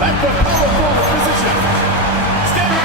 Like the power forward position. Stand.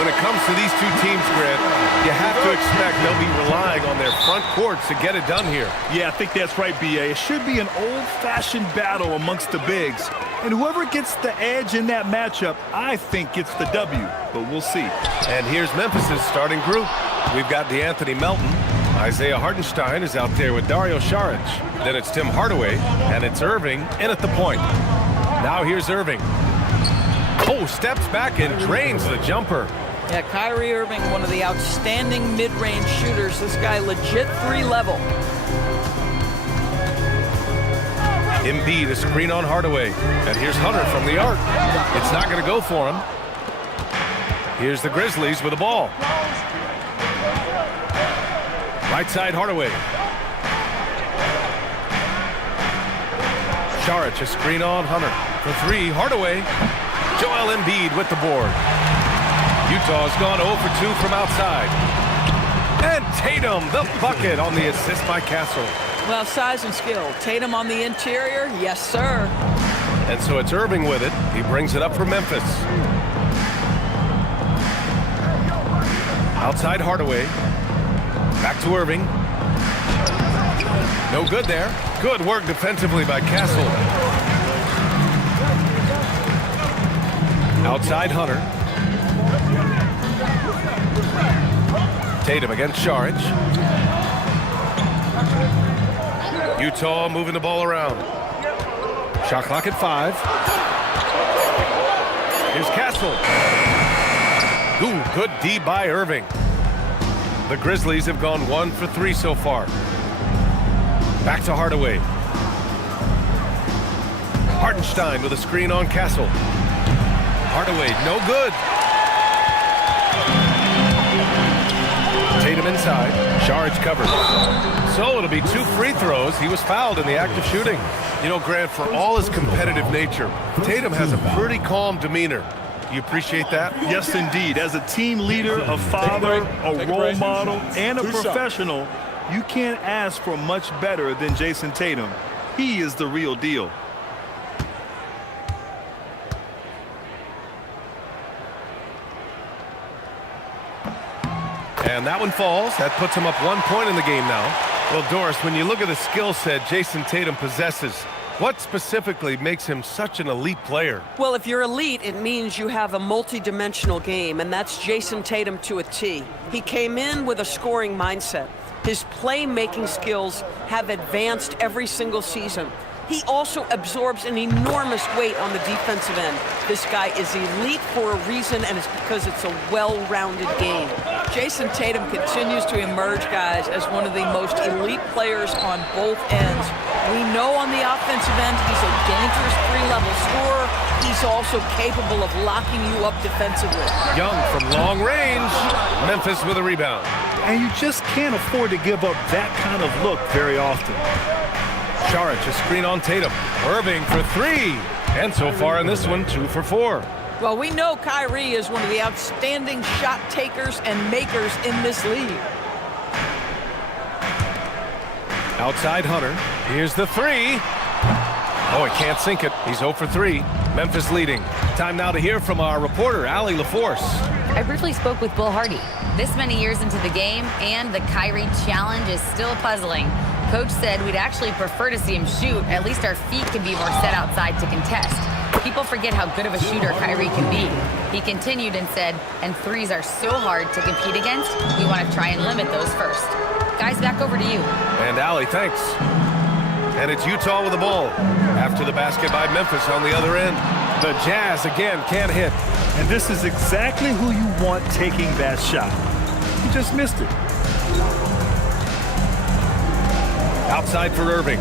When it comes to these two teams, Grant, you have to expect they'll be relying on their front courts to get it done here. Yeah, I think that's right, B.A. It should be an old-fashioned battle amongst the bigs. And whoever gets the edge in that matchup, I think gets the W. But we'll see. And here's Memphis's starting group. We've got DeAnthony Melton. Isaiah Hartenstein is out there with Dario Saric. Then it's Tim Hardaway, and it's Irving in at the point. Now here's Irving. Oh, steps back and drains the jumper. Yeah, Kyrie Irving, one of the outstanding mid-range shooters. This guy legit 3-level. Embiid, a screen on Hardaway. And here's Hunter from the arc. It's not going to go for him. Here's the Grizzlies with the ball. Right side, Hardaway. Saric, a screen on Hunter. For three, Hardaway. Joel Embiid with the board. Utah's gone 0 for 2 from outside. And Tatum, the bucket on the assist by Castle. Well, size and skill. Tatum on the interior, yes, sir. And so it's Irving with it. He brings it up for Memphis. Outside Hardaway. Back to Irving. No good there. Good work defensively by Castle. Outside Hunter. Tatum against Saric. Utah moving the ball around. Shot clock at 5. Here's Castle. Ooh, good D by Irving. The Grizzlies have gone 1 for 3 so far. Back to Hardaway. Hartenstein with a screen on Castle. Hardaway, no good. Tatum inside. Saric covers. So it'll be 2 free throws. He was fouled in the act of shooting. You know, Grant, for all his competitive nature, Tatum has a pretty calm demeanor. You appreciate that? Yes, indeed. As a team leader, a father, a role model, and a professional, you can't ask for much better than Jason Tatum. He is the real deal. And that one falls. That puts him up 1 point in the game now. Well, Doris, when you look at the skill set Jason Tatum possesses, what specifically makes him such an elite player? Well, if you're elite, it means you have a multi-dimensional game, and that's Jason Tatum to a T. He came in with a scoring mindset. His playmaking skills have advanced every single season. He also absorbs an enormous weight on the defensive end. This guy is elite for a reason, and it's because it's a well-rounded game. Jason Tatum continues to emerge, guys, as one of the most elite players on both ends. We know on the offensive end he's a dangerous three-level scorer. He's also capable of locking you up defensively. Young from long range. Memphis with a rebound. And you just can't afford to give up that kind of look very often. Saric, a screen on Tatum. Irving for three. And so far in this one, 2 for 4. Well, we know Kyrie is one of the outstanding shot takers and makers in this league. Outside Hunter. Here's the three. Oh, he can't sink it. He's 0 for 3. Memphis leading. Time now to hear from our reporter, Allie LaForce. I briefly spoke with Bull Hardy. This many years into the game, and the Kyrie challenge is still puzzling. Coach said we'd actually prefer to see him shoot. At least our feet can be more set outside to contest. People forget how good of a shooter Kyrie can be. He continued and said, and threes are so hard to compete against, we want to try and limit those first. Guys, back over to you. And Allie, thanks. And it's Utah with the ball. After the basket by Memphis on the other end. The Jazz again can't hit. And this is exactly who you want taking that shot. You just missed it. Outside for Irving.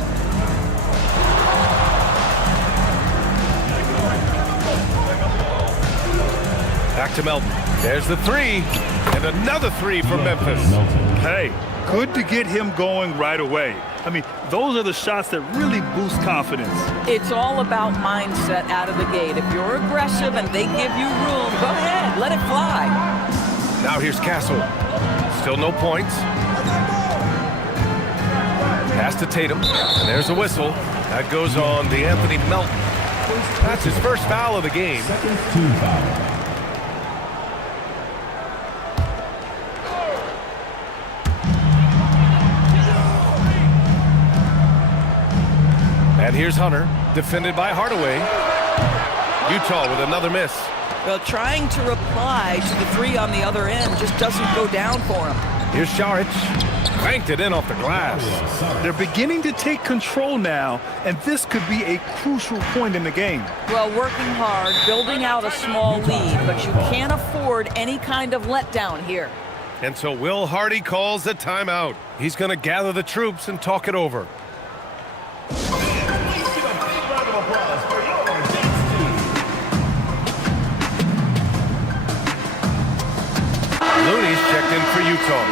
Back to Melton. There's the three. And another three for Memphis. Hey, good to get him going right away. I mean, those are the shots that really boost confidence. It's all about mindset out of the gate. If you're aggressive and they give you room, go ahead, let it fly. Now here's Castle. Still no points. Pass to Tatum, and there's a whistle. That goes on D'Anthony Melton. That's his first foul of the game. And here's Hunter, defended by Hardaway. Utah with another miss. Well, trying to reply to the three on the other end just doesn't go down for him. Here's Saric. Banked it in off the glass. They're beginning to take control now, and this could be a crucial point in the game. Well, working hard, building out a small lead, but you can't afford any kind of letdown here. And so Will Hardy calls the timeout. He's going to gather the troops and talk it over. Looney's checked in for Utah.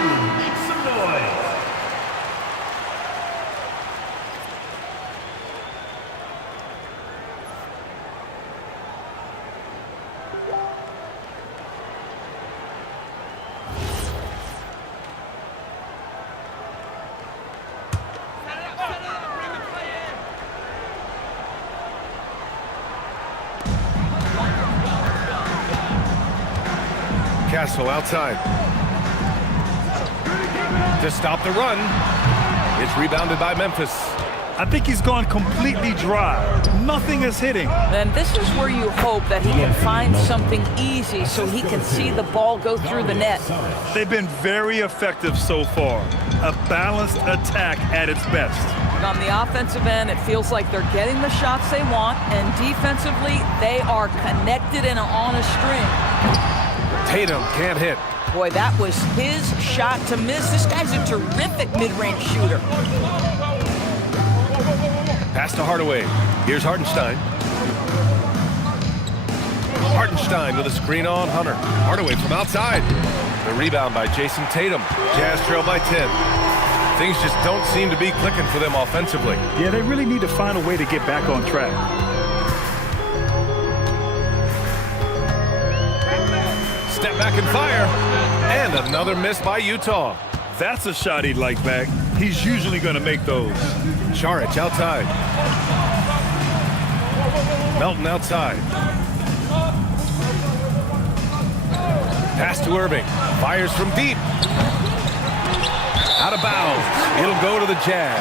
Castle outside. To stop the run. It's rebounded by Memphis. I think he's gone completely dry. Nothing is hitting. Then this is where you hope that he can find something easy so he can see the ball go through the net. They've been very effective so far. A balanced attack at its best. On the offensive end, it feels like they're getting the shots they want, and defensively, they are connected and on a string. Tatum can't hit. Boy, that was his shot to miss. This guy's a terrific mid-range shooter. Pass to Hardaway. Here's Hartenstein. Hartenstein with a screen on Hunter. Hardaway from outside. The rebound by Jason Tatum. Jazz trail by 10. Things just don't seem to be clicking for them offensively. Yeah, they really need to find a way to get back on track. Step back and fire. And another miss by Utah. That's a shot he'd like back. He's usually going to make those. Saric outside. Melton outside. Pass to Irving. Fires from deep. Out of bounds. It'll go to the Jazz.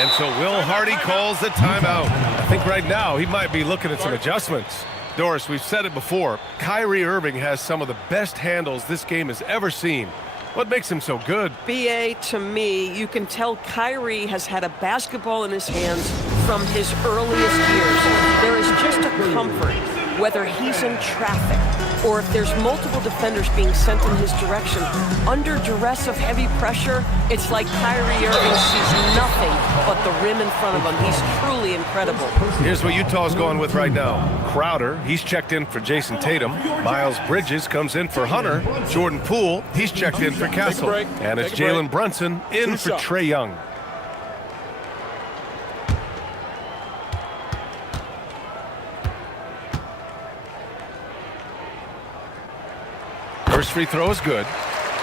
And so Will Hardy calls the timeout. I think right now he might be looking at some adjustments. Doris, we've said it before. Kyrie Irving has some of the best handles this game has ever seen. What makes him so good? BA, to me, you can tell Kyrie has had a basketball in his hands from his earliest years. There is just a comfort, whether he's in traffic or if there's multiple defenders being sent in his direction. Under duress of heavy pressure, it's like Kyrie Irving sees nothing but the rim in front of him. He's truly incredible. Here's what Utah's going with right now. Crowder, he's checked in for Jason Tatum. Miles Bridges comes in for Hunter. Jordan Poole, he's checked in for Castle. And it's Jalen Brunson in for Trae Young. First free throw is good.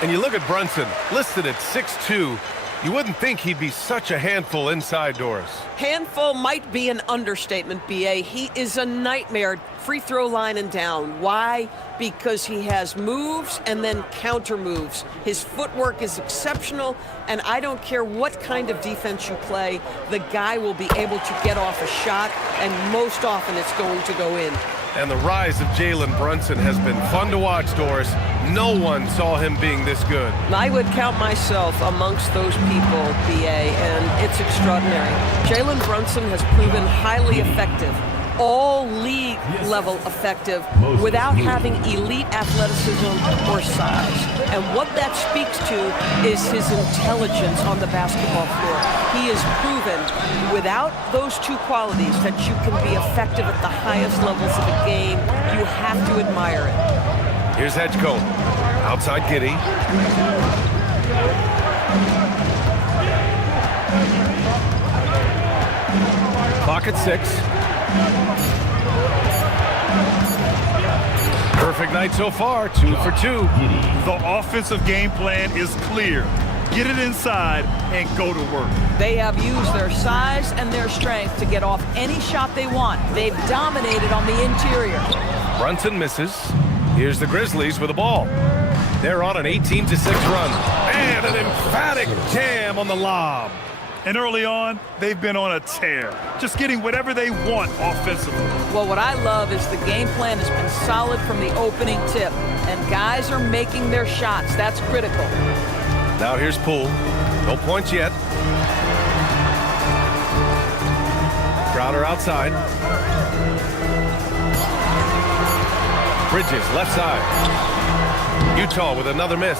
And you look at Brunson, listed at 6'2". You wouldn't think he'd be such a handful inside doors. Handful might be an understatement, BA. He is a nightmare free throw line and down. Why? Because he has moves and then counter moves. His footwork is exceptional, and I don't care what kind of defense you play, the guy will be able to get off a shot, and most often it's going to go in. And the rise of Jalen Brunson has been fun to watch, Doris. No one saw him being this good. I would count myself amongst those people, BA, and it's extraordinary. Jalen Brunson has proven highly effective, all league level effective, without having elite athleticism or size. And what that speaks to is his intelligence on the basketball floor. He has proven without those two qualities that you can be effective at the highest levels of the game. You have to admire it. Here's Hedgecomb. Outside Giddey. Clock at 6. Perfect night so far, 2 for 2. The offensive game plan is clear. Get it inside and go to work. They have used their size and their strength to get off any shot they want. They've dominated on the interior. Brunson misses. Here's the Grizzlies with the ball. They're on an 18-6 run. And an emphatic jam on the lob. And early on, they've been on a tear, just getting whatever they want offensively. Well, what I love is the game plan has been solid from the opening tip, and guys are making their shots. That's critical. Now here's Poole. No points yet. Crowder outside. Bridges left side. Utah with another miss.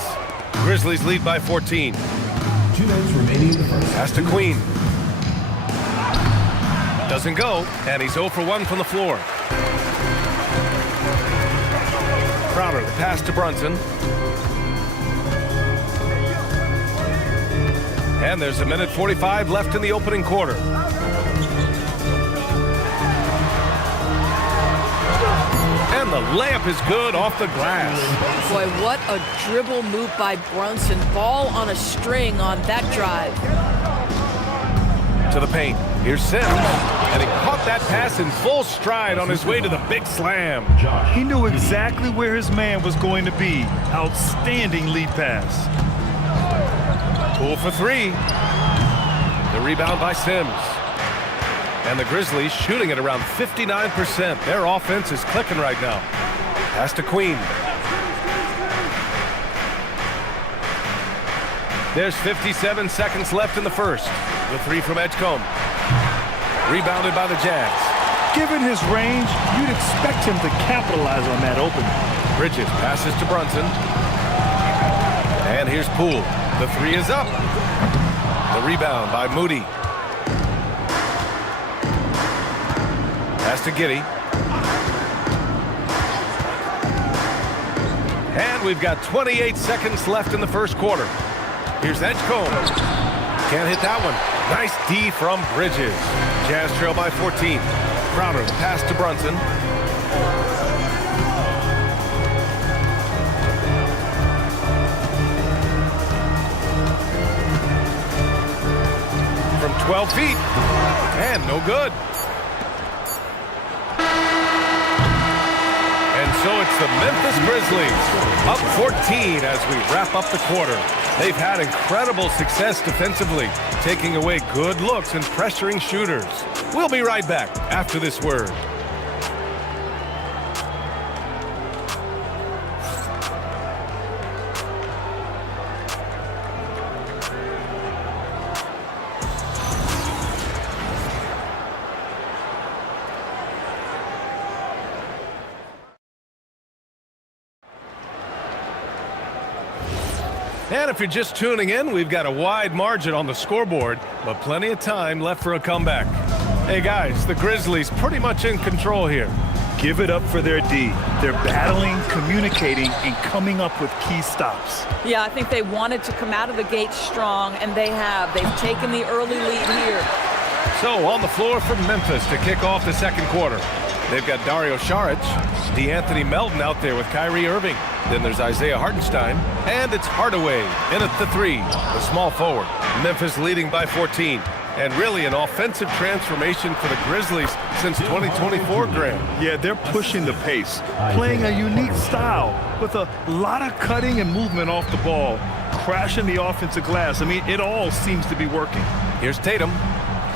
Grizzlies lead by 14. 2 minutes remaining in the first. Pass to Queen. Doesn't go, and he's 0 for 1 from the floor. Crowder, the pass to Brunson. And there's 1:45 left in the opening quarter. And the layup is good off the glass. Boy, what a dribble move by Brunson. Ball on a string on that drive. To the paint. Here's Sims. And he caught that pass in full stride on his way to the big slam. He knew exactly where his man was going to be. Outstanding lead pass. Poole for 3. The rebound by Sims. And the Grizzlies shooting at around 59%. Their offense is clicking right now. Pass to Queen. There's 57 seconds left in the first. The 3 from Edgecomb. Rebounded by the Jazz. Given his range, you'd expect him to capitalize on that opening. Bridges passes to Brunson. And here's Poole. The 3 is up. The rebound by Moody. Pass to Giddey. And we've got 28 seconds left in the first quarter. Here's Edgecomb. Can't hit that one. Nice D from Bridges. Jazz trail by 14. Crowder, the pass to Brunson. From 12 feet. And no good. So it's the Memphis Grizzlies up 14 as we wrap up the quarter. They've had incredible success defensively, taking away good looks and pressuring shooters. We'll be right back after this word. And if you're just tuning in, we've got a wide margin on the scoreboard, but plenty of time left for a comeback. Hey guys, the Grizzlies pretty much in control here. Give it up for their D. They're battling, communicating, and coming up with key stops. Yeah, I think they wanted to come out of the gate strong, and they have. They've taken the early lead here. So on the floor for Memphis to kick off the second quarter. They've got Dario Saric, D'Anthony Melton out there with Kyrie Irving. Then there's Isaiah Hartenstein, and it's Hardaway in at the 3, the small forward. Memphis leading by 14. And really an offensive transformation for the Grizzlies since 2024, Graham. Yeah, they're pushing the pace, playing a unique style with a lot of cutting and movement off the ball, crashing the offensive glass. I mean, it all seems to be working. Here's Tatum.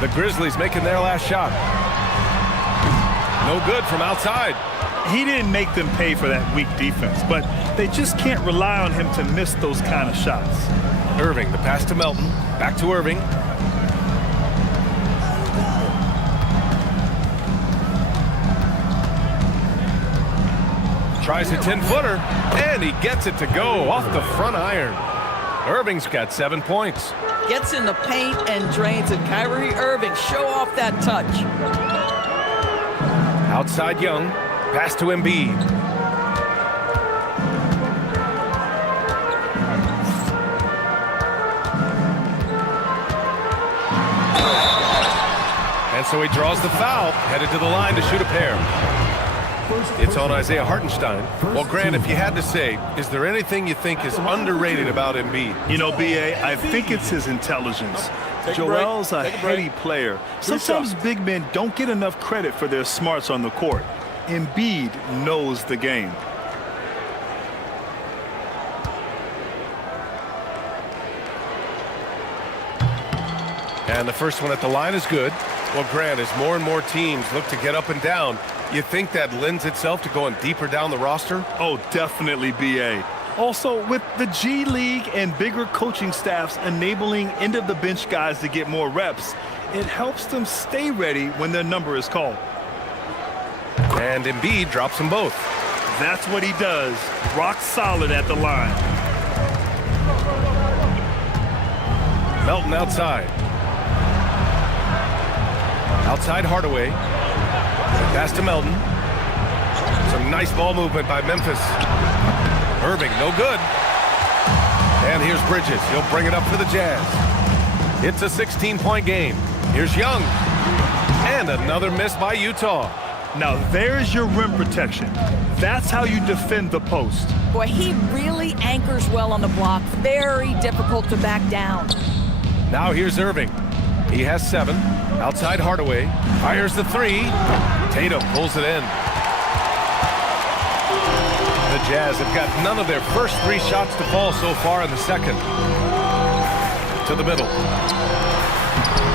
The Grizzlies making their last shot. No good from outside. He didn't make them pay for that weak defense, but they just can't rely on him to miss those kind of shots. Irving, the pass to Melton. Back to Irving. Tries a 10-footer, and he gets it to go off the front iron. Irving's got 7 points. Gets in the paint and drains it. Kyrie Irving, show off that touch. Outside Young, pass to Embiid. And so he draws the foul, headed to the line to shoot a pair. It's on Isaiah Hartenstein. Well, Grant, if you had to say, is there anything you think is underrated about Embiid? You know, B.A., I think it's his intelligence. Joel's a heady player. Sometimes big men don't get enough credit for their smarts on the court. Embiid knows the game. And the first one at the line is good. Well, Grant, as more and more teams look to get up and down, you think that lends itself to going deeper down the roster? Oh, definitely, B.A. Also, with the G League and bigger coaching staffs enabling end-of-the-bench guys to get more reps, it helps them stay ready when their number is called. And Embiid drops them both. That's what he does. Rock solid at the line. Melton outside. Outside Hardaway. Pass to Melton. Some nice ball movement by Memphis. Irving, no good. And here's Bridges. He'll bring it up for the Jazz. It's a 16-point game. Here's Young. And another miss by Utah. Now there's your rim protection. That's how you defend the post. Boy, he really anchors well on the block. Very difficult to back down. Now here's Irving. He has 7. Outside Hardaway. Fires the 3. Tatum pulls it in. The Jazz have got none of their first 3 shots to fall so far in the second. To the middle.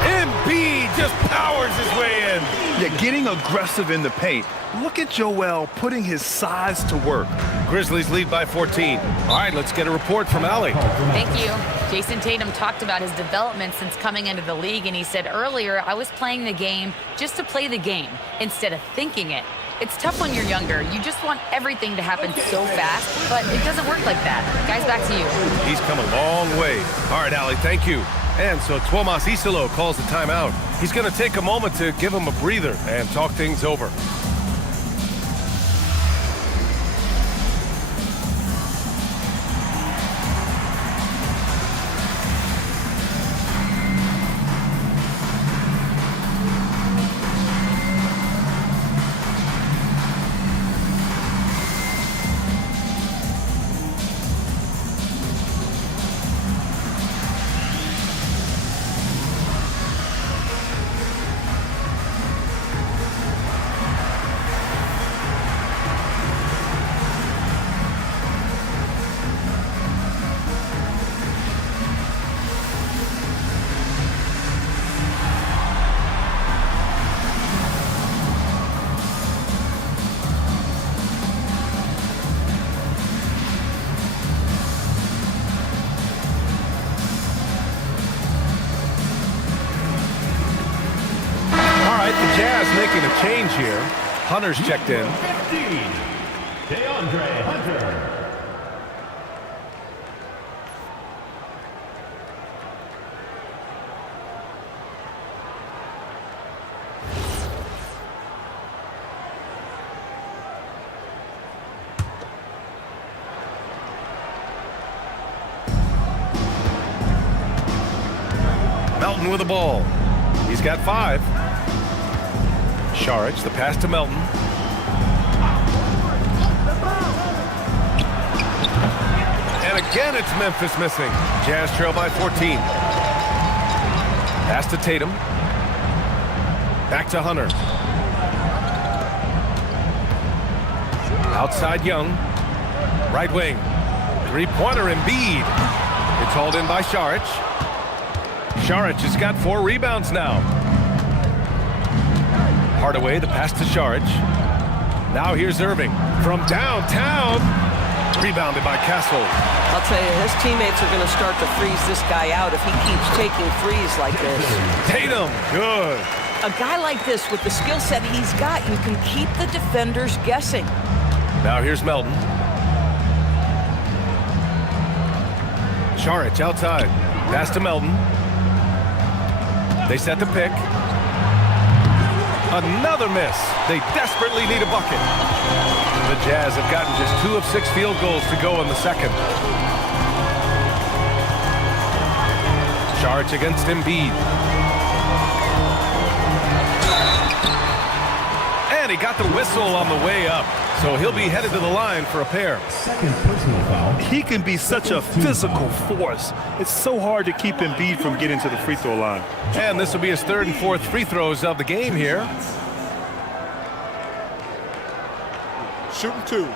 Embiid just powers his way in. Yeah, getting aggressive in the paint. Look at Joel putting his size to work. Grizzlies lead by 14. All right, let's get a report from Allie. Thank you. Jason Tatum talked about his development since coming into the league, and he said earlier, I was playing the game just to play the game instead of thinking it. It's tough when you're younger. You just want everything to happen so fast, but it doesn't work like that. Guys, back to you. He's come a long way. All right, Allie, thank you. And so Tuomas Isalo calls the timeout. He's going to take a moment to give him a breather and talk things over. Jazz making a change here. Hunter's checked in. 15, DeAndre Hunter. Melton with the ball. He's got 5. Saric, the pass to Melton. And again, it's Memphis missing. Jazz trail by 14. Pass to Tatum. Back to Hunter. Outside Young. Right wing. Three-pointer Embiid. It's hauled in by Saric. Saric has got 4 rebounds now. Hardaway, the pass to Saric. Now here's Irving from downtown. Rebounded by Castle. I'll tell you, his teammates are going to start to freeze this guy out if he keeps taking threes like this. Tatum, good. A guy like this, with the skill set he's got, you can keep the defenders guessing. Now here's Melton. Saric outside. Pass to Melton. They set the pick. Another miss. They desperately need a bucket. The Jazz have gotten just 2 of 6 field goals to go in the second. Saric against Embiid. And he got the whistle on the way up. So he'll be headed to the line for a pair. Second personal foul. He can be such a physical force. It's so hard to keep Embiid from getting to the free throw line. And this will be his 3rd and 4th free throws of the game here. Shooting 2.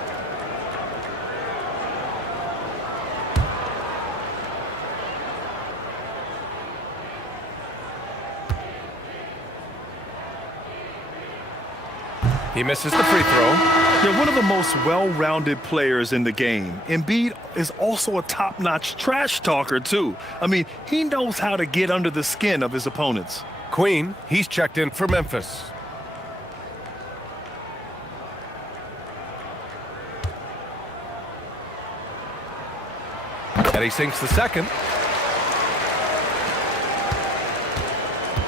He misses the free throw. They're one of the most well-rounded players in the game. Embiid is also a top-notch trash talker, too. I mean, he knows how to get under the skin of his opponents. Queen, he's checked in for Memphis. And he sinks the second.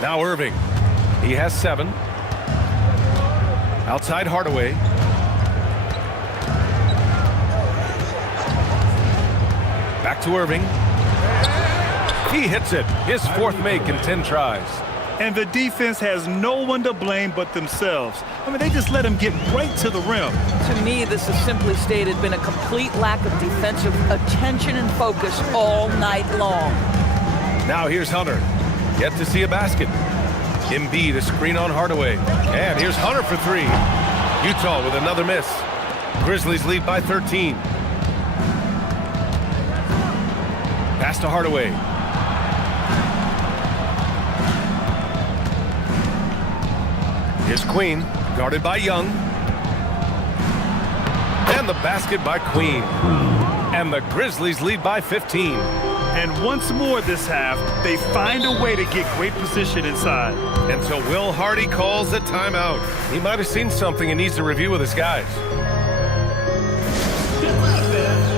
Now Irving. He has 7. Outside Hardaway. Back to Irving. He hits it. His 4th make in 10 tries. And the defense has no one to blame but themselves. I mean, they just let him get right to the rim. To me, this has simply stated been a complete lack of defensive attention and focus all night long. Now here's Hunter. Yet to see a basket. Embiid, a screen on Hardaway. And here's Hunter for 3. Utah with another miss. Grizzlies lead by 13. Pass to Hardaway. Here's Queen, guarded by Young. And the basket by Queen. And the Grizzlies lead by 15. And once more this half, they find a way to get great position inside. And so Will Hardy calls a timeout. He might have seen something and needs to review with his guys.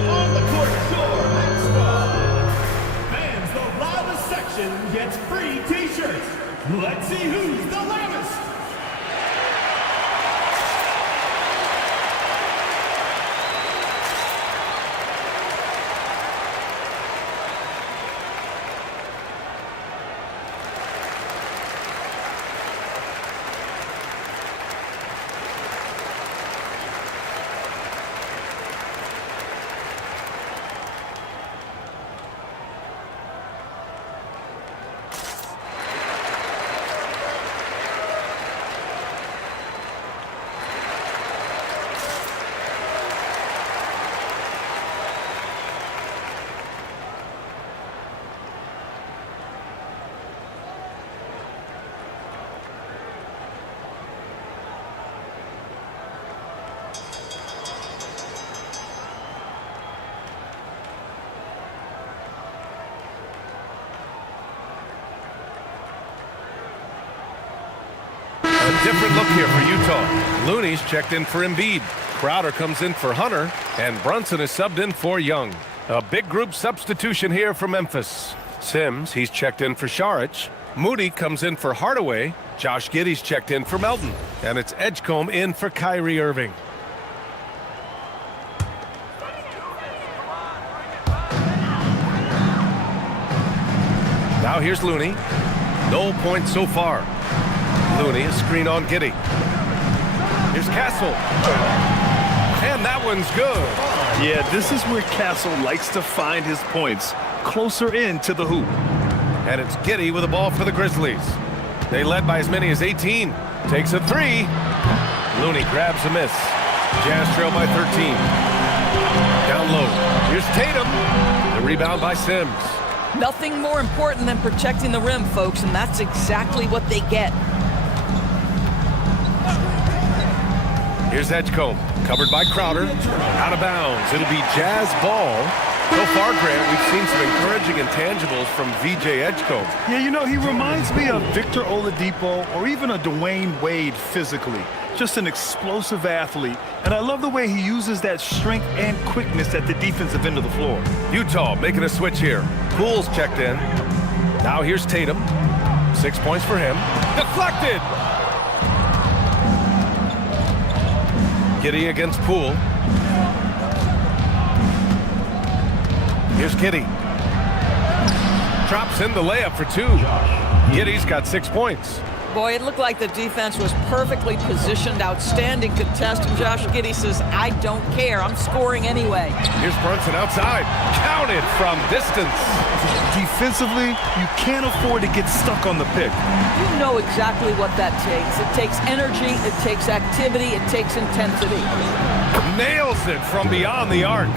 On the court, score and squad. Fans, the loudest section gets free T-shirts. Let's see who's the loudest. Different look here for Utah. Looney's checked in for Embiid. Crowder comes in for Hunter. And Brunson is subbed in for Young. A big group substitution here for Memphis. Sims, he's checked in for Saric. Moody comes in for Hardaway. Josh Giddey's checked in for Melton. And it's Edgecombe in for Kyrie Irving. Now here's Looney. No points so far. Looney, a screen on Giddy. Here's Castle. And that one's good. Yeah, this is where Castle likes to find his points, closer in to the hoop. And it's Giddy with the ball for the Grizzlies. They led by as many as 18. Takes a three. Looney grabs a miss. Jazz trail by 13. Down low. Here's Tatum. The rebound by Sims. Nothing more important than protecting the rim, folks, and that's exactly what they get. Here's Edgecombe, covered by Crowder. Out of bounds. It'll be Jazz ball. So far, Grant, we've seen some encouraging intangibles from VJ Edgecombe. Yeah, you know, he reminds me of Victor Oladipo or even a Dwayne Wade physically. Just an explosive athlete. And I love the way he uses that strength and quickness at the defensive end of the floor. Utah making a switch here. Poole's checked in. Now here's Tatum. 6 points for him. Deflected! Giddy against Poole. Here's Giddy. Drops in the layup for two. Giddy's got 6 points. Boy, it looked like the defense was perfectly positioned, outstanding contest, and Josh Giddey says, I don't care, I'm scoring anyway. Here's Brunson outside. Counted from distance. Defensively, you can't afford to get stuck on the pick. You know exactly what that takes. It takes energy, it takes activity, it takes intensity. Nails it from beyond the arc.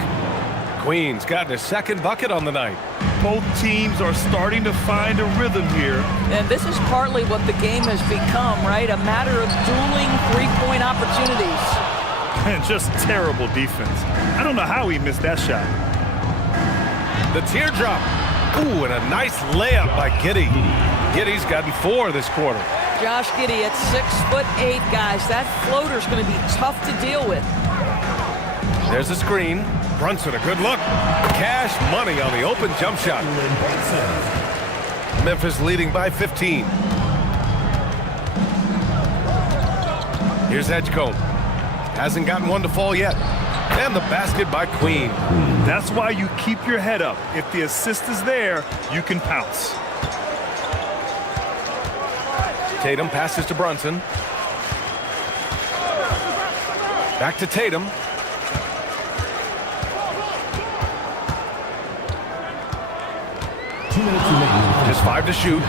Queen's gotten his second bucket on the night. Both teams are starting to find a rhythm here. And this is partly what the game has become, right? A matter of dueling three-point opportunities. And just terrible defense. I don't know how he missed that shot. The teardrop. Ooh, and a nice layup by Giddy. Giddy's gotten 4 this quarter. Josh Giddey at 6'8", guys. That floater's going to be tough to deal with. There's a screen. Brunson, a good look. Cash money on the open jump shot. Memphis leading by 15. Here's Edgecombe. Hasn't gotten one to fall yet. And the basket by Queen. That's why you keep your head up. If the assist is there, you can pounce. Tatum passes to Brunson. Back to Tatum. Just 5 to shoot.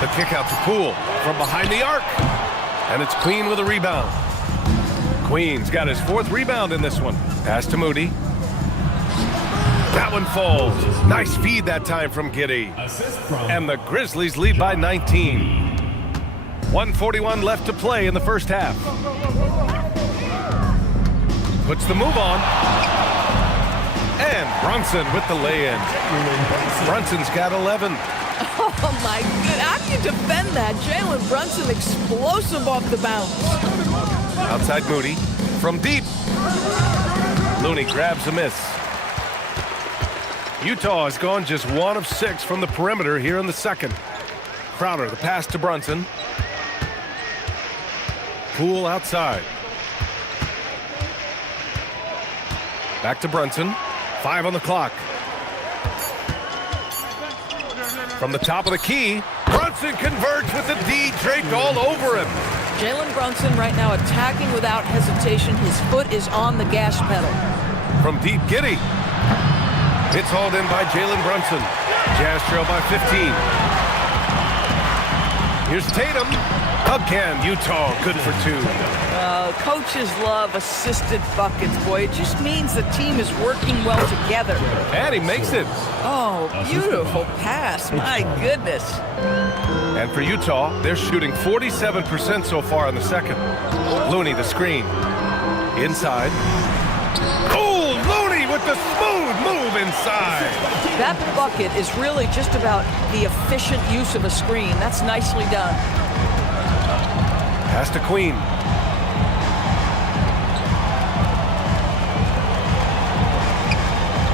The kick out to Poole from behind the arc. And it's Queen with a rebound. Queen's got his 4th rebound in this one. Pass to Moody. That one falls. Nice feed that time from Giddy. And the Grizzlies lead by 19. 1:41 left to play in the first half. Puts the move on. And Brunson with the lay-in. Brunson's got 11. Oh, my goodness. How can you defend that? Jalen Brunson explosive off the bounce. Outside Moody. From deep. Looney grabs a miss. Utah has gone just 1 of 6 from the perimeter here in the second. Crowder, the pass to Brunson. Poole outside. Back to Brunson. 5 on the clock. From the top of the key, Brunson converts with the D draped all over him. Jalen Brunson right now attacking without hesitation. His foot is on the gas pedal. From deep, Giddy. It's hauled in by Jalen Brunson. Jazz trail by 15. Here's Tatum. Again, Utah good for 2. Coaches love assisted buckets, boy. It just means the team is working well together. And he makes it. Oh, beautiful pass. My goodness. And for Utah, they're shooting 47% so far in the second. Looney, the screen. Inside. Oh, Looney with the smooth move inside. That bucket is really just about the efficient use of a screen. That's nicely done. Pass to Queen.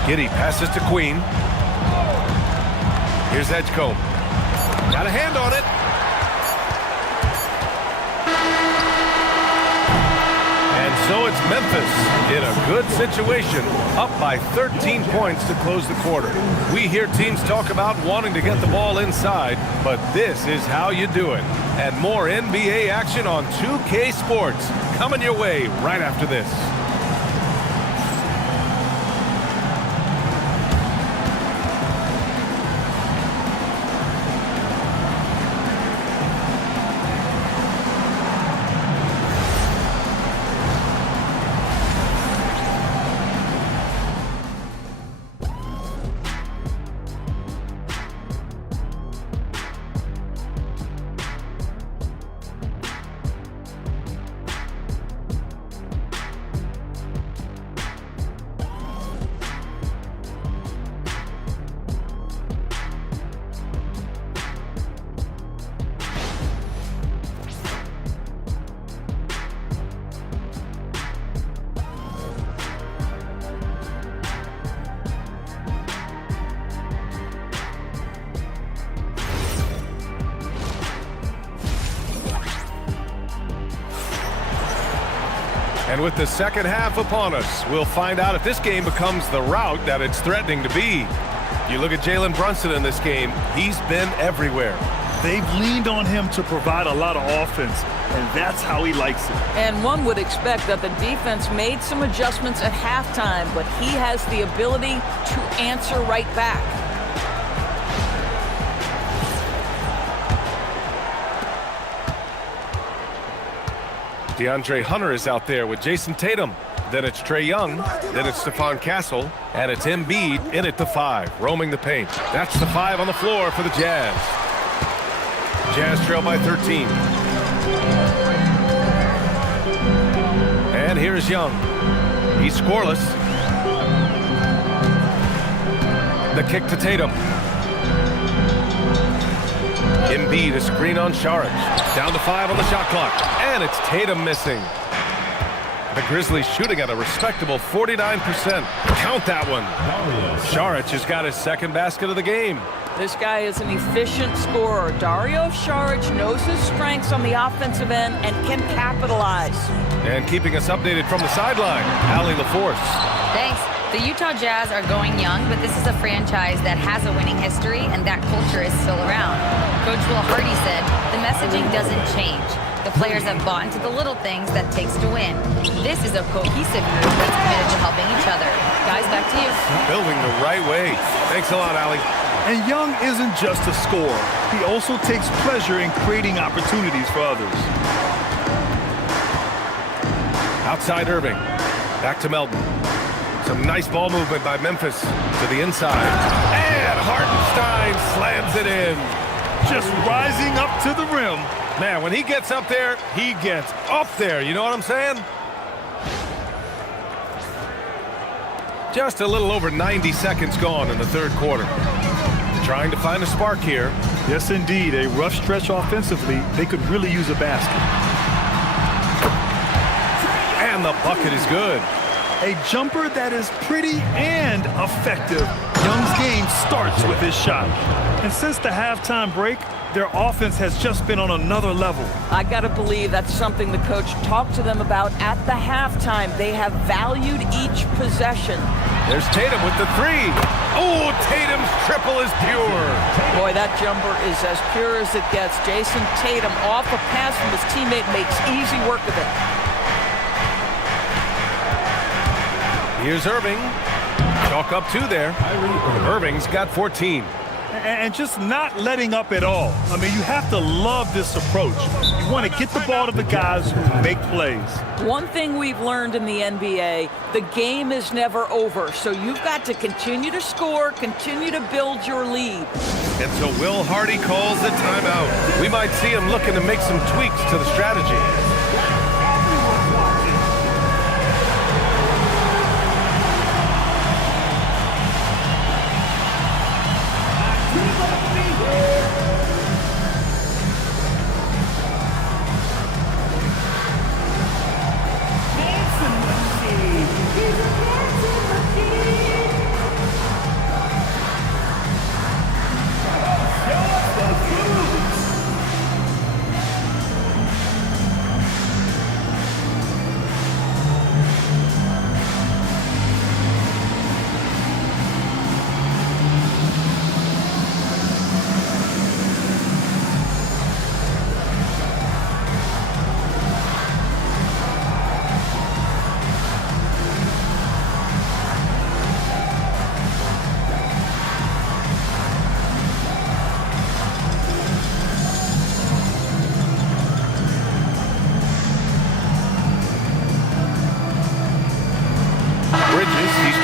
Giddy passes to Queen. Here's Edgecombe. Got a hand on it. And So it's Memphis in a good situation, up by 13 points to close the quarter. We hear teams talk about wanting to get the ball inside, but this is how you do it. And more NBA action on 2K Sports coming your way right after this. And with the second half upon us, we'll find out if this game becomes the rout that it's threatening to be. You look at Jalen Brunson in this game, he's been everywhere. They've leaned on him to provide a lot of offense, and that's how he likes it. And one would expect that the defense made some adjustments at halftime, but he has the ability to answer right back. DeAndre Hunter is out there with Jason Tatum. Then it's Trae Young. Then it's Stephon Castle. And it's Embiid in at the 5, roaming the paint. That's the 5 on the floor for the Jazz. Jazz trail by 13. And here's Young. He's scoreless. The kick to Tatum. Embiid, a screen on Saric. Down to 5 on the shot clock. And it's Tatum missing. The Grizzlies shooting at a respectable 49%. Count that one. Saric has got his second basket of the game. This guy is an efficient scorer. Dario Saric knows his strengths on the offensive end and can capitalize. And keeping us updated from the sideline, Allie LaForce. Thanks. The Utah Jazz are going young, but this is a franchise that has a winning history, and that culture is still around. Coach Will Hardy said, the messaging doesn't change. The players have bought into the little things that it takes to win. This is a cohesive group that's committed to helping each other. Guys, back to you. Building the right way. Thanks a lot, Allie. And Young isn't just a scorer. He also takes pleasure in creating opportunities for others. Outside Irving. Back to Melton. Some nice ball movement by Memphis to the inside. And Hartenstein slams it in. Just rising up to the rim. Man, when he gets up there, he gets up there. You know what I'm saying? Just a little over 90 seconds gone in the third quarter. Trying to find a spark here. Yes, indeed. A rough stretch offensively. They could really use a basket. And the bucket is good. A jumper that is pretty and effective. Young's game starts with his shot. And since the halftime break, their offense has just been on another level. I got to believe that's something the coach talked to them about at the halftime. They have valued each possession. There's Tatum with the 3. Oh, Tatum's triple is pure. Boy, that jumper is as pure as it gets. Jason Tatum off a pass from his teammate makes easy work of it. Here's Irving. Chalk up 2 there. Irving's got 14. And just not letting up at all. I mean, you have to love this approach. You want to get the ball to the guys who make plays. One thing we've learned in the NBA, the game is never over. So you've got to continue to score, continue to build your lead. And so Will Hardy calls a timeout. We might see him looking to make some tweaks to the strategy.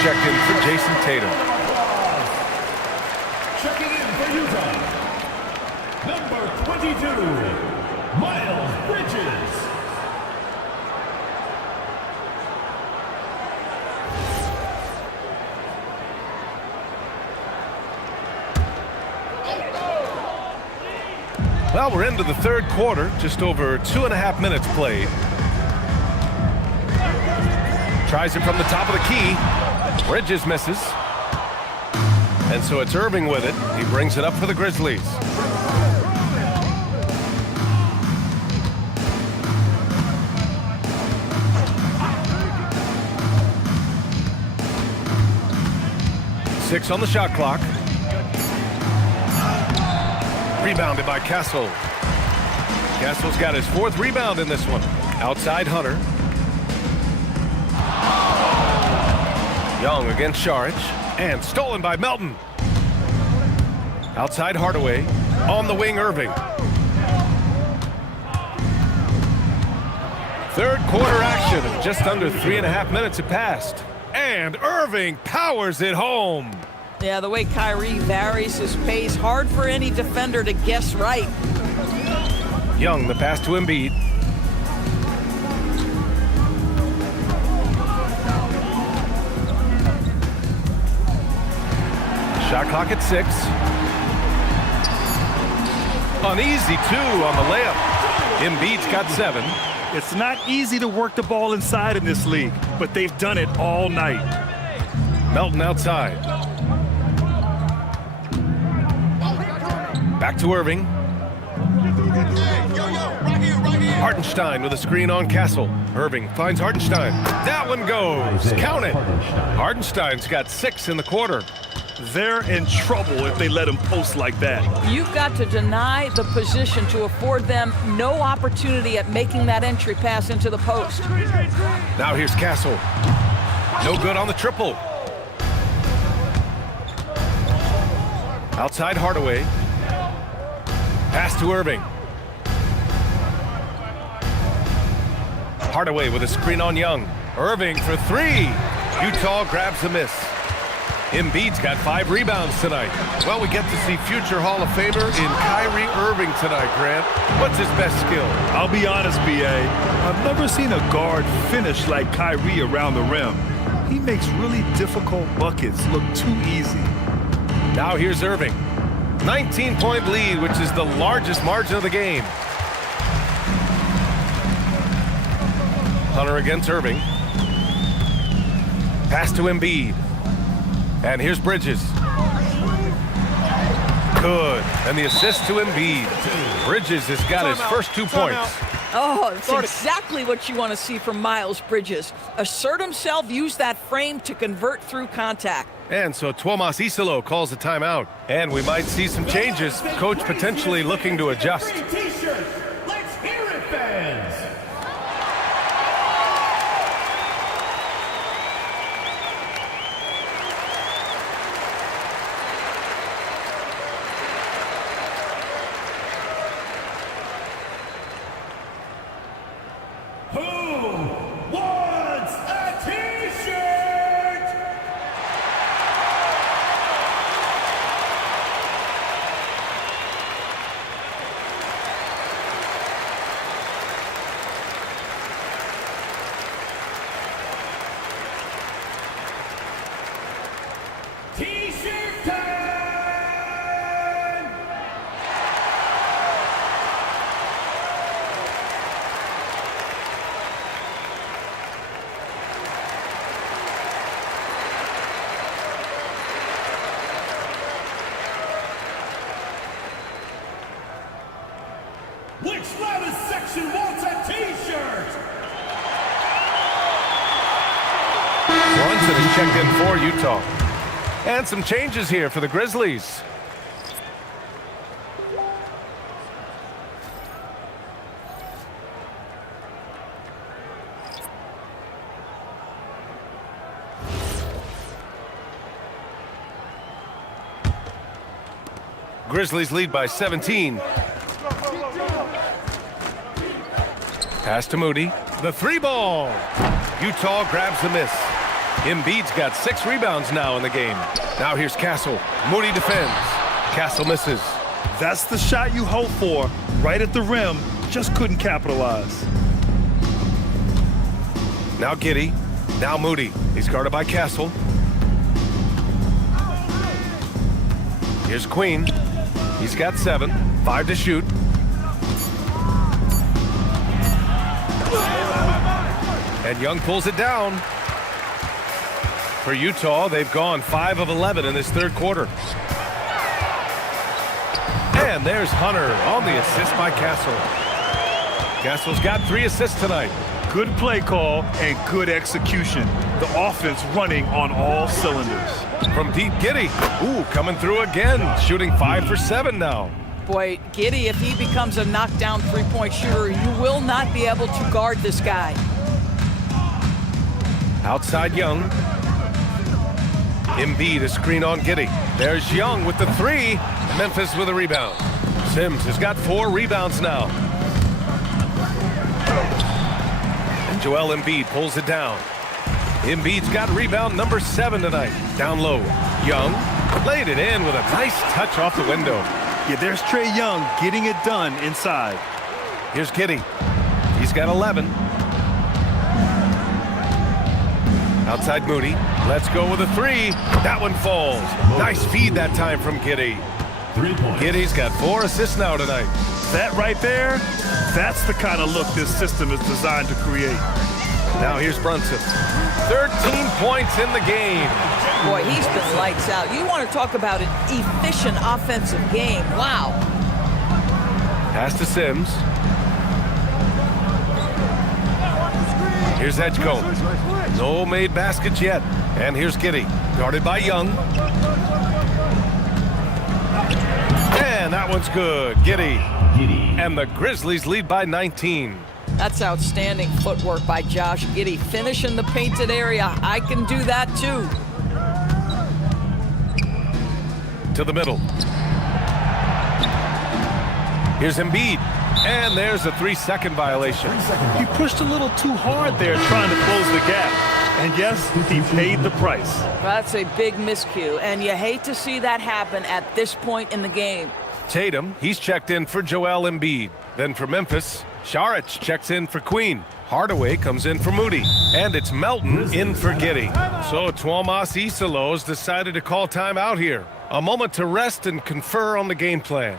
checked in for Jason Tatum. Checking in for Utah, number 22, Miles Bridges. Well, we're into the third quarter, just over 2.5 minutes played. Tries it from the top of the key. Bridges misses. And so it's Irving with it. He brings it up for the Grizzlies. Six on the shot clock. Rebounded by Castle. Castle's got his 4th rebound in this one. Outside Hunter. Young against Saric. And stolen by Melton. Outside Hardaway. On the wing, Irving. Third quarter action. Just under 3.5 minutes have passed. And Irving powers it home. Yeah, the way Kyrie varies his pace, hard for any defender to guess right. Young, the pass to Embiid. Shot clock at 6. Uneasy 2 on the layup. Embiid's got 7. It's not easy to work the ball inside in this league, but they've done it all night. Melton outside. Back to Irving. Hartenstein with a screen on Castle. Irving finds Hartenstein. That one goes. Count it. Hartenstein's got 6 in the quarter. They're in trouble if they let him post like that. You've got to deny the position to afford them no opportunity at making that entry pass into the post. Now here's Castle. No good on the triple. Outside Hardaway. Pass to Irving. Hardaway with a screen on Young. Irving for 3. Utah grabs the miss. Embiid's got 5 rebounds tonight. Well, we get to see future Hall of Famer in Kyrie Irving tonight, Grant. What's his best skill? I'll be honest, B.A. I've never seen a guard finish like Kyrie around the rim. He makes really difficult buckets look too easy. Now here's Irving. 19-point lead, which is the largest margin of the game. Hunter against Irving. Pass to Embiid. And here's Bridges. Good. And the assist to Embiid. Bridges has got his first 2 points. Oh, it's exactly what you want to see from Miles Bridges. Assert himself, use that frame to convert through contact. And so Tuomas Isalo calls the timeout. And we might see some changes. Coach potentially looking to adjust. T-shirt. Let's hear it, fans. Who wants a T-shirt? T-shirt time! Which loudest section wants a T-shirt? Brunson is checked in for Utah. And some changes here for the Grizzlies. Grizzlies lead by 17. Pass to Moody. The 3 ball. Utah grabs the miss. Embiid's got 6 rebounds now in the game. Now here's Castle. Moody defends. Castle misses. That's the shot you hope for, right at the rim. Just couldn't capitalize. Now Giddey. Now Moody. He's guarded by Castle. Here's Queen. He's got 7. 5 to shoot. And Young pulls it down. For Utah, they've gone 5 of 11 in this third quarter. And there's Hunter on the assist by Castle. Castle's got 3 assists tonight. Good play call and good execution. The offense running on all cylinders. From deep, Giddey. Ooh, coming through again. Shooting 5 for 7 now. Boy, Giddey, if he becomes a knockdown three-point shooter, you will not be able to guard this guy. Outside Young. Embiid, a screen on Giddey. There's Young with the 3. Memphis with a rebound. Sims has got 4 rebounds now. And Joel Embiid pulls it down. Embiid's got rebound number 7 tonight. Down low. Young laid it in with a nice touch off the window. Yeah, there's Trae Young getting it done inside. Here's Giddey. He's got 11. Outside Moody. Let's go with a 3. That one falls. Nice feed that time from Giddey. 3 points. Giddey's got 4 assists now tonight. That right there, that's the kind of look this system is designed to create. Now here's Brunson. 13 points in the game. Boy, he's been lights out. You want to talk about an efficient offensive game. Wow. Pass to Sims. Here's Edgecombe. No made baskets yet. And here's Giddey. Guarded by Young. And that one's good. Giddey. And the Grizzlies lead by 19. That's outstanding footwork by Josh Giddey. Finish in the painted area. I can do that too. To the middle. Here's Embiid. And there's a 3-second violation. He pushed a little too hard there trying to close the gap. And yes, he paid the price. That's a big miscue, and you hate to see that happen at this point in the game. Tatum, he's checked in for Joel Embiid. Then for Memphis, Saric checks in for Queen. Hardaway comes in for Moody. And it's Melton in for Giddey. So Tuomas Isalos decided to call timeout here. A moment to rest and confer on the game plan.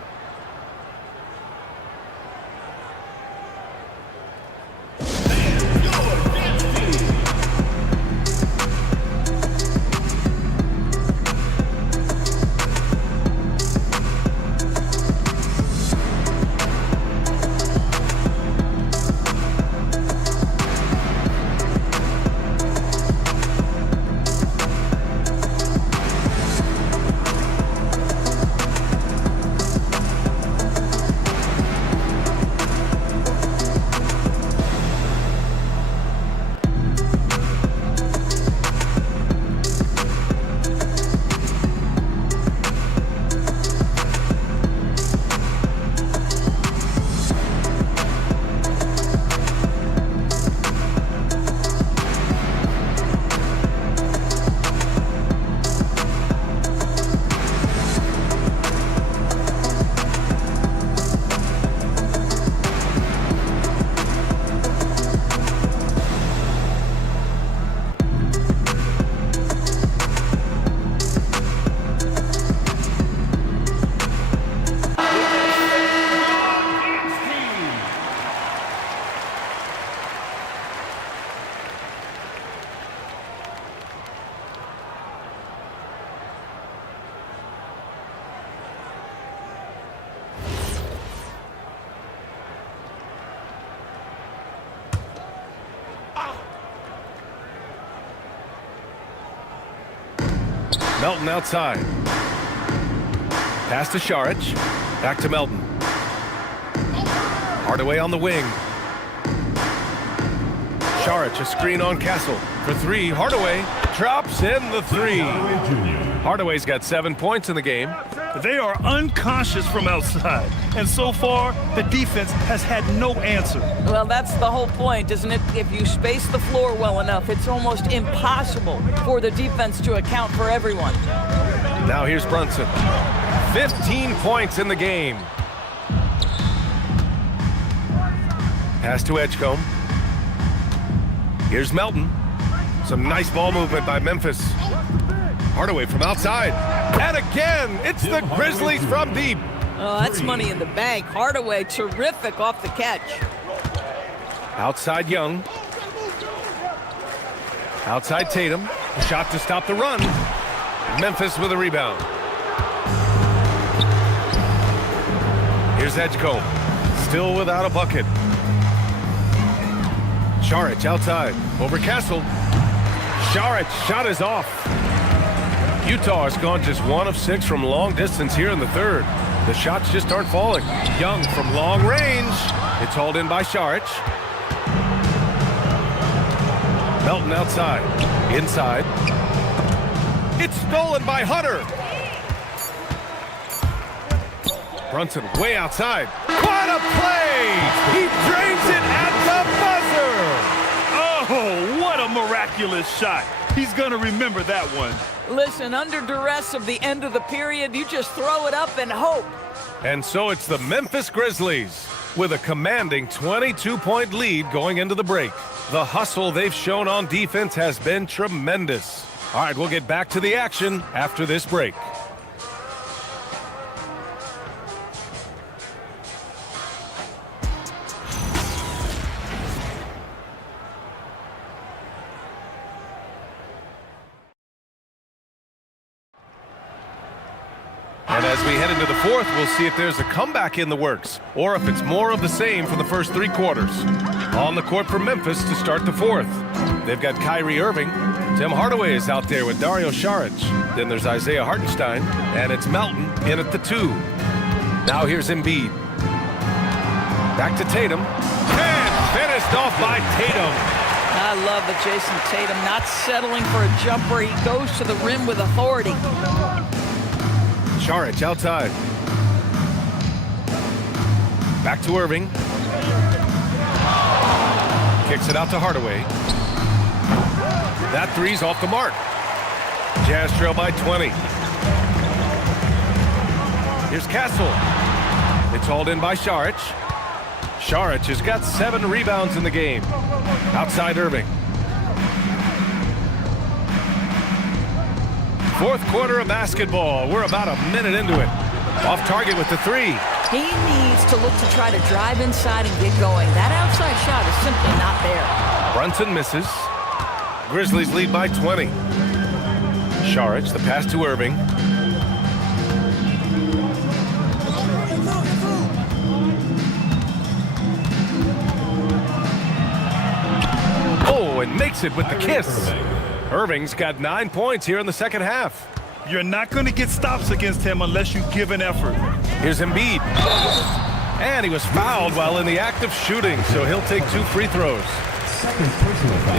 Melton outside. Pass to Saric. Back to Melton. Hardaway on the wing. Saric, a screen on Castle. For 3, Hardaway drops in the 3. Hardaway's got 7 points in the game. They are unconscious from outside. And so far, the defense has had no answer. Well, that's the whole point, isn't it? If you space the floor well enough, it's almost impossible for the defense to account for everyone. Now here's Brunson. 15 points in the game. Pass to Edgecombe. Here's Melton. Some nice ball movement by Memphis. Hardaway from outside. And again, it's the Grizzlies from deep. Oh, that's money in the bank. Hardaway, terrific off the catch. Outside Young. Outside Tatum. A shot to stop the run. Memphis with a rebound. Here's Edgecombe. Still without a bucket. Šarić outside. Over Castle. Šarić shot is off. Utah has gone just 1 of 6 from long distance here in the third. The shots just aren't falling. Young from long range. It's hauled in by Šarić. Melton outside. Inside. It's stolen by Hunter. Brunson way outside. What a play! He drains it at the buzzer! Oh, what a miraculous shot. He's going to remember that one. Listen, under duress of the end of the period, you just throw it up and hope. And so it's the Memphis Grizzlies with a commanding 22-point lead going into the break. The hustle they've shown on defense has been tremendous. All right, we'll get back to the action after this break. And as we head into the fourth, we'll see if there's a comeback in the works or if it's more of the same for the first 3 quarters. On the court for Memphis to start the fourth. They've got Kyrie Irving. Tim Hardaway is out there with Dario Šarić. Then there's Isaiah Hartenstein, and it's Melton in at the 2. Now here's Embiid. Back to Tatum. And finished off by Tatum. I love that Jason Tatum not settling for a jumper. He goes to the rim with authority. Šarić outside. Back to Irving. Kicks it out to Hardaway. That three's off the mark. Jazz trail by 20. Here's Castle. It's hauled in by Šarić. Šarić has got 7 rebounds in the game. Outside Irving. Fourth quarter of basketball. We're about a minute into it. Off target with the 3. He needs to look to try to drive inside and get going. That outside shot is simply not there. Brunson misses. Grizzlies lead by 20. Šarić, the pass to Irving. Oh, and makes it with the kiss. Irving's got 9 points here in the second half. You're not going to get stops against him unless you give an effort. Here's Embiid. And he was fouled while in the act of shooting, so he'll take 2 free throws.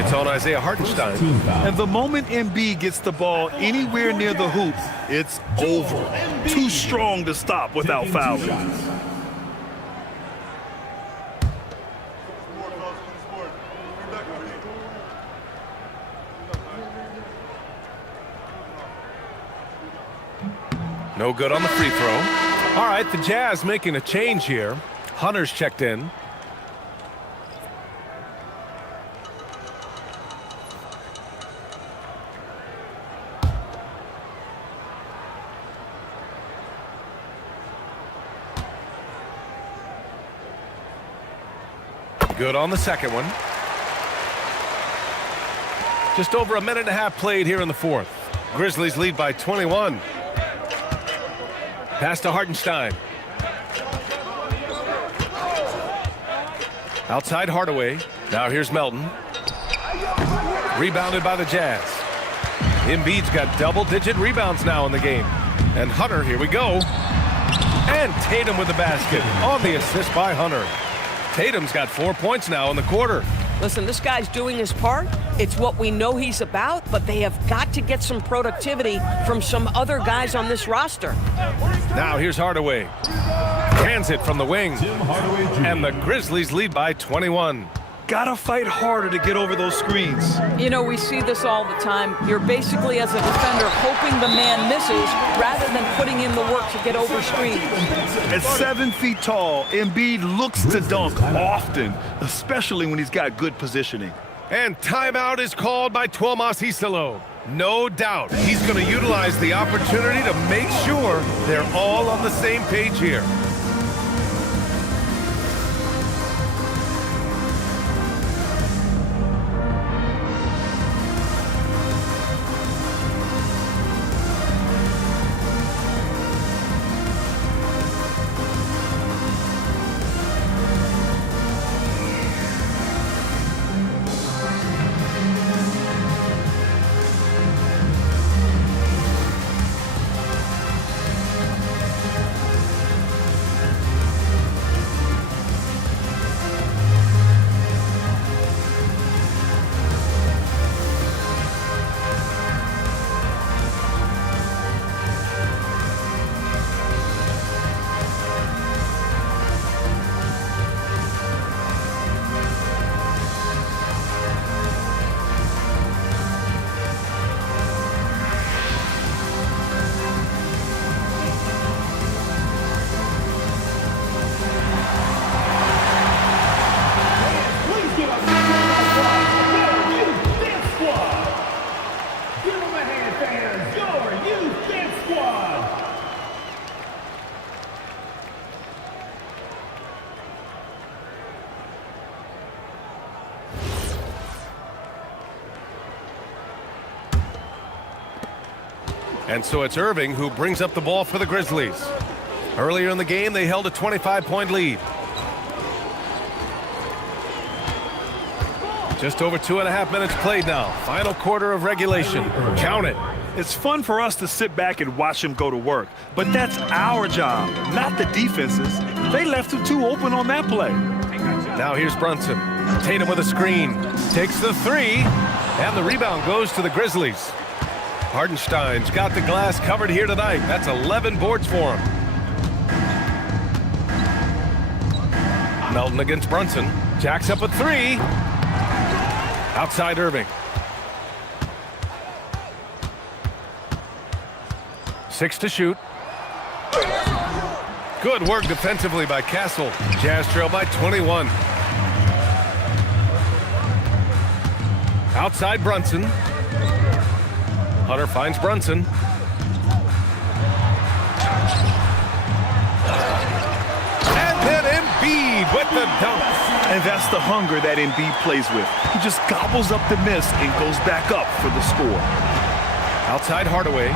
It's on Isaiah Hartenstein. And the moment Embiid gets the ball anywhere near the hoop, it's over. Too strong to stop without fouling. No good on the free throw. All right, the Jazz making a change here. Hunter's checked in. Good on the second one. Just over a minute and a half played here in the fourth. Grizzlies lead by 21. Pass to Hartenstein. Outside Hardaway. Now here's Melton. Rebounded by the Jazz. Embiid's got double-digit rebounds now in the game. And Hunter, here we go. And Tatum with the basket on the assist by Hunter. Tatum's got 4 points now in the quarter. Listen, this guy's doing his part. It's what we know he's about, but they have got to get some productivity from some other guys on this roster. Now here's Hardaway. Hands it from the wing. And the Grizzlies lead by 21. Gotta fight harder to get over those screens. You know, we see this all the time. You're basically, as a defender, hoping the man misses rather than putting in the work to get over screens. At 7 feet tall, Embiid looks to dunk often, especially when he's got good positioning. And timeout is called by Tuomas Hisalo. No doubt he's going to utilize the opportunity to make sure they're all on the same page here. And so it's Irving who brings up the ball for the Grizzlies. Earlier in the game, they held a 25-point lead. Just over 2.5 minutes played now. Final quarter of regulation. Count it. It's fun for us to sit back and watch him go to work, but that's our job, not the defense's. They left him too open on that play. Now here's Brunson. Tatum with a screen. Takes the three, and the rebound goes to the Grizzlies. Hardenstein's got the glass covered here tonight. That's 11 boards for him. Melton against Brunson. Jacks up a three. Outside Irving. 6 to shoot. Good work defensively by Castle. Jazz trail by 21. Outside Brunson. Hunter finds Brunson. And then Embiid with the dunk. And that's the hunger that Embiid plays with. He just gobbles up the miss and goes back up for the score. Outside Hardaway.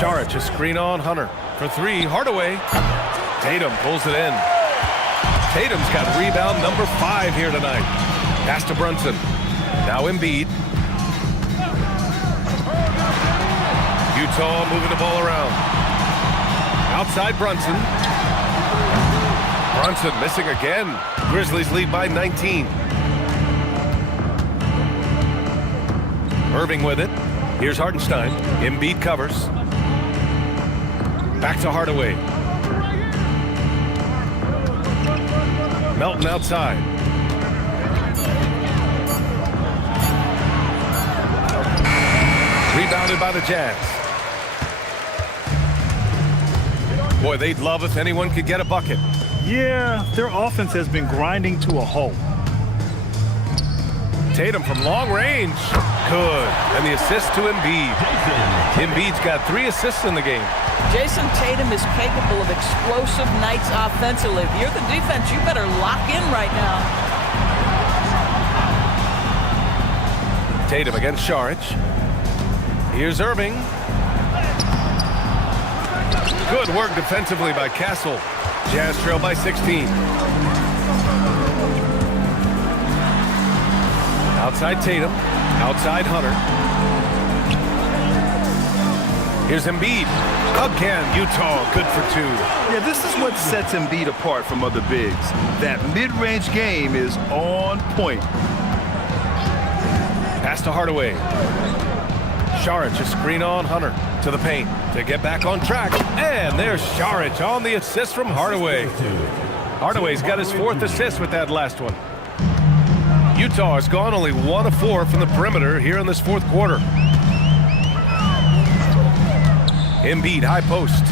Saric, a screen on Hunter. For three, Hardaway. Tatum pulls it in. Tatum's got rebound number 5 here tonight. Pass to Brunson. Now Embiid. Utah moving the ball around. Outside Brunson. Brunson missing again. Grizzlies lead by 19. Irving with it. Here's Hardenstein. Embiid covers. Back to Hardaway. Melton outside. Rebounded by the Jazz. Boy, they'd love if anyone could get a bucket. Yeah, their offense has been grinding to a halt. Tatum from long range. Good. And the assist to Embiid. Embiid's got 3 assists in the game. Jason Tatum is capable of explosive nights offensively. If you're the defense, you better lock in right now. Tatum against Saric. Here's Irving. Good work defensively by Castle. Jazz trail by 16. Outside Tatum. Outside Hunter. Here's Embiid. Again, Utah, good for 2. Yeah, this is what sets Embiid apart from other bigs. That mid-range game is on point. Pass to Hardaway. Saric, a screen on Hunter to the paint to get back on track. And there's Saric on the assist from Hardaway. Hardaway's got his 4th assist with that last one. Utah has gone only 1 of 4 from the perimeter here in this 4th quarter. Embiid, high post.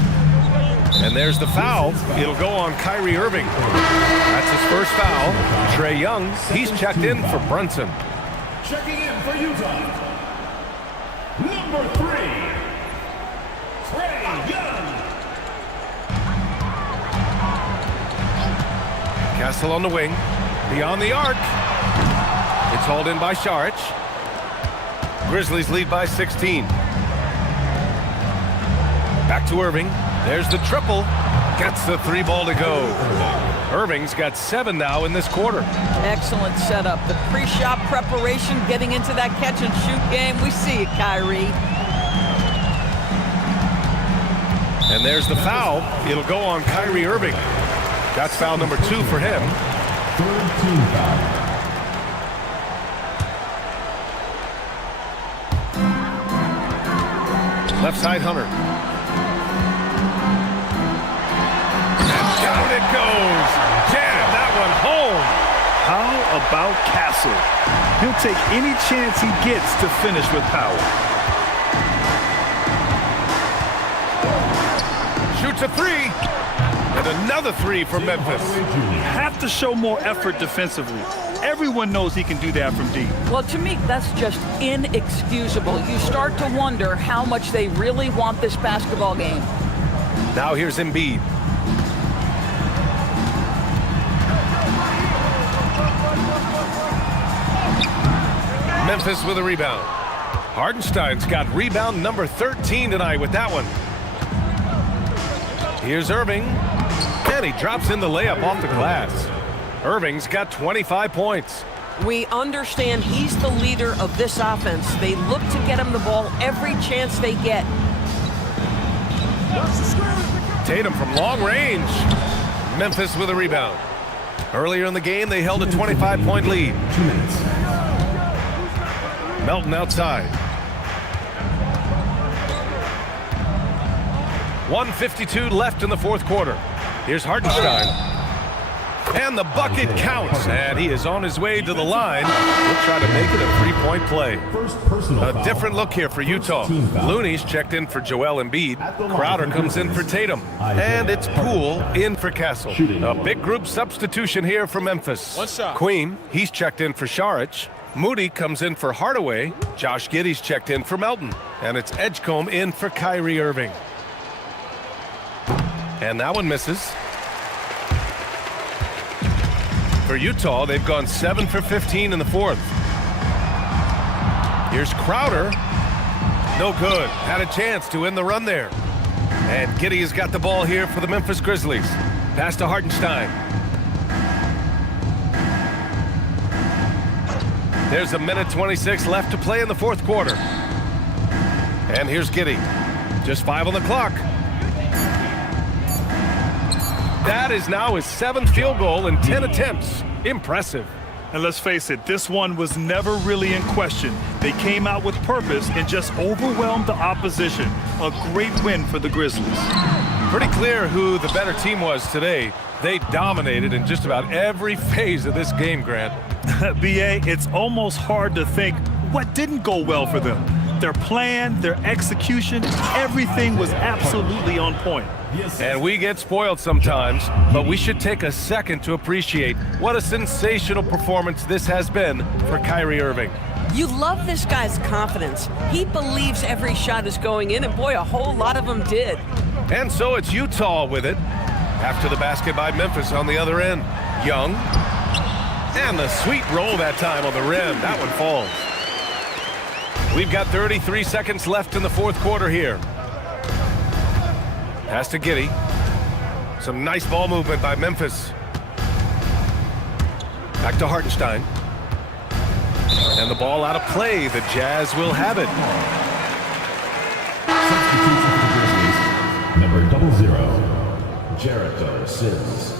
And there's the foul. It'll go on Kyrie Irving. That's his first foul. Trae Young, he's checked in for Brunson. Checking in for Utah, number 3, Trae Young. Castle on the wing, beyond the arc. It's hauled in by Saric. Grizzlies lead by 16. Back to Irving. There's the triple. Gets the 3 ball to go. Irving's got 7 now in this quarter. Excellent setup. The pre-shot preparation, getting into that catch-and-shoot game. We see it, Kyrie. And there's the foul. It'll go on Kyrie Irving. That's foul number 2 for him. 3rd team foul. Left side, Hunter. And down it goes. Jam that one home. How about Castle? He'll take any chance he gets to finish with power. Shoots a 3. And another 3 for Memphis. Have to show more effort defensively. Everyone knows he can do that from deep. Well, to me, that's just inexcusable. You start to wonder how much they really want this basketball game. Now here's Embiid. Memphis with a rebound. Hardenstein's got rebound number 13 tonight with that one. Here's Irving. And he drops in the layup off the glass. Irving's got 25 points. We understand he's the leader of this offense. They look to get him the ball every chance they get. Tatum from long range. Memphis with a rebound. Earlier in the game, they held a 25-point lead. 2 minutes. Melton outside. 1:52 left in the 4th quarter. Here's Hardenstein. And the bucket counts. And he is on his way to the line. He'll try to make it a 3-point play. First personal A foul. different look here for Utah. Team foul. Looney's checked in for Joel Embiid. Crowder comes in for Tatum. And it's Poole in for Castle. A big group substitution here for Memphis. Queen, he's checked in for Saric. Moody comes in for Hardaway. Josh Giddey's checked in for Melton. And it's Edgecombe in for Kyrie Irving. And that one misses. For Utah, they've gone 7 for 15 in the 4th. Here's Crowder. No good. Had a chance to end the run there. And Giddey has got the ball here for the Memphis Grizzlies. Pass to Hartenstein. There's 1:26 left to play in the 4th quarter. And here's Giddey. Just 5 on the clock. That is now his 7th field goal in 10 attempts. Impressive. And let's face it, this one was never really in question. They came out with purpose and just overwhelmed the opposition. A great win for the Grizzlies. Pretty clear who the better team was today. They dominated in just about every phase of this game, Grant. BA, it's almost hard to think what didn't go well for them. Their plan, their execution, everything was absolutely on point. And we get spoiled sometimes, but we should take a second to appreciate what a sensational performance this has been for Kyrie Irving. You love this guy's confidence. He believes every shot is going in, and boy, a whole lot of them did. And so it's Utah with it. After the basket by Memphis on the other end. Young. And the sweet roll that time on the rim. That one falls. We've got 33 seconds left in the 4th quarter here. Pass to Giddey. Some nice ball movement by Memphis. Back to Hartenstein. And the ball out of play. The Jazz will have it. Substitution 0, Jericho Sims.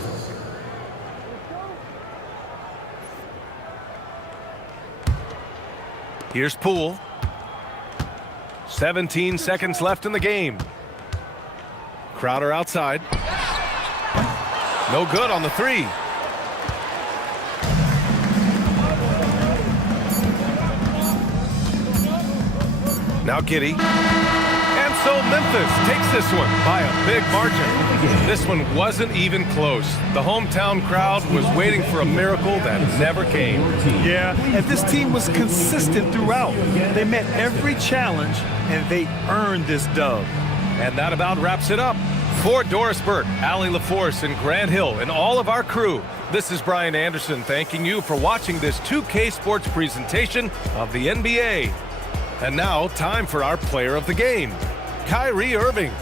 Here's Poole. 17 seconds left in the game. Crowder outside. No good on the three. Now Giddey. And so Memphis takes this one by a big margin. This one wasn't even close. The hometown crowd was waiting for a miracle that never came. Yeah, and this team was consistent throughout. They met every challenge, and they earned this dub. And that about wraps it up. For Doris Burke, Allie LaForce, and Grant Hill, and all of our crew, this is Brian Anderson thanking you for watching this 2K Sports presentation of the NBA. And now, time for our player of the game, Kyrie Irving.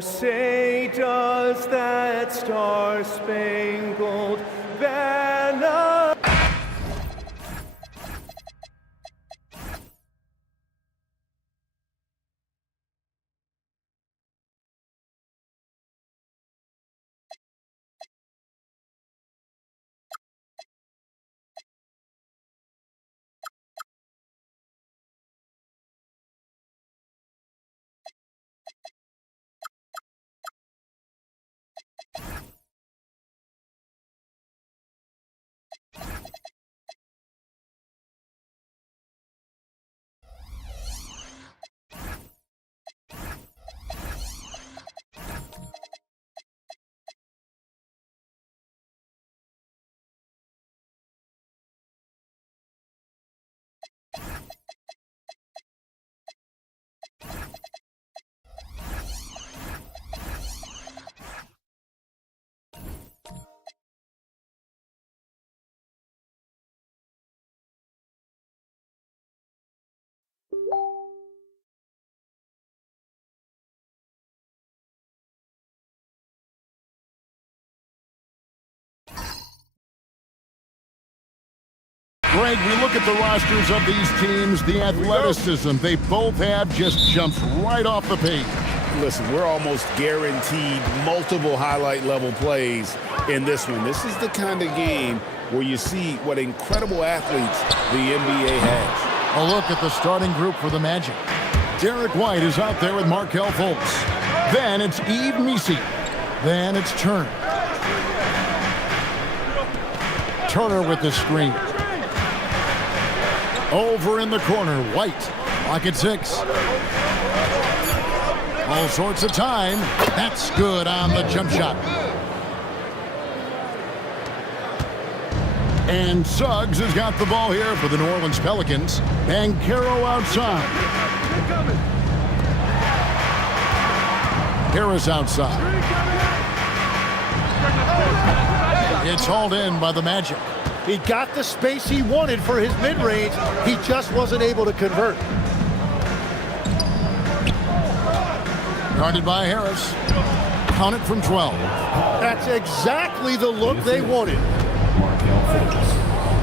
say does that star-spangled banner. Greg, we look at the rosters of these teams, the athleticism they both have just jumps right off the page. Listen, we're almost guaranteed multiple highlight level plays in this one. This is the kind of game where you see what incredible athletes the NBA has. A look at the starting group for the Magic. Derek White is out there with Markelle Fultz. Then it's Yves Missi. Then it's Turner. Turner with the screen. Over in the corner, White. Lock at 6. All sorts of time. That's good on the jump shot. And Suggs has got the ball here for the New Orleans Pelicans. Banchero outside. Harris outside. It's hauled in by the Magic. He got the space he wanted for his mid-range. He just wasn't able to convert. Guarded by Harris. Count it from 12. That's exactly the look they wanted.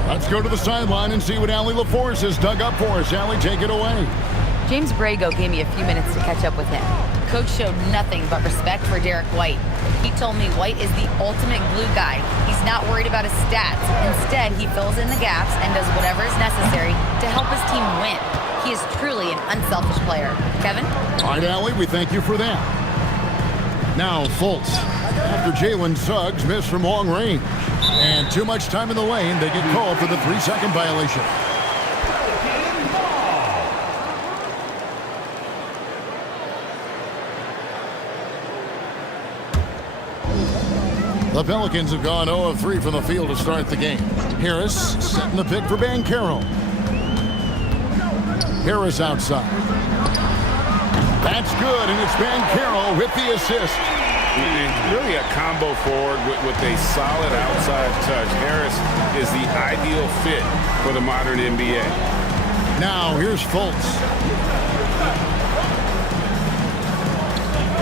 Let's go to the sideline and see what Allie LaForce has dug up for us. Allie, take it away. James Brago gave me a few minutes to catch up with him. Coach showed nothing but respect for Derek White. He told me White is the ultimate glue guy. He's not worried about his stats. Instead, he fills in the gaps and does whatever is necessary to help his team win. He is truly an unselfish player. Kevin? All right, Allie, we thank you for that. Now, Fultz. After Jalen Suggs missed from long range. And too much time in the lane, they get called for the 3-second violation. The Pelicans have gone 0 of 3 from the field to start the game. Harris setting the pick for Banchero. Harris outside. That's good, and it's Banchero with the assist. Really a combo forward with a solid outside touch. Harris is the ideal fit for the modern NBA. Now here's Fultz.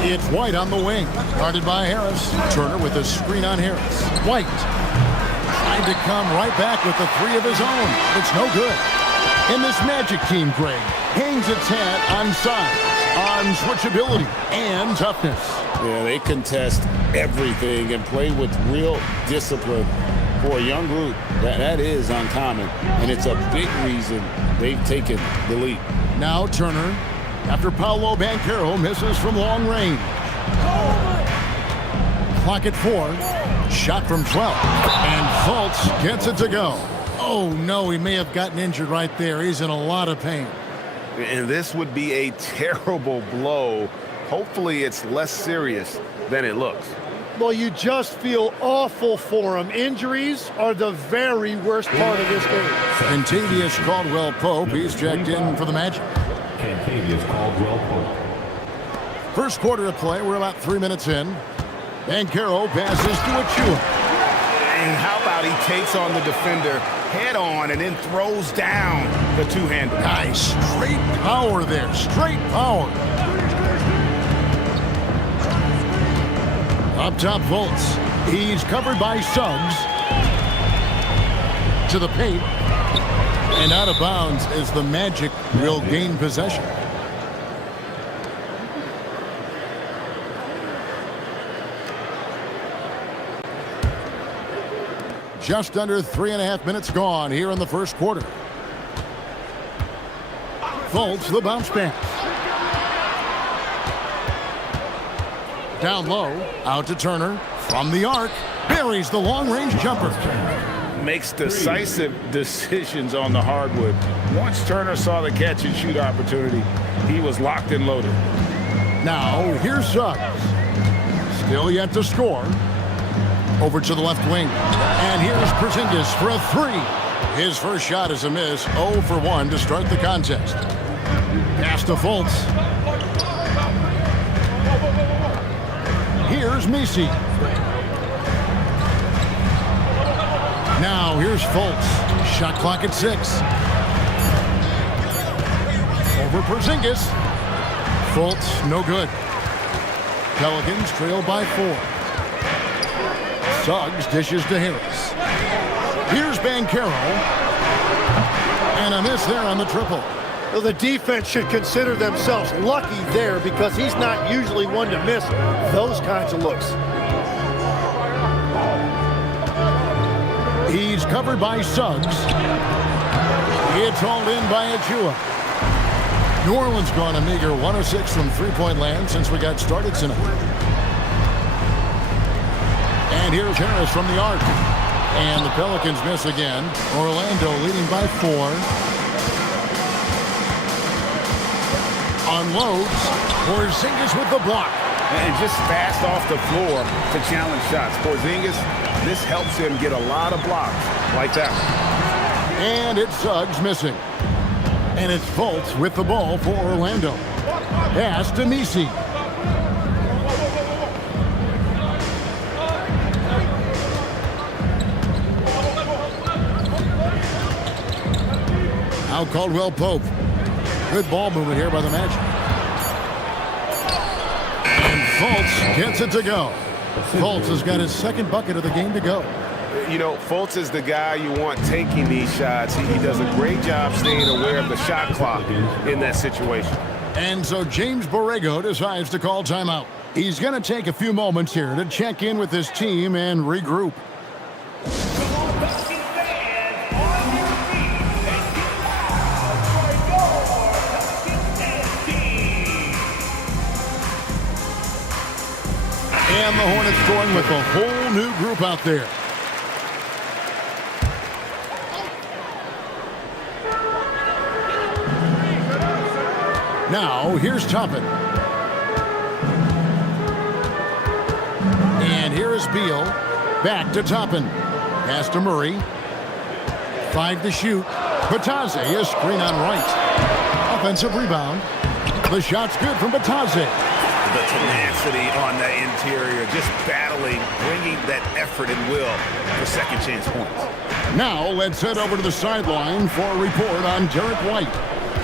It's White on the wing, guarded by Harris. Turner with a screen on Harris. White trying to come right back with the 3 of his own. It's no good. And this Magic team, Greg, hangs its hat on size, on switchability, and toughness. Yeah, they contest everything and play with real discipline. For a young group, that is uncommon, and it's a big reason they've taken the lead. Now Turner, after Paolo Banchero misses from long range. Clock at 4. Shot from 12. And Fultz gets it to go. Oh, no, he may have gotten injured right there. He's in a lot of pain. And this would be a terrible blow. Hopefully it's less serious than it looks. Well, you just feel awful for him. Injuries are the very worst part of this game. Kentavious Caldwell-Pope, he's checked in for the Magic. Kentavious Caldwell-Pope. First quarter of play, we're about 3 minutes in. Banchero passes to Achua. And how about he takes on the defender head on and then throws down the two-hander. Nice straight power there, straight power. Up top, Fultz. He's covered by Suggs. To the paint. And out of bounds as the Magic will gain possession. Just under 3.5 minutes gone here in the first quarter. Fultz, the bounce pass. Down low, out to Turner. From the arc, buries the long-range jumper. Makes decisive decisions on the hardwood. Once Turner saw the catch-and-shoot opportunity, he was locked and loaded. Now, here's Suggs. Still yet to score. Over to the left wing. And here's Porzingis for a three. His first shot is a miss. 0 for 1 to start the contest. Pass to Fultz. Here's Messi. Now here's Fultz. Shot clock at 6. Over Porzingis. Fultz, no good. Pelicans trail by 4. Suggs dishes to Harris. Here's Banchero. And a miss there on the triple. Well, the defense should consider themselves lucky there because he's not usually one to miss those kinds of looks. He's covered by Suggs. It's hauled in by Achua. New Orleans gone a meager 1 of 6 from three-point land since we got started tonight. And here's Harris from the arc. And the Pelicans miss again. Orlando leading by 4. Unloads. Porzingis with the block. And just fast off the floor to challenge shots. Porzingis, this helps him get a lot of blocks like that one. And it's Suggs missing. And it's Fultz with the ball for Orlando. Pass to Messi. Now Caldwell Pope. Good ball movement here by the Magic. And Fultz gets it to go. Fultz has got his second bucket of the game to go. You know, Fultz is the guy you want taking these shots. He does a great job staying aware of the shot clock in that situation. And so James Borrego decides to call timeout. He's going to take a few moments here to check in with his team and regroup. And the Hornets going with a whole new group out there. Now, here's Toppin. And here is Beal. Back to Toppin. Pass to Murray. 5 to shoot. Batadze, a screen on right. Offensive rebound. The shot's good from Batadze. The tenacity on the interior, just battling, bringing that effort and will for second chance points. Now, let's head over to the sideline for a report on Derek White.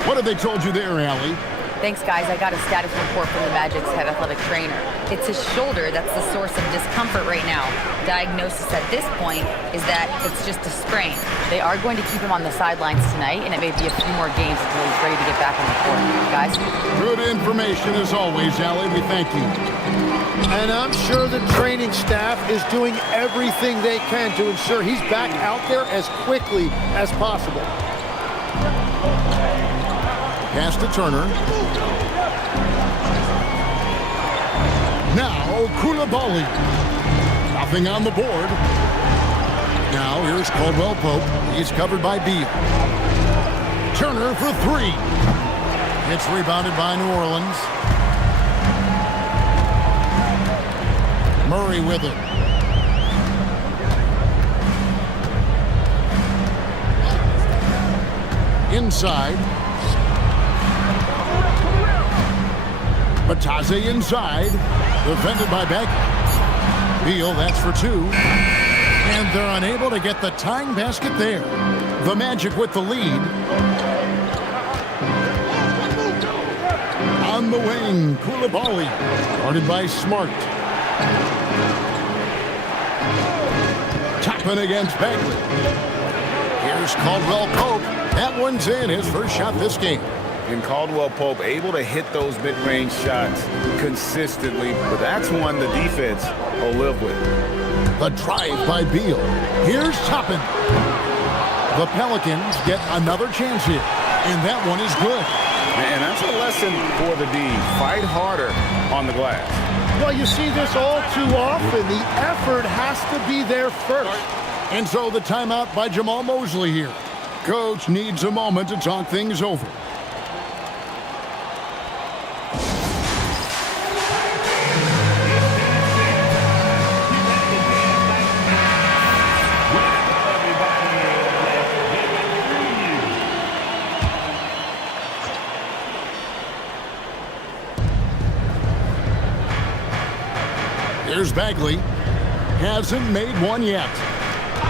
What have they told you there, Allie? Thanks, guys. I got a status report from the Magic's head athletic trainer. It's his shoulder that's the source of discomfort right now. Diagnosis at this point is that it's just a sprain. They are going to keep him on the sidelines tonight, and it may be a few more games until he's ready to get back on the court. Guys? Good information as always, Allie. We thank you. And I'm sure the training staff is doing everything they can to ensure he's back out there as quickly as possible. Pass to Turner. Now, Koulibaly. Nothing on the board. Now, here's Caldwell Pope. He's covered by Beal. Turner for 3. It's rebounded by New Orleans. Murray with it. Inside. Batadze inside. Defended by Beck. Beal, that's for 2. And they're unable to get the tying basket there. The Magic with the lead. On the wing, Koulibaly. Guarded by Smart. Toppin against Bagley. Here's Caldwell Pope. That one's in, his first shot this game. And Caldwell Pope able to hit those mid-range shots consistently, but that's one the defense will live with. The drive by Beal. Here's Toppin. The Pelicans get another chance here, and that one is good. And that's a lesson for the D. Fight harder on the glass. Well, you see this all too often. The effort has to be there first. And so the timeout by Jamal Mosley here. Coach needs a moment to talk things over. Here's Bagley. Hasn't made one yet.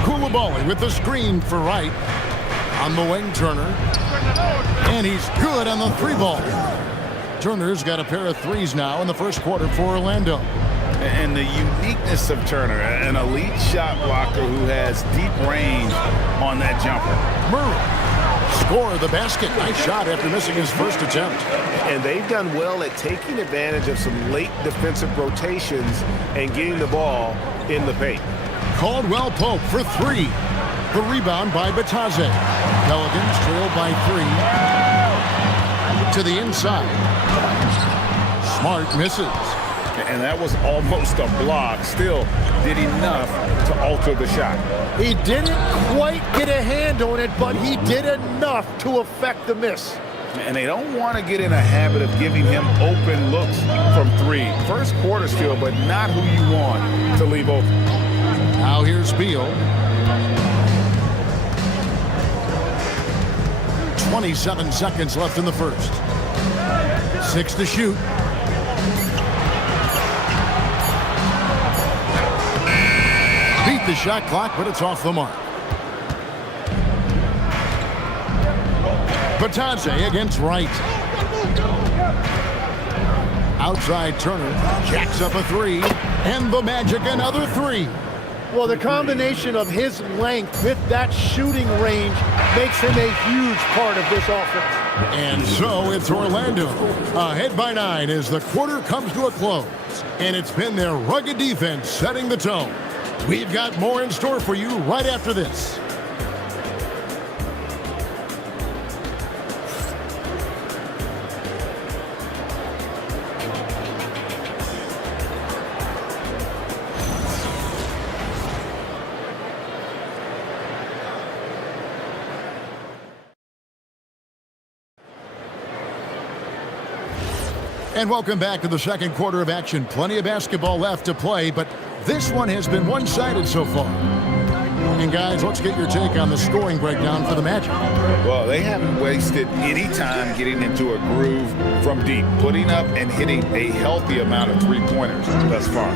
Koulibaly with the screen for Wright. On the wing, Turner. And he's good on the three ball. Turner's got a pair of threes now in the first quarter for Orlando. And the uniqueness of Turner, an elite shot blocker who has deep range on that jumper. Murray. Score the basket. Nice shot after missing his first attempt. And they've done well at taking advantage of some late defensive rotations and getting the ball in the paint. Caldwell Pope for three. The rebound by Bataze. Pelicans trail by 3. To the inside. Smart misses. And that was almost a block. Still did enough to alter the shot. He didn't quite get a hand on it, but he did enough to affect the miss. And they don't want to get in a habit of giving him open looks from 3. First quarter still, but not who you want to leave open. Now here's Beal. 27 seconds left in the first. 6 to shoot. Beat the shot clock, but it's off the mark. Bataze against Wright. Outside Turner jacks up a 3, and the Magic another 3. Well, the combination of his length with that shooting range makes him a huge part of this offense. And so it's Orlando ahead by 9 as the quarter comes to a close. And it's been their rugged defense setting the tone. We've got more in store for you right after this. And welcome back to the second quarter of action. Plenty of basketball left to play, but this one has been one-sided so far. And guys, let's get your take on the scoring breakdown for the Magic. Well, they haven't wasted any time getting into a groove from deep, putting up and hitting a healthy amount of three-pointers thus far.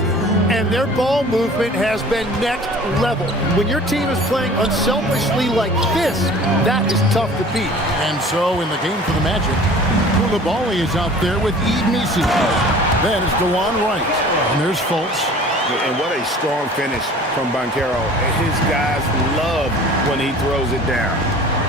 And their ball movement has been next level. When your team is playing unselfishly like this, that is tough to beat. And so in the game for the Magic, Koulibaly is out there with Ed Misi. That is DeLon Wright. And there's Fultz. And what a strong finish from Banchero. His guys love when he throws it down.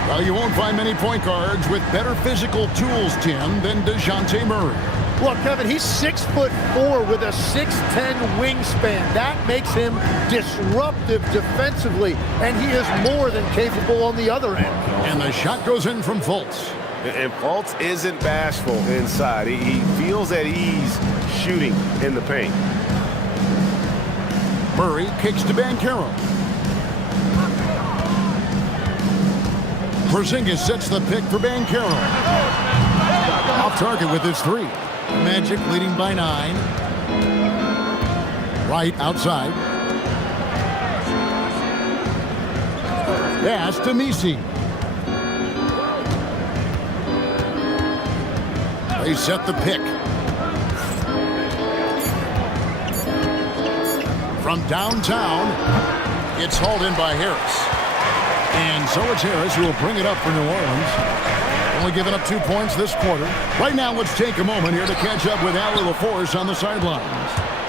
Well, you won't find many point guards with better physical tools, Tim, than DeJounte Murray. Look, Kevin, he's 6'4" with a 6'10" wingspan. That makes him disruptive defensively, and he is more than capable on the other end. And the shot goes in from Fultz. And Fultz isn't bashful inside. He feels at ease shooting in the paint. Murray kicks to Banchero. Porzingis sets the pick for Banchero. Off target with his 3. Magic leading by 9. Right outside. Pass to Misi. They set the pick. From downtown, it's hauled in by Harris. And so it's Harris who will bring it up for New Orleans. Only giving up 2 points this quarter. Right now, let's take a moment here to catch up with Allie LaForce on the sidelines.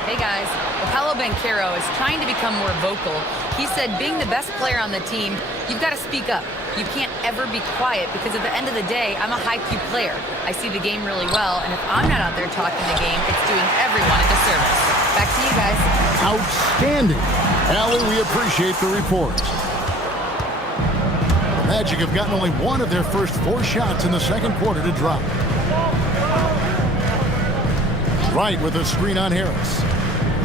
Hey guys, Paolo Banchero is trying to become more vocal. He said being the best player on the team, you've got to speak up. You can't ever be quiet because at the end of the day, I'm a high-Q player. I see the game really well, and if I'm not out there talking the game, it's doing everyone a disservice. Back to you guys. Outstanding. Allie, we appreciate the report. The Magic have gotten only one of their first 4 shots in the second quarter to drop. Wright with a screen on Harris.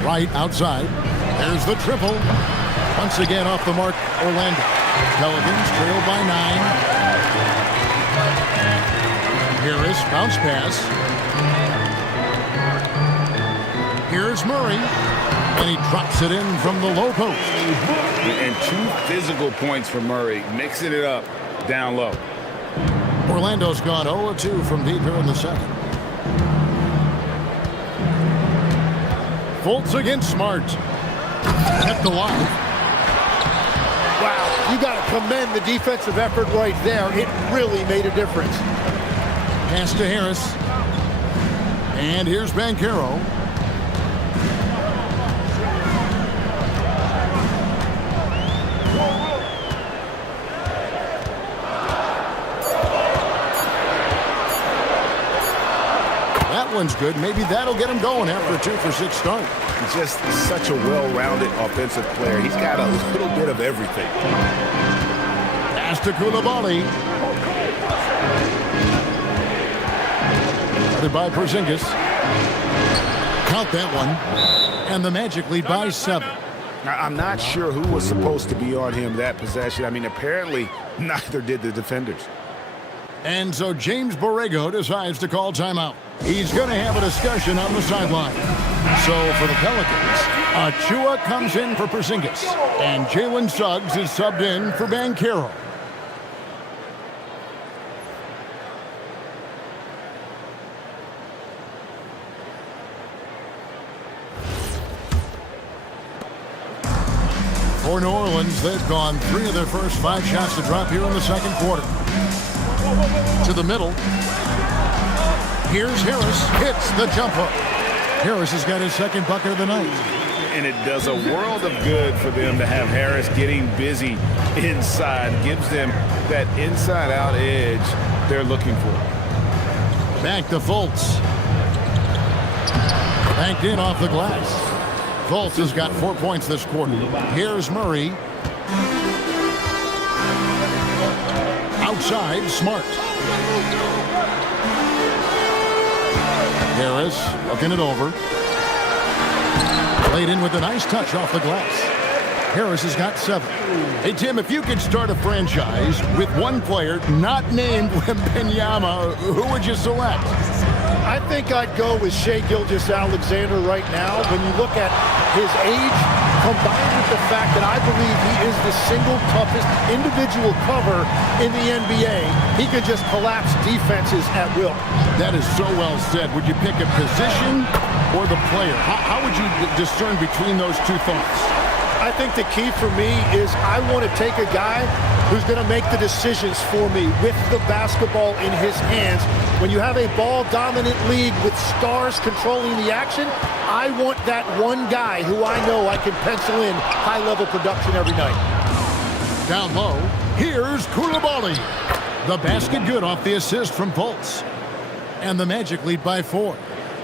Wright outside. There's the triple. Once again off the mark, Orlando. Pelicans trail by 9. Harris, bounce pass. Here's Murray. And he drops it in from the low post. And 2 physical points for Murray, mixing it up down low. Orlando's gone 0-2 from deep here in the second. Fultz against Smart. Kept alive. Wow, you got to commend the defensive effort right there. It really made a difference. Pass to Harris. And here's Banchero. That one's good. Maybe that'll get him going after a 2-for-6 start. Just such a well-rounded offensive player. He's got a little bit of everything. Pass to Koulibaly. Guarded by Porzingis. Count that one. And the Magic lead by 7. Now, I'm not sure who was supposed to be on him that possession. I mean, apparently neither did the defenders. And so James Borrego decides to call timeout. He's going to have a discussion on the sideline. So for the Pelicans, Achua comes in for Porzingis. And Jalen Suggs is subbed in for Banchero. For New Orleans, they've gone 3 of their first 5 shots to drop here in the second quarter. To the middle. Here's Harris. Hits the jump hook. Harris has got his second bucket of the night. And it does a world of good for them to have Harris getting busy inside. Gives them that inside-out edge they're looking for. Back to Fultz. Banked in off the glass. Fultz has got 4 points this quarter. Here's Murray. Outside, Smart. Harris looking it over. Played in with a nice touch off the glass. Harris has got 7. Hey, Tim, if you could start a franchise with one player not named Wembanyama, who would you select? I think I'd go with Shai Gilgeous-Alexander right now. When you look at his age, combined with the fact that I believe he is the single toughest individual cover in the NBA, he could just collapse defenses at will. That is so well said. Would you pick a position or the player? How would you discern between those two thoughts? I think the key for me is I want to take a guy who's going to make the decisions for me with the basketball in his hands. When you have a ball-dominant league with stars controlling the action, I want that one guy who I know I can pencil in high-level production every night. Down low, here's Koulibaly. The basket good off the assist from Fultz. And the Magic lead by 4.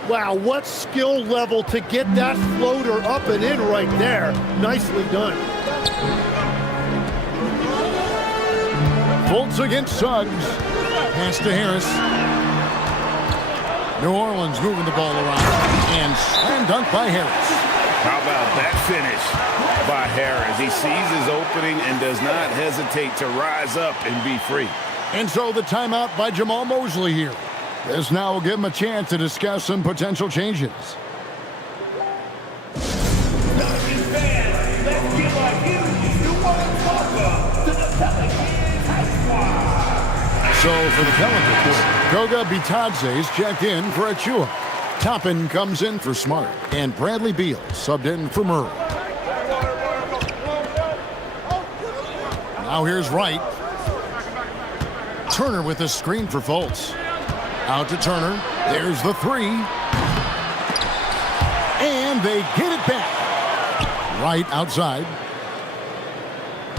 Wow, what skill level to get that floater up and in right there. Nicely done. Fultz against Suggs. Pass to Harris. New Orleans moving the ball around. And slam dunk by Harris. How about that finish by Harris? He sees his opening and does not hesitate to rise up and be free. And so the timeout by Jamal Mosley here. This now will give him a chance to discuss some potential changes. Pelicans fans, let's give a huge welcome to the Pelicans High Squad. So for the Pelicans, Goga Bitadze is checked in for Achua. Toppin comes in for Smart. And Bradley Beal subbed in for Murray. Now here's Wright. Turner with a screen for Fultz. Out to Turner. There's the 3. And they get it back. Wright outside.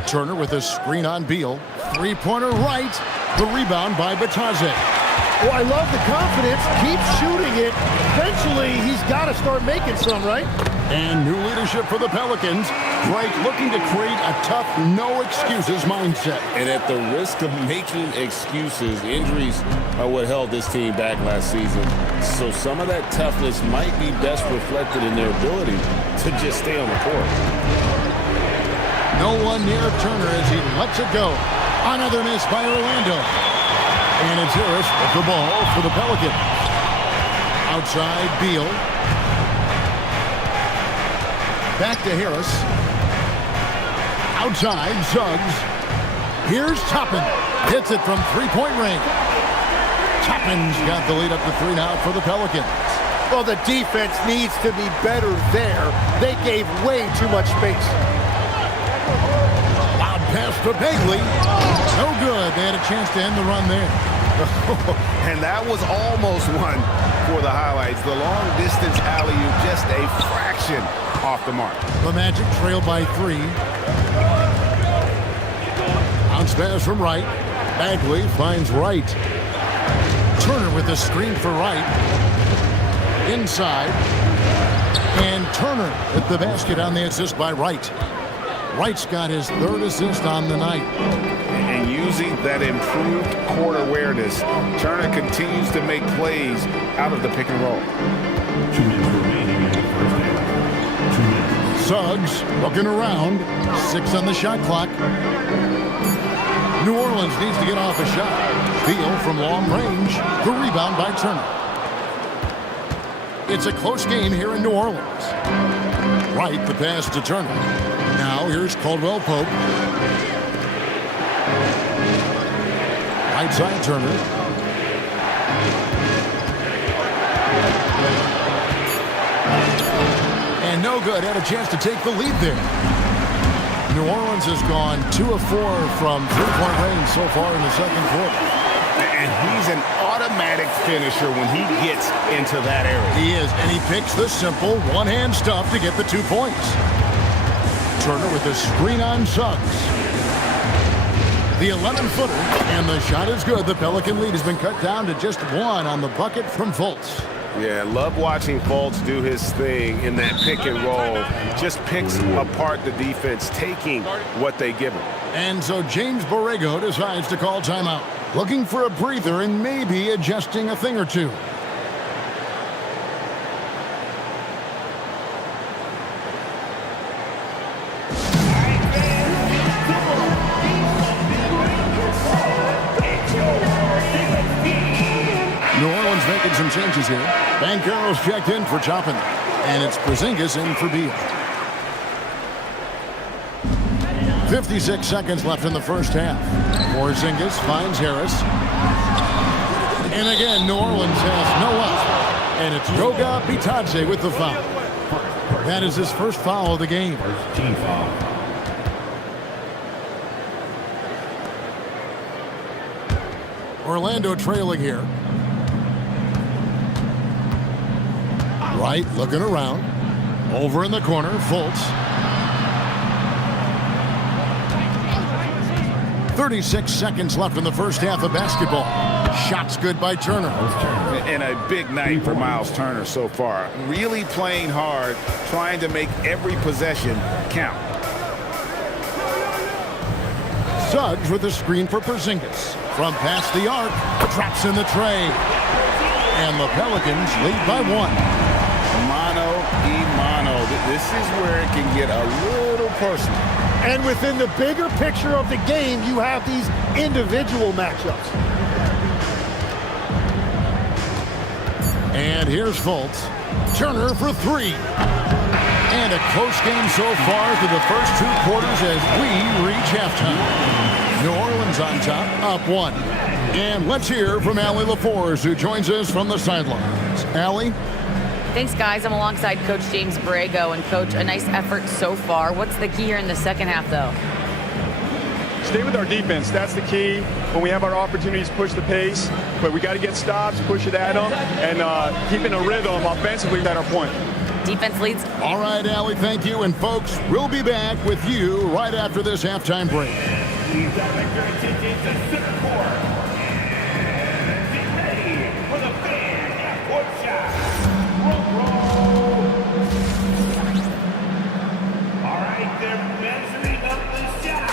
Turner with a screen on Beal. Three-pointer right. The rebound by Batadze. Well, I love the confidence. Keep shooting it. Eventually, he's got to start making some, right? And new leadership for the Pelicans. Drake looking to create a tough, no-excuses mindset. And at the risk of making excuses, injuries are what held this team back last season. So some of that toughness might be best reflected in their ability to just stay on the court. No one near Turner as he lets it go. Another miss by Orlando. And it's Harris with the ball for the Pelicans. Outside, Beal. Back to Harris. Outside, Suggs. Here's Toppin. Hits it from three-point range. Toppin's got the lead up to 3 now for the Pelicans. Well, the defense needs to be better there. They gave way too much space. Loud pass to Bagley. No good. They had a chance to end the run there. And that was almost one for the highlights. The long-distance alley-oop, just a fraction off the mark. The Magic trail by 3. Bounce pass from Wright. Bagley finds Wright. Turner with a screen for Wright. Inside. And Turner at the basket on the assist by Wright. Wright's got his 3rd assist on the night. And using that improved court awareness, Turner continues to make plays out of the pick and roll. 2 minutes remaining in the first half. 2 minutes. Suggs looking around. 6 on the shot clock. New Orleans needs to get off a shot. Beal from long range. The rebound by Turner. It's a close game here in New Orleans. Wright the pass to Turner. Now here's Caldwell Pope. Right side Turner. And no good. Had a chance to take the lead there. New Orleans has gone 2 of 4 from three-point range so far in the second quarter. And he's an automatic finisher when he gets into that area. He is, and he picks the simple one-hand stuff to get the 2 points. Turner with a screen on Suggs. The 11-footer, and the shot is good. The Pelican lead has been cut down to just 1 on the bucket from Fultz. Yeah, love watching Fultz do his thing in that pick and roll. Just picks apart the defense, taking what they give him. And so James Borrego decides to call timeout. Looking for a breather and maybe adjusting a thing or two. New Orleans making some changes here. Banchero's checked in for Toppin. And it's Porzingis in for Beal. 56 seconds left in the first half. Porzingis finds Harris. And again, New Orleans has no up. And it's Goga Bitadze with the foul. That is his first foul of the game. First team foul. Orlando trailing here. Wright looking around. Over in the corner, Fultz. 36 seconds left in the first half of basketball. Shots good by Turner. And a big night for Miles Turner so far. Really playing hard, trying to make every possession count. Suggs with a screen for Porzingis. From past the arc, drops in the tray. And the Pelicans lead by 1. Mano. This is where it can get a little personal. And within the bigger picture of the game, you have these individual matchups. And here's Fultz. Turner for 3. And a close game so far through the first 2 quarters as we reach halftime. New Orleans on top, up 1. And let's hear from Allie LaForce, who joins us from the sidelines. Allie? Thanks, guys. I'm alongside Coach James Borrego. And, Coach, a nice effort so far. What's the key here in the second half, though? Stay with our defense. That's the key. When we have our opportunities, push the pace. But we got to get stops, push it at them, and keeping a rhythm offensively at our point. Defense leads. All right, Allie, thank you. And folks, we'll be back with you right after this halftime break. Leave that vector attention to center court. And get ready for the fan half-court shot. Roll. All right, they're measuring up the shot.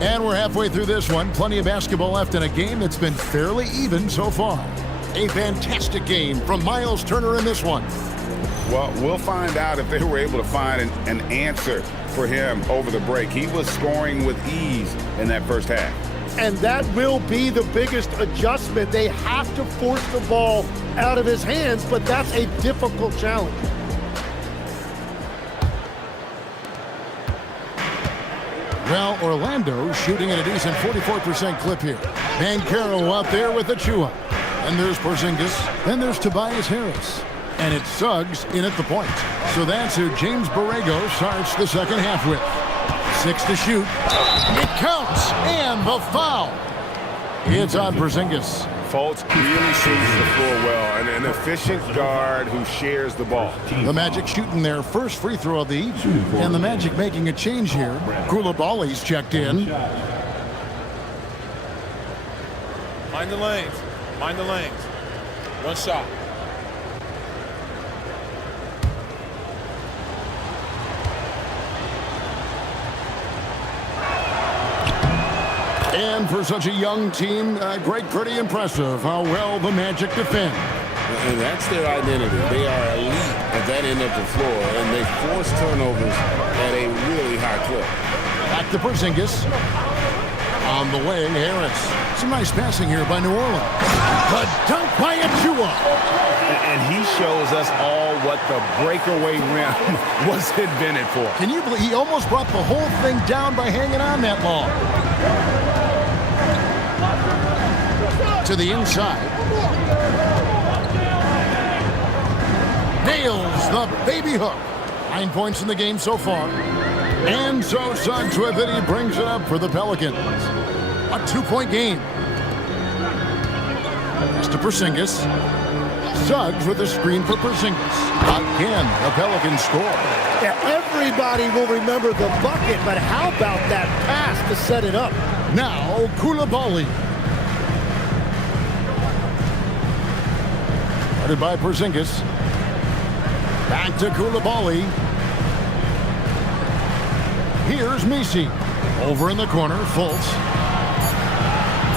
And we're halfway through this one. Plenty of basketball left in a game that's been fairly even so far. A fantastic game from Miles Turner in this one. Well, we'll find out if they were able to find an answer for him over the break. He was scoring with ease in that first half. And that will be the biggest adjustment. They have to force the ball out of his hands, but that's a difficult challenge. Well, Orlando shooting at a decent 44% clip here. Banchero out there with Achua. And there's Porzingis. Then there's Tobias Harris. And it's Suggs in at the point. So that's who James Borrego starts the second half with. 6 to shoot. It counts. And the foul. It's on Porzingis. Fultz really sees the floor well, and an efficient guard who shares the ball. The Magic shooting their first free throw of the evening. And the Magic making a change here. Koulibaly's checked in. Mind the lanes. Mind the lanes. One shot. And for such a young team, Greg, pretty impressive how well the Magic defend. And that's their identity. They are elite at that end of the floor, and they force turnovers at a really high clip. Back to Porzingis. On the wing, Harris. Some nice passing here by New Orleans. The dunk by Achua. And he shows us all what the breakaway rim was invented for. Can you believe he almost brought the whole thing down by hanging on that long? To the inside. Nails the baby hook. 9 points in the game so far. And so Suggs with it. He brings it up for the Pelicans. A 2-point game. Pass to Porzingis. Suggs with a screen for Porzingis. Again, the Pelicans score. Yeah, everybody will remember the bucket, but how about that pass to set it up? Now, Koulibaly. Guarded by Porzingis. Back to Koulibaly. Here's Misi. Over in the corner, Fultz.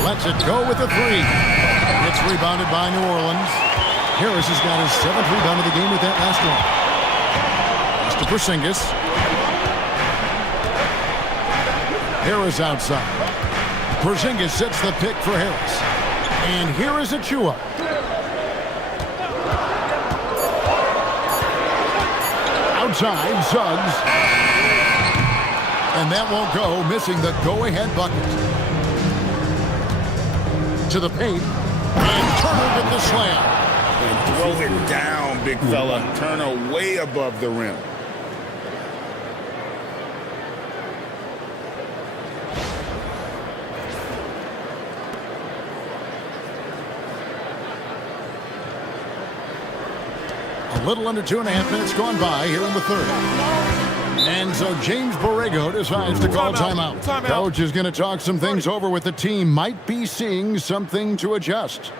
Lets it go with a three. It's rebounded by New Orleans. Harris has got his 7th rebound of the game with that last one. Pass to Porzingis. Harris outside. Porzingis sets the pick for Harris. And here is Achua. Outside, Suggs. And that won't go, missing the go-ahead bucket. To the paint. And Turner with the slam. And throws it down, big fella. Turner way above the rim. A little under 2.5 minutes gone by here in the third. And so James Borrego decides to call timeout. Coach is going to talk some things over with the team. Might be seeing something to adjust.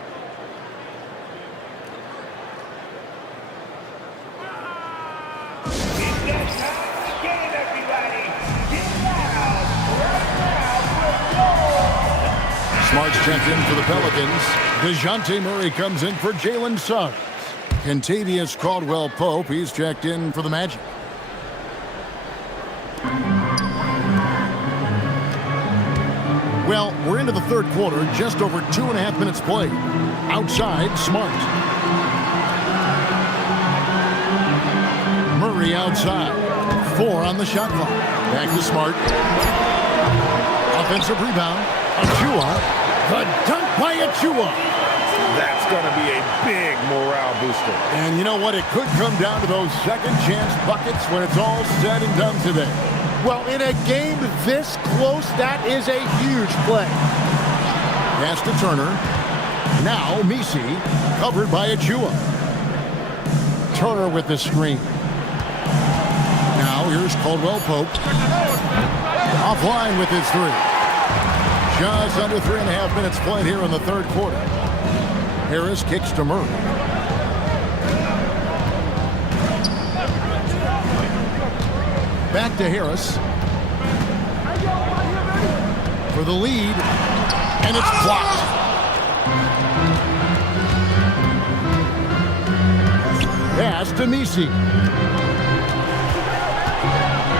Smart's checked in for the Pelicans. DeJounte Murray comes in for Jalen Suggs. Kentavious Caldwell-Pope, he's checked in for the Magic. Well, we're into the third quarter, just over 2.5 minutes played. Outside, Smart. Murray outside. 4 on the shot clock. Back to Smart. Offensive rebound. Achua. The dunk by Achua. That's going to be a big morale booster. And you know what? It could come down to those second chance buckets when it's all said and done today. Well, in a game this close, that is a huge play. Pass to Turner. Now Misi, covered by Achua. Turner with the screen. Now here's Caldwell-Pope. Offline with his 3. Just under 3.5 minutes played here in the third quarter. Harris kicks to Murray. Back to Harris. For the lead. And it's blocked. Pass to Misi.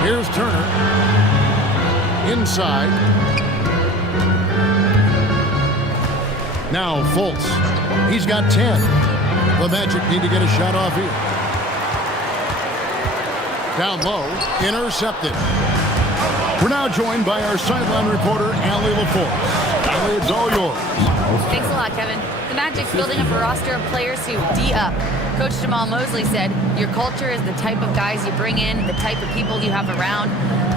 Here's Turner. Inside. Now Fultz. He's got 10. The Magic need to get a shot off here. Down low. Intercepted. We're now joined by our sideline reporter, Allie LaForce. Allie, it's all yours. Thanks a lot, Kevin. The Magic's building up a roster of players who D up. Coach Jamal Mosley said, your culture is the type of guys you bring in, the type of people you have around.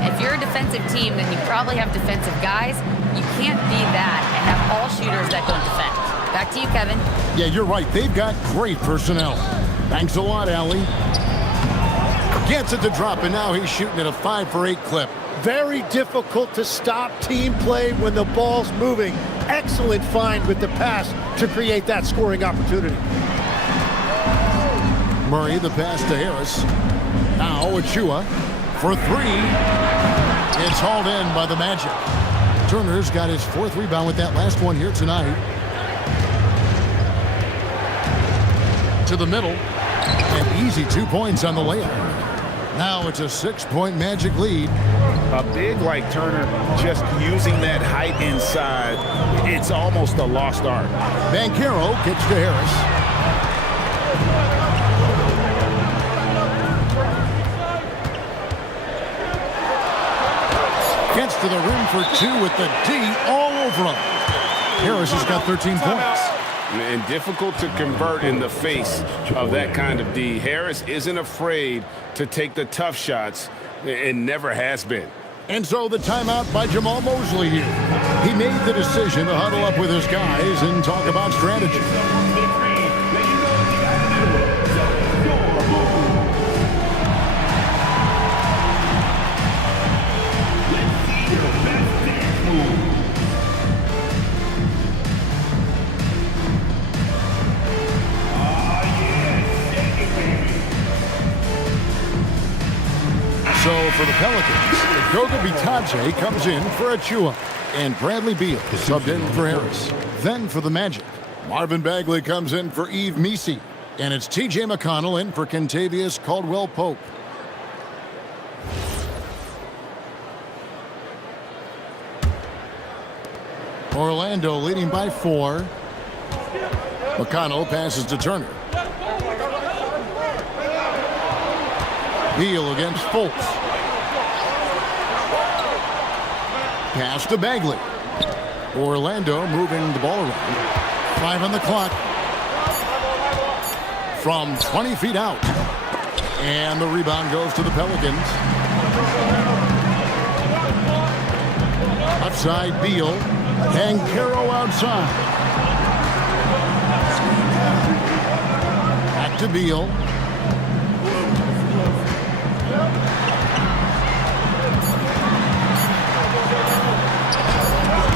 If you're a defensive team, then you probably have defensive guys. You can't be that and have all shooters that don't defend. Back to you, Kevin. Yeah, you're right. They've got great personnel. Thanks a lot, Allie. Gets it to drop, and now he's shooting at a 5-for-8 clip. Very difficult to stop team play when the ball's moving. Excellent find with the pass to create that scoring opportunity. Murray, the pass to Harris. Now Achua for 3. It's hauled in by the Magic. Turner's got his 4th rebound with that last one here tonight. To the middle. And easy 2 points on the layup. Now it's a 6-point Magic lead. A big like Turner, just using that height inside, it's almost a lost art. Banchero kicks to Harris. Gets to the rim for 2 with the D all over him. Harris has got 13 points. And difficult to convert in the face of that kind of D. Harris isn't afraid to take the tough shots and never has been. And so the timeout by Jamal Mosley here. He made the decision to huddle up with his guys and talk about strategy. So for the Pelicans, Goga Bitadze comes in for Achua. And Bradley Beal subbed in for Harris. Then for the Magic, Marvin Bagley comes in for Yves Misi. And it's T.J. McConnell in for Kentavious Caldwell-Pope. Orlando leading by 4. McConnell passes to Turner. Beal against Fultz. Pass to Bagley. Orlando moving the ball around. 5 on the clock. From 20 feet out. And the rebound goes to the Pelicans. Outside Beal. Banchero outside. Back to Beal.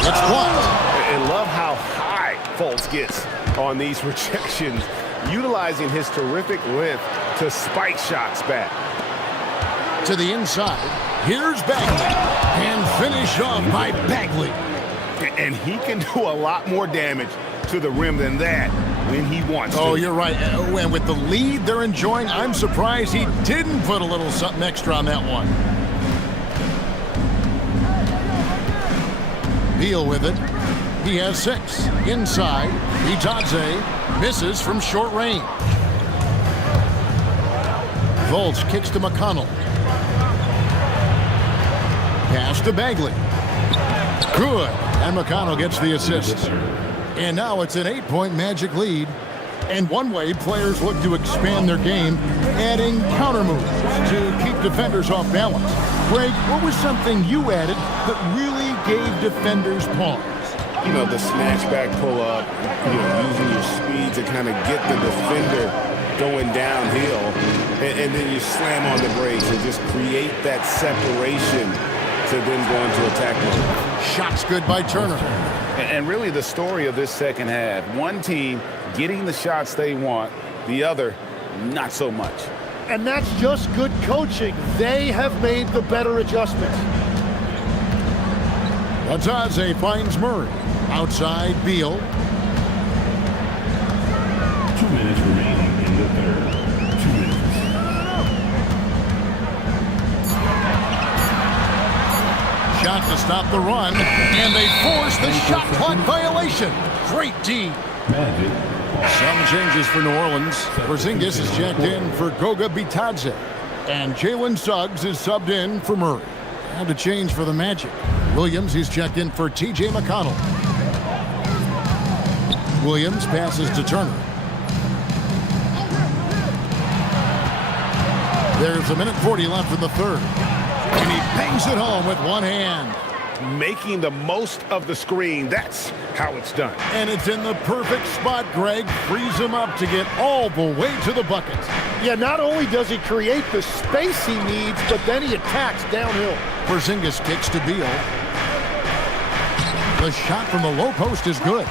It's blocked. And love how high Fultz gets on these rejections, utilizing his terrific length to spike shots back. To the inside. Here's Bagley. And finish off by Bagley. And he can do a lot more damage to the rim than that when he wants to. Oh, you're right. And with the lead they're enjoying, I'm surprised he didn't put a little something extra on that one. Beal with it. He has 6. Inside, Itadze misses from short range. Volts kicks to McConnell. Pass to Bagley. Good. And McConnell gets the assist. And now it's an 8-point Magic lead. And one way players look to expand their game, adding counter moves to keep defenders off balance. Greg, what was something you added that really gave defenders pause? You know, the snatchback pull-up, using your speed to kind of get the defender going downhill, and then you slam on the brakes and just create that separation to then go into attack mode. Shots good by Turner. And really the story of this second half, one team getting the shots they want, the other not so much. And that's just good coaching. They have made the better adjustments. Itadze finds Murray. Outside, Beal. 2 minutes remaining in the third. 2 minutes. Shot to stop the run, and they force the shot clock violation. Great D. Magic. Some changes for New Orleans. Porzingis is checked in for Goga Bitadze, and Jalen Suggs is subbed in for Murray. And a change for the Magic. Williams, he's checked in for T.J. McConnell. Williams passes to Turner. There's 1:40 left in the third. And he bangs it home with one hand. Making the most of the screen, that's how it's done. And it's in the perfect spot, Greg. Frees him up to get all the way to the bucket. Yeah, not only does he create the space he needs, but then he attacks downhill. Porzingis kicks to Beal. The shot from the low post is good.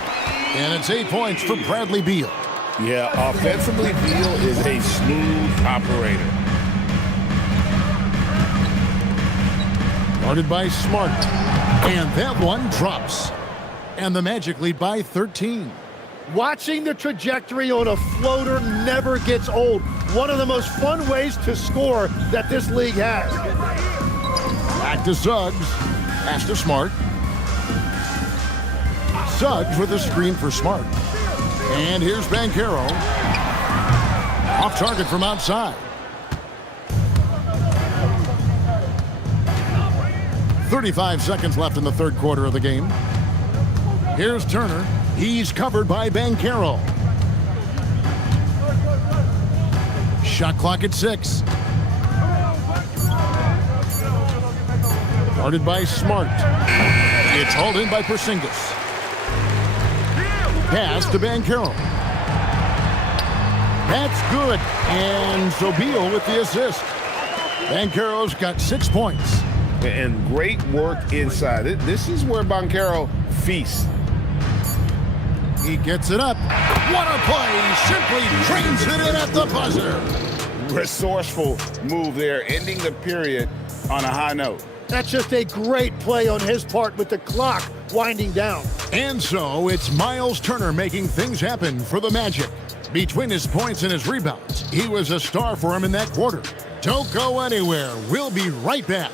And it's 8 points for Bradley Beal. Yeah, offensively, Beal is a smooth operator. Guarded by Smart. And that one drops. And the Magic lead by 13. Watching the trajectory on a floater never gets old. One of the most fun ways to score that this league has. Back to Suggs. Pass to Smart. Suggs with a screen for Smart. And here's Banchero. Off target from outside. 35 seconds left in the third quarter of the game. Here's Turner. He's covered by Banchero. Shot clock at 6. Guarded by Smart. It's hauled in by Porzingis. Pass to Banchero. That's good. And so Beal with the assist. Banchero's got 6 points. And great work inside. This is where Banchero feasts. He gets it up. What a play. Simply drains it in at the buzzer. Resourceful move there, ending the period on a high note. That's just a great play on his part with the clock winding down. And so it's Miles Turner making things happen for the Magic. Between his points and his rebounds, he was a star for him in that quarter. Don't go anywhere. We'll be right back.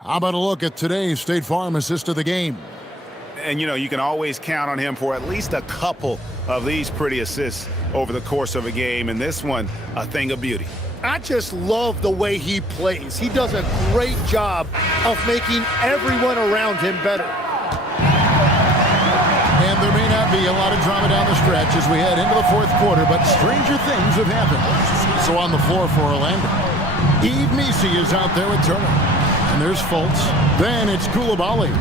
How about a look at today's State Farm assist of the game? And, you can always count on him for at least a couple of these pretty assists over the course of a game. And this one, a thing of beauty. I just love the way he plays. He does a great job of making everyone around him better. And there may not be a lot of drama down the stretch as we head into the fourth quarter, but stranger things have happened. So on the floor for Orlando, Yves Missi is out there with Turner. And there's Fultz. Then it's Coulibaly.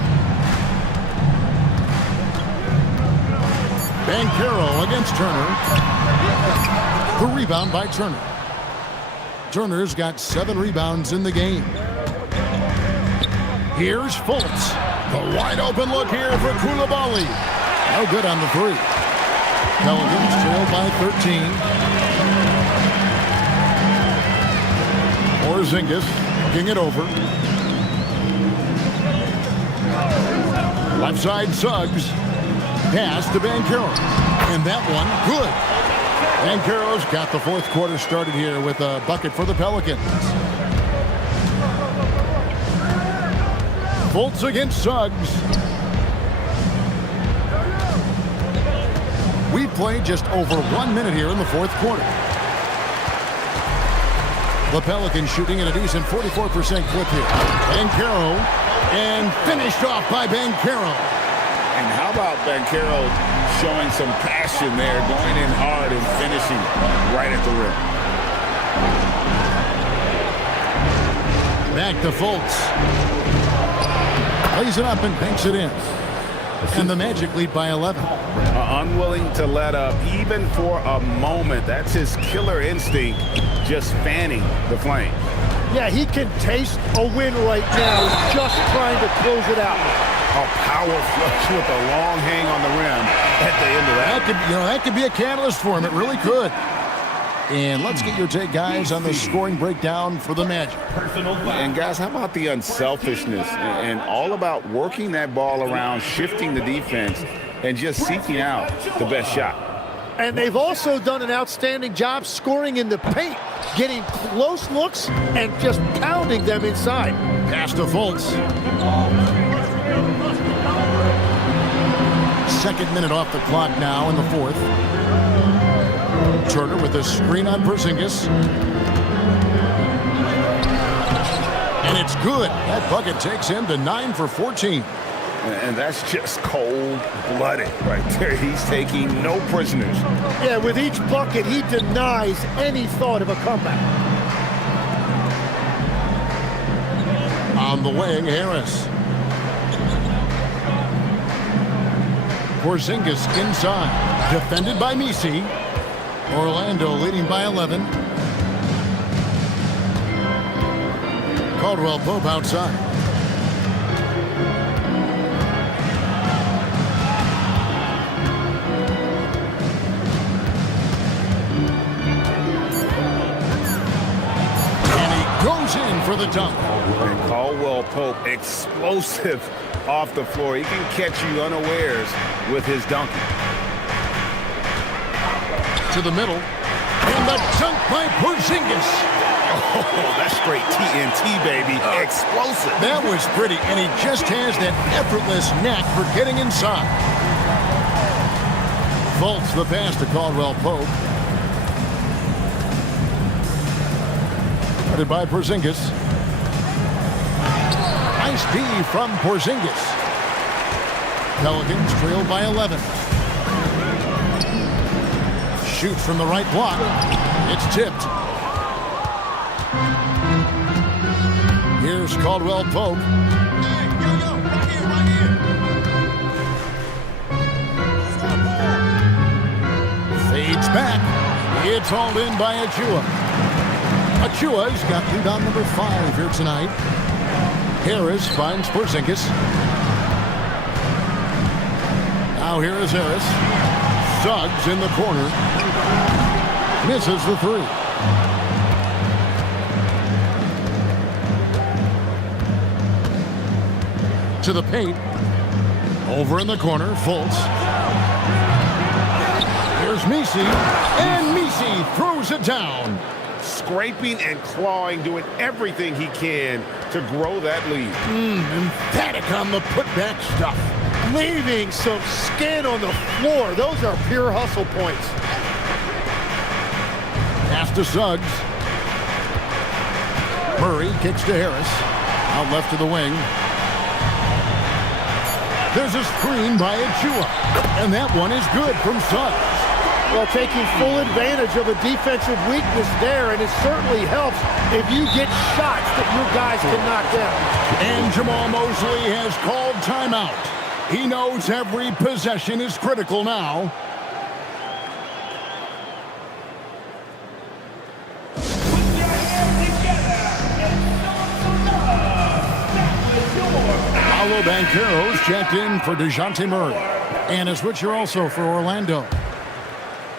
Banchero against Turner. The rebound by Turner. Turner's got 7 rebounds in the game. Here's Fultz. The wide open look here for Coulibaly. No good on the 3. Pelicans trailed by 13. Porzingis looking it over. Left side Suggs. Pass to Banchero. And that one, good. Banchero's got the fourth quarter started here with a bucket for the Pelicans. Fultz against Suggs. We played just over 1 minute here in the fourth quarter. The Pelicans shooting at a decent 44% clip here. Banchero, and finished off by Banchero. And how about Banchero showing some passion there, going in hard and finishing right at the rim. Back to Fultz. Lays it up and banks it in. And the Magic lead by 11. Unwilling to let up even for a moment. That's his killer instinct, just fanning the flame. Yeah, he can taste a win right now. He's just trying to close it out. A power flush with a long hang on the rim at the end of that. That could be a catalyst for him. It really could. And let's get your take, guys, on the scoring breakdown for the Magic. And guys, how about the unselfishness and all about working that ball around, shifting the defense, and just seeking out the best shot. And they've also done an outstanding job scoring in the paint, getting close looks and just pounding them inside. Pass to Fultz. Second minute off the clock now in the fourth. Turner with a screen on Porzingis. And it's good. That bucket takes him to 9 for 14. And that's just cold-blooded right there. He's taking no prisoners. Yeah, with each bucket, he denies any thought of a comeback. On the wing, Harris. Porzingis inside. Defended by Misi. Orlando leading by 11. Caldwell Pope outside. And he goes in for the dunk. And Caldwell Pope, explosive off the floor. He can catch you unawares with his dunking. To the middle. And the dunk by Porzingis. Oh, that's straight TNT, baby. Explosive. That was pretty, and he just has that effortless knack for getting inside. Fultz the pass to Caldwell Pope. Guarded by Porzingis. Nice D from Porzingis. Pelicans trailed by 11. Shoots from the right block. It's tipped. Here's Caldwell Pope. Fades back. It's hauled in by Achua. Achua's got rebound number 5 here tonight. Harris finds Porzingis. Now here is Harris. Suggs in the corner. Misses the 3. To the paint. Over in the corner, Fultz. Here's Misi, and Misi throws it down. Scraping and clawing, doing everything he can to grow that lead. Emphatic on the putback stuff. Leaving some skin on the floor. Those are pure hustle points. Pass to Suggs. Murray kicks to Harris. Out left to the wing. There's a screen by Achua. And that one is good from Suggs. Well, taking full advantage of a defensive weakness there, and it certainly helps if you get shots that your guys can knock down. And Jamal Mosley has called timeout. He knows every possession is critical now. Paolo Banchero's checked in for DeJounte Murray. And a switcher also for Orlando.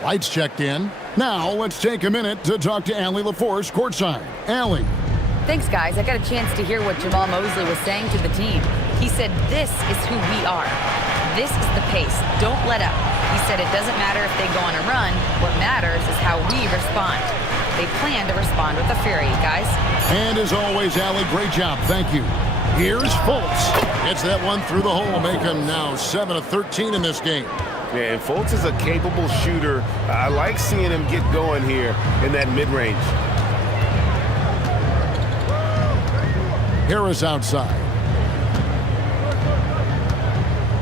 Lights checked in. Now let's take a minute to talk to Allie LaForce courtside. Allie. Thanks, guys. I got a chance to hear what Jamal Mosley was saying to the team. He said, this is who we are. This is the pace. Don't let up. He said it doesn't matter if they go on a run. What matters is how we respond. They plan to respond with a fury, guys. And as always, Allie, great job. Thank you. Here's Fultz. Gets that one through the hole, make him now 7 of 13 in this game. Yeah, and Fultz is a capable shooter. I like seeing him get going here in that mid-range. Harris outside.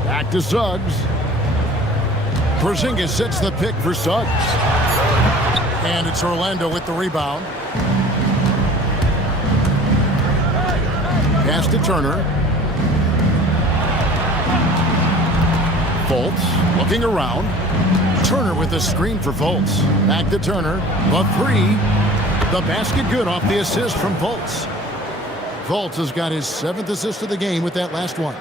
Back to Suggs. Porzingis sets the pick for Suggs. And it's Orlando with the rebound. Pass to Turner. Fultz looking around. Turner with the screen for Fultz. Back to Turner. The three. The basket good off the assist from Fultz. Fultz has got his 7th assist of the game with that last one.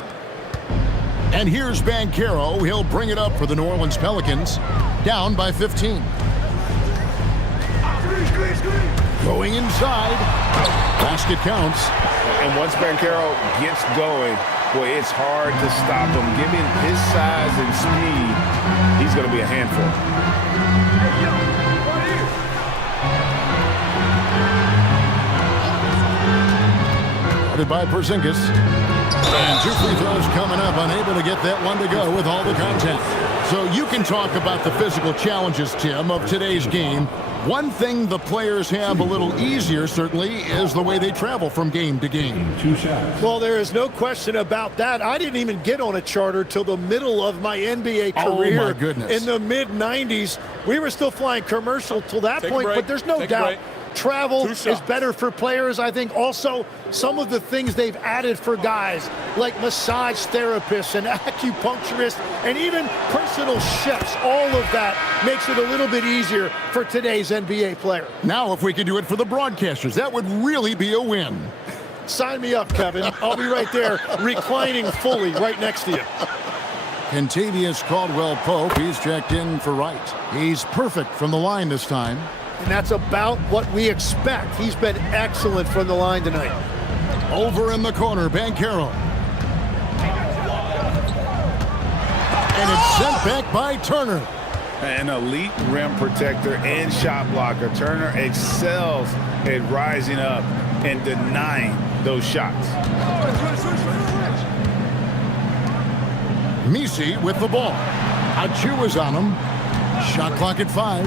And here's Banchero. He'll bring it up for the New Orleans Pelicans. Down by 15. Going inside. Basket counts. And once Banchero gets going, boy, it's hard to stop him. Given his size and speed, he's going to be a handful. By Porzingis. And 2 free throws coming up, unable to get that one to go with all the contact. So you can talk about the physical challenges, Tim, of today's game. One thing the players have a little easier, certainly, is the way they travel from game to game. 2 shots. Well, there is no question about that. I didn't even get on a charter till the middle of my NBA career. Oh, my goodness. In the mid-90s. We were still flying commercial till that point, but there's no doubt travel is better for players. I think also some of the things they've added for guys like massage therapists and acupuncturists and even personal chefs, all of that makes it a little bit easier for today's NBA player. Now if we could do it for the broadcasters, that would really be a win. Sign me up, Kevin. I'll be right there reclining fully right next to you. Kentavious Caldwell-Pope, he's checked in for Wright. He's perfect from the line this time. And that's about what we expect. He's been excellent from the line tonight. Over in the corner, Banchero. And it's sent back by Turner. An elite rim protector and shot blocker. Turner excels at rising up and denying those shots. Messi with the ball. Achu is on him. Shot clock at 5.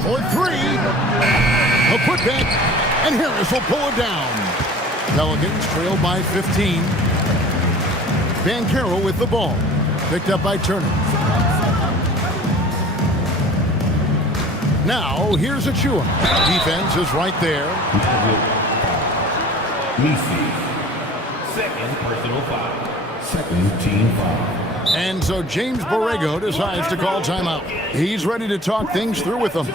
For 3. A putback, and Harris will pull it down. Pelicans trail by 15. Banchero with the ball. Picked up by Turner. Now, here's Achua. Defense is right there. Messi. Second personal foul. Second team foul. And so James Borrego decides to call timeout. He's ready to talk things through with them. You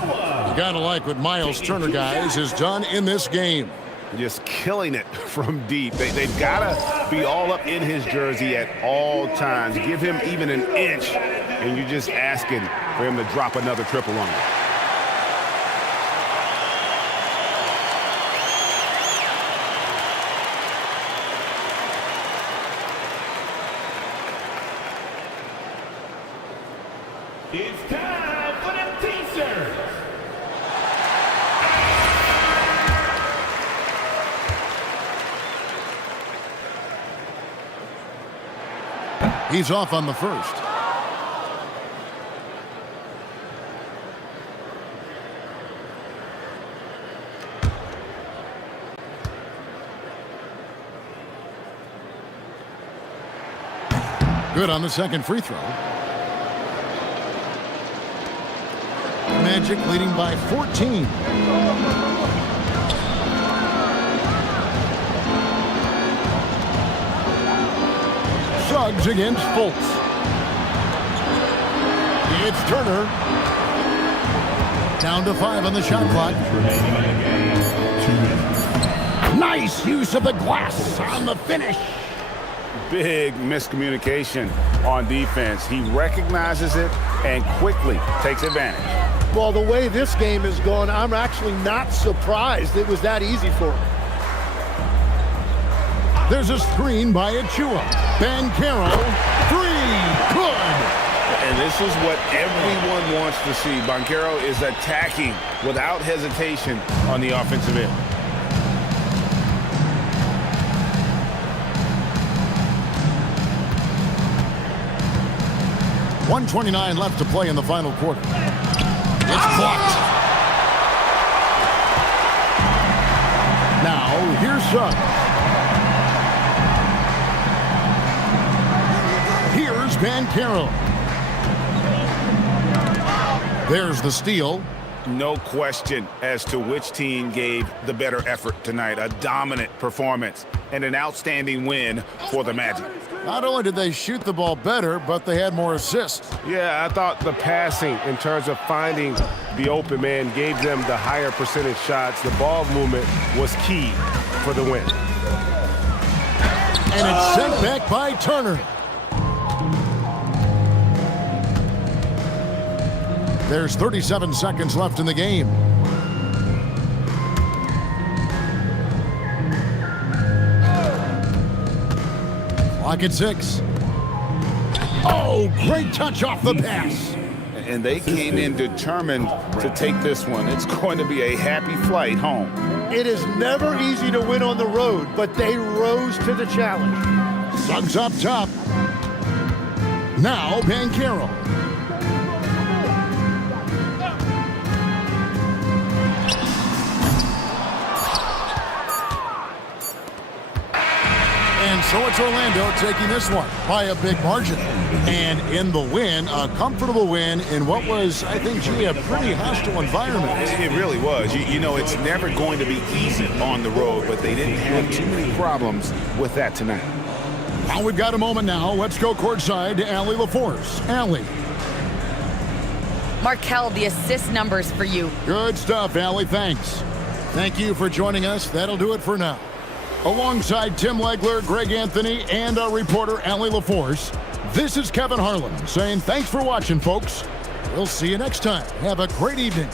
gotta like what Miles Turner, guys, has done in this game. Just killing it from deep. They've got to be all up in his jersey at all times. Give him even an inch, and you're just asking for him to drop another triple on you. It's time for the T-shirts. He's off on the first. Good on the second free throw. Magic leading by 14. Suggs against Fultz. It's Turner. Down to 5 on the shot clock. Nice use of the glass on the finish. Big miscommunication on defense. He recognizes it and quickly takes advantage. Well, the way this game is going, I'm actually not surprised it was that easy for him. There's a screen by Achua. Bankero, three, good. And this is what everyone wants to see. Bankero is attacking without hesitation on the offensive end. .129 left to play in the final quarter. It's blocked. Now, here's Suggs. Here's Bankero. There's the steal. No question as to which team gave the better effort tonight. A dominant performance and an outstanding win for the Magic. Not only did they shoot the ball better, but they had more assists. Yeah, I thought the passing in terms of finding the open man gave them the higher percentage shots. The ball movement was key for the win. And it's sent back by Turner. There's 37 seconds left in the game. Clock at 6. Oh, great touch off the pass. And they came in determined to take this one. It's going to be a happy flight home. It is never easy to win on the road, but they rose to the challenge. Suggs up top. Now Bankero. And so it's Orlando taking this one by a big margin. And in the win, a comfortable win in what was, I think, a pretty hostile environment. It really was. You know, it's never going to be easy on the road, but they didn't have too many problems with that tonight. Now we've got a moment now. Let's go courtside to Allie LaForce. Allie. Markel, the assist numbers for you. Good stuff, Allie. Thanks. Thank you for joining us. That'll do it for now. Alongside Tim Legler, Greg Anthony, and our reporter, Allie LaForce, this is Kevin Harlan saying thanks for watching, folks. We'll see you next time. Have a great evening.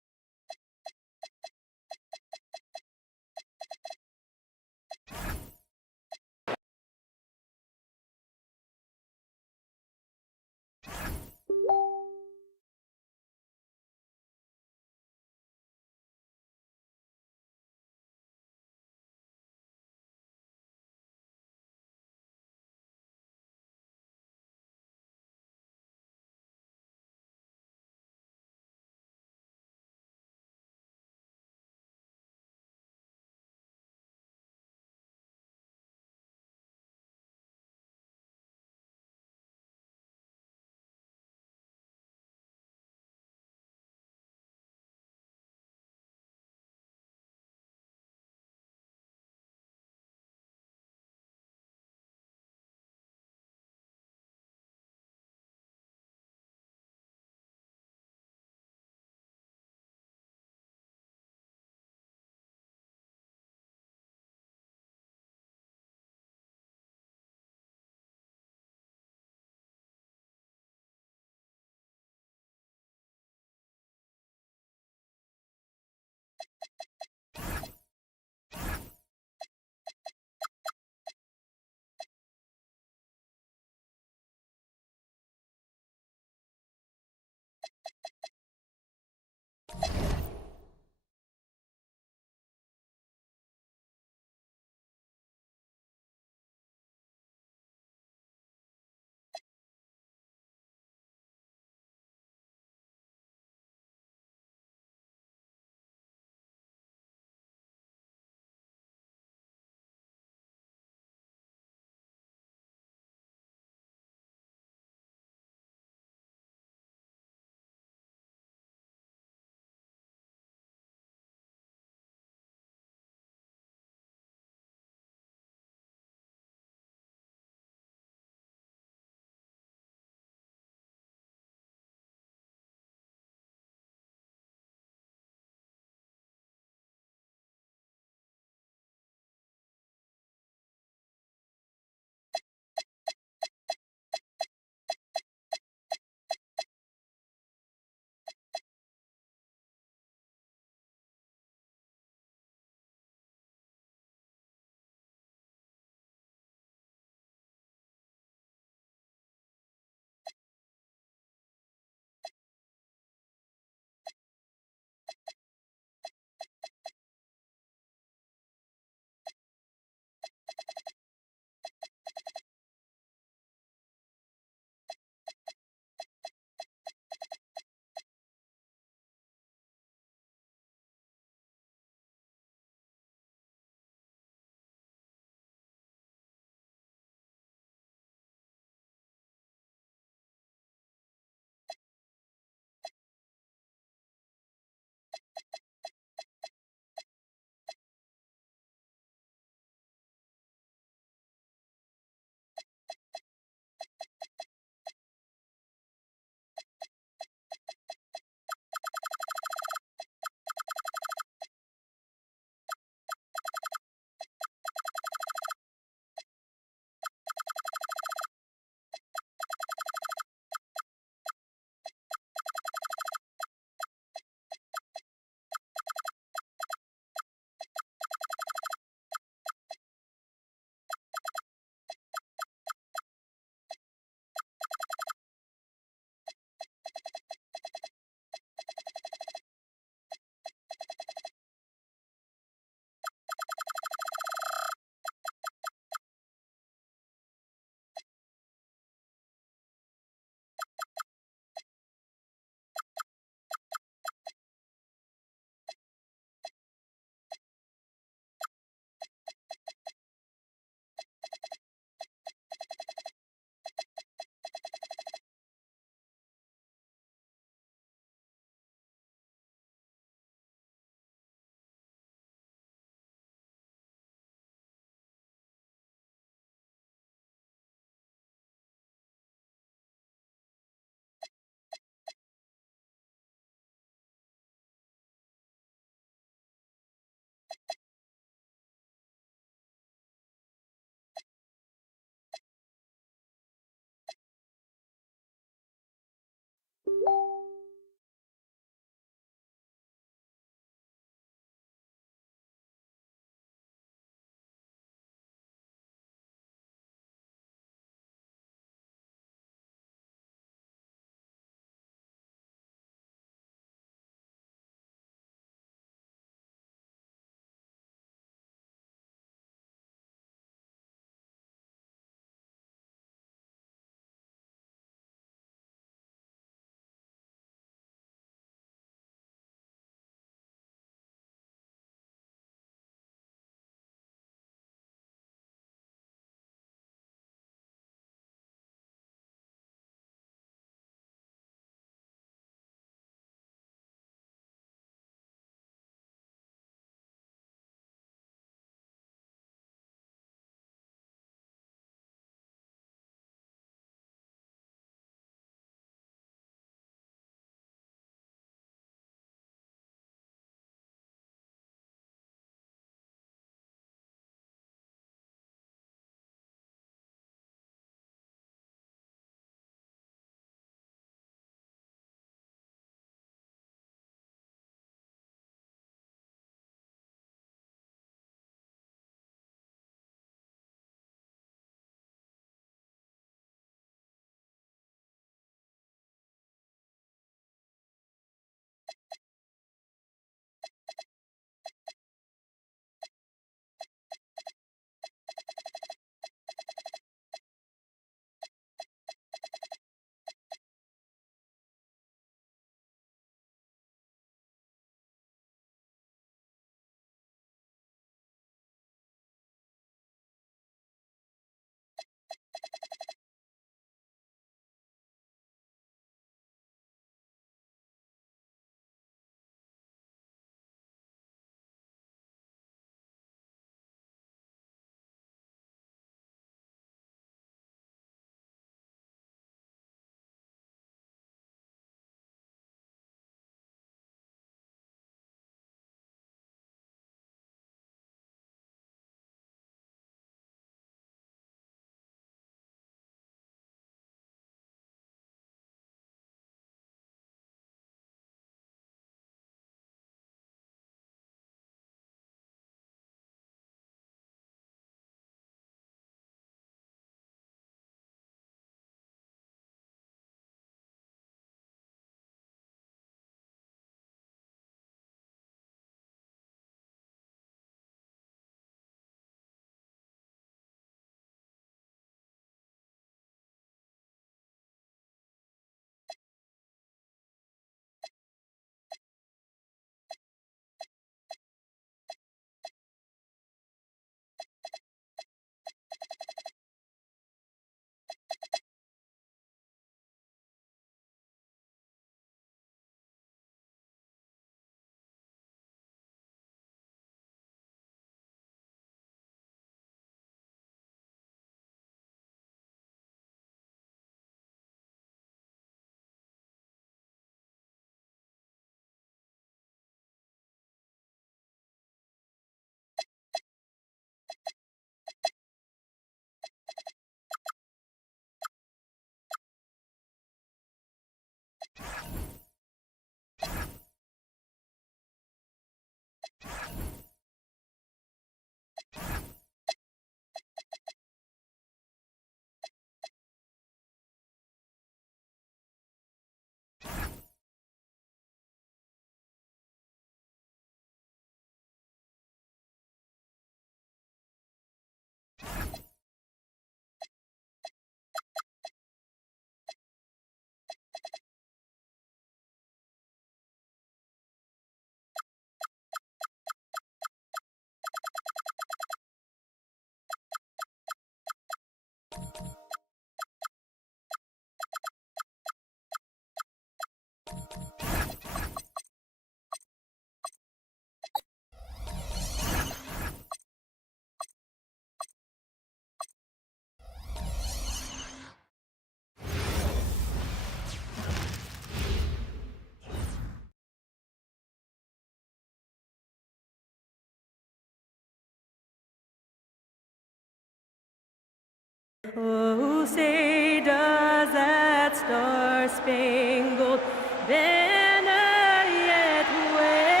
Oh, say does that star-spangled banner yet wave?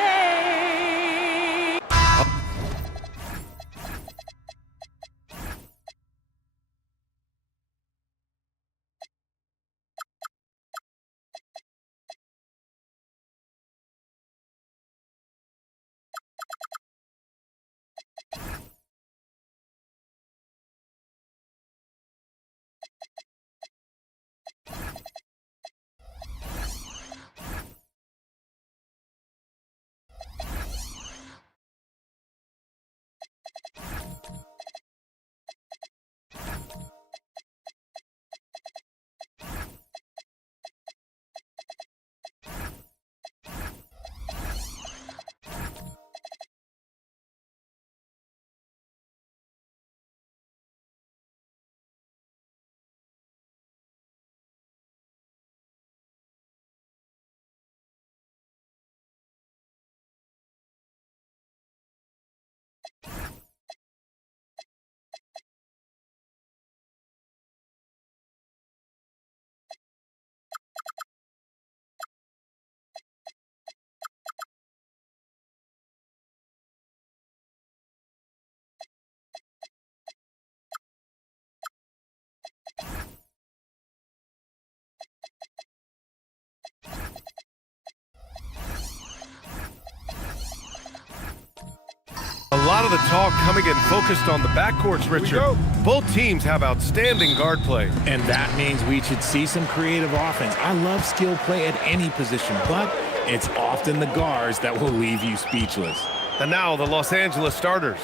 A lot of the talk coming in focused on the backcourts, Richard. Both teams have outstanding guard play. And that means we should see some creative offense. I love skill play at any position, but it's often the guards that will leave you speechless. And now the Los Angeles starters.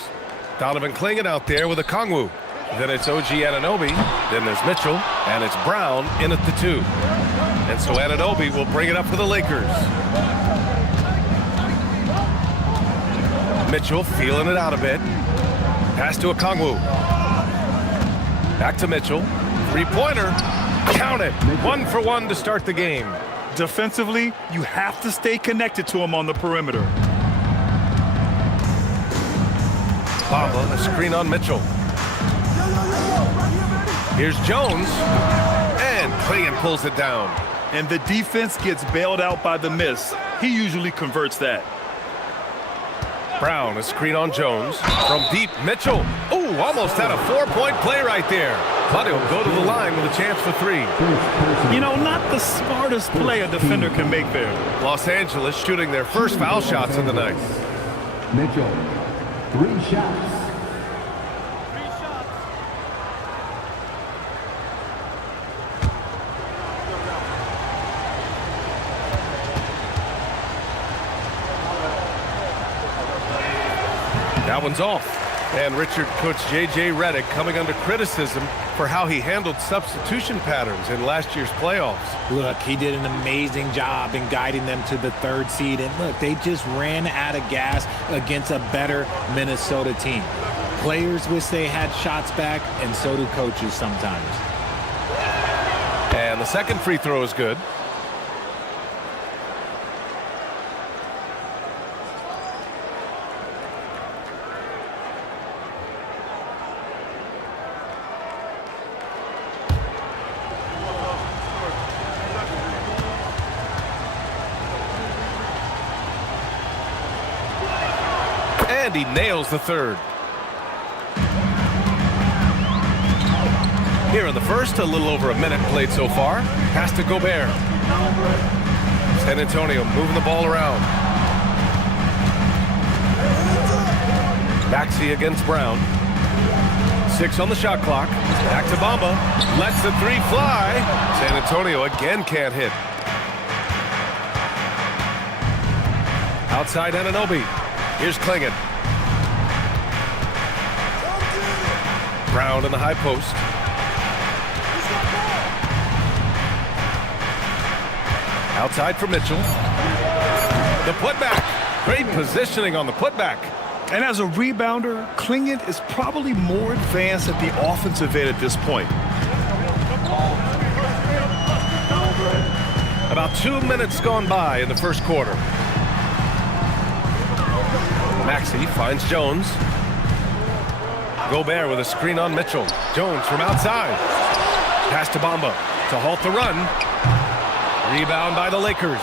Donovan Clingan out there with a Kongwu. Then it's OG Anunoby. Then there's Mitchell. And it's Brown in at the 2. And so Anunoby will bring it up for the Lakers. Mitchell feeling it out a bit. Pass to a Kongwu. Back to Mitchell. Three-pointer. Count it. 1 for 1 to start the game. Defensively, you have to stay connected to him on the perimeter. Bamba, a screen on Mitchell. Here's Jones. And Clingan pulls it down. And the defense gets bailed out by the miss. He usually converts that. Brown, a screen on Jones. From deep, Mitchell. Ooh, almost had a 4-point play right there. But he'll go to the line with a chance for 3. You know, not the smartest play a defender can make there. Los Angeles shooting their first foul shots of the night. Mitchell, 3 shots. That one's off. And Richard, Coach J.J. Redick coming under criticism for how he handled substitution patterns in last year's playoffs. Look, he did an amazing job in guiding them to the 3rd seed. And look, they just ran out of gas against a better Minnesota team. Players wish they had shots back, and so do coaches sometimes. And the second free throw is good. And he nails the third. Here in the first, a little over a minute played so far. Pass to Gobert. San Antonio moving the ball around. Maxey against Brown. 6 on the shot clock. Back to Bamba. Lets the three fly. San Antonio again can't hit. Outside Anunoby. Here's Klingon. Brown in the high post. Outside for Mitchell. The putback. Great positioning on the putback. And as a rebounder, Klingon is probably more advanced at the offensive end at this point. About 2 minutes gone by in the first quarter. Maxey finds Jones. Gobert with a screen on Mitchell. Jones from outside. Pass to Bamba to halt the run. Rebound by the Lakers.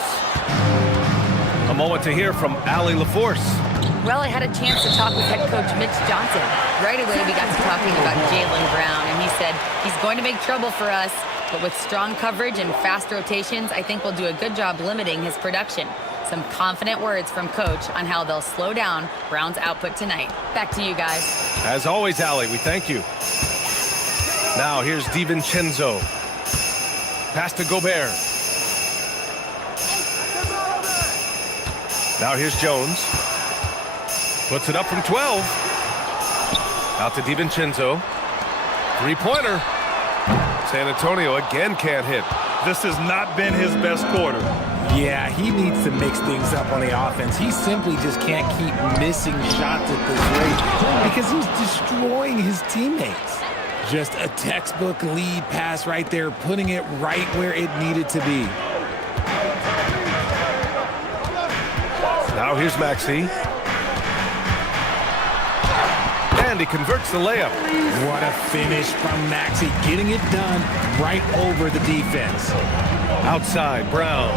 A moment to hear from Allie LaForce. Well, I had a chance to talk with head coach Mitch Johnson. Right away, we got to talking about Jaylen Brown, and he said he's going to make trouble for us, but with strong coverage and fast rotations, I think we'll do a good job limiting his production. Some confident words from coach on how they'll slow down Brown's output tonight. Back to you guys. As always, Allie, we thank you. Now here's DiVincenzo. Pass to Gobert. Now here's Jones. Puts it up from 12. Out to DiVincenzo. Three-pointer. San Antonio again can't hit. This has not been his best quarter. Yeah, he needs to mix things up on the offense. He simply just can't keep missing shots at this rate because he's destroying his teammates. Just a textbook lead pass right there, putting it right where it needed to be. Now here's Maxey. And he converts the layup. What a finish from Maxey, getting it done right over the defense. Outside, Brown.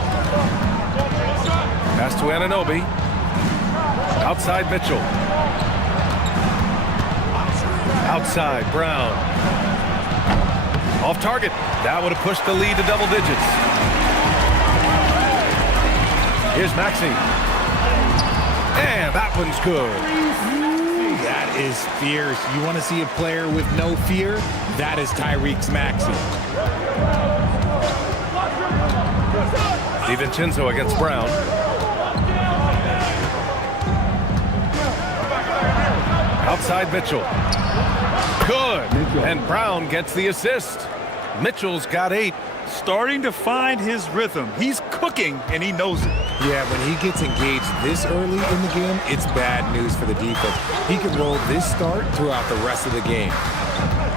Pass to Anunoby. Outside, Mitchell. Outside, Brown. Off target. That would have pushed the lead to double digits. Here's Maxey. And that one's good. That is fierce. You want to see a player with no fear? That is Tyrese Maxey. DiVincenzo against Brown. Outside Mitchell. Good. And Brown gets the assist. Mitchell's got 8. Starting to find his rhythm. He's cooking, and he knows it. Yeah, when he gets engaged this early in the game, it's bad news for the defense. He can roll this start throughout the rest of the game.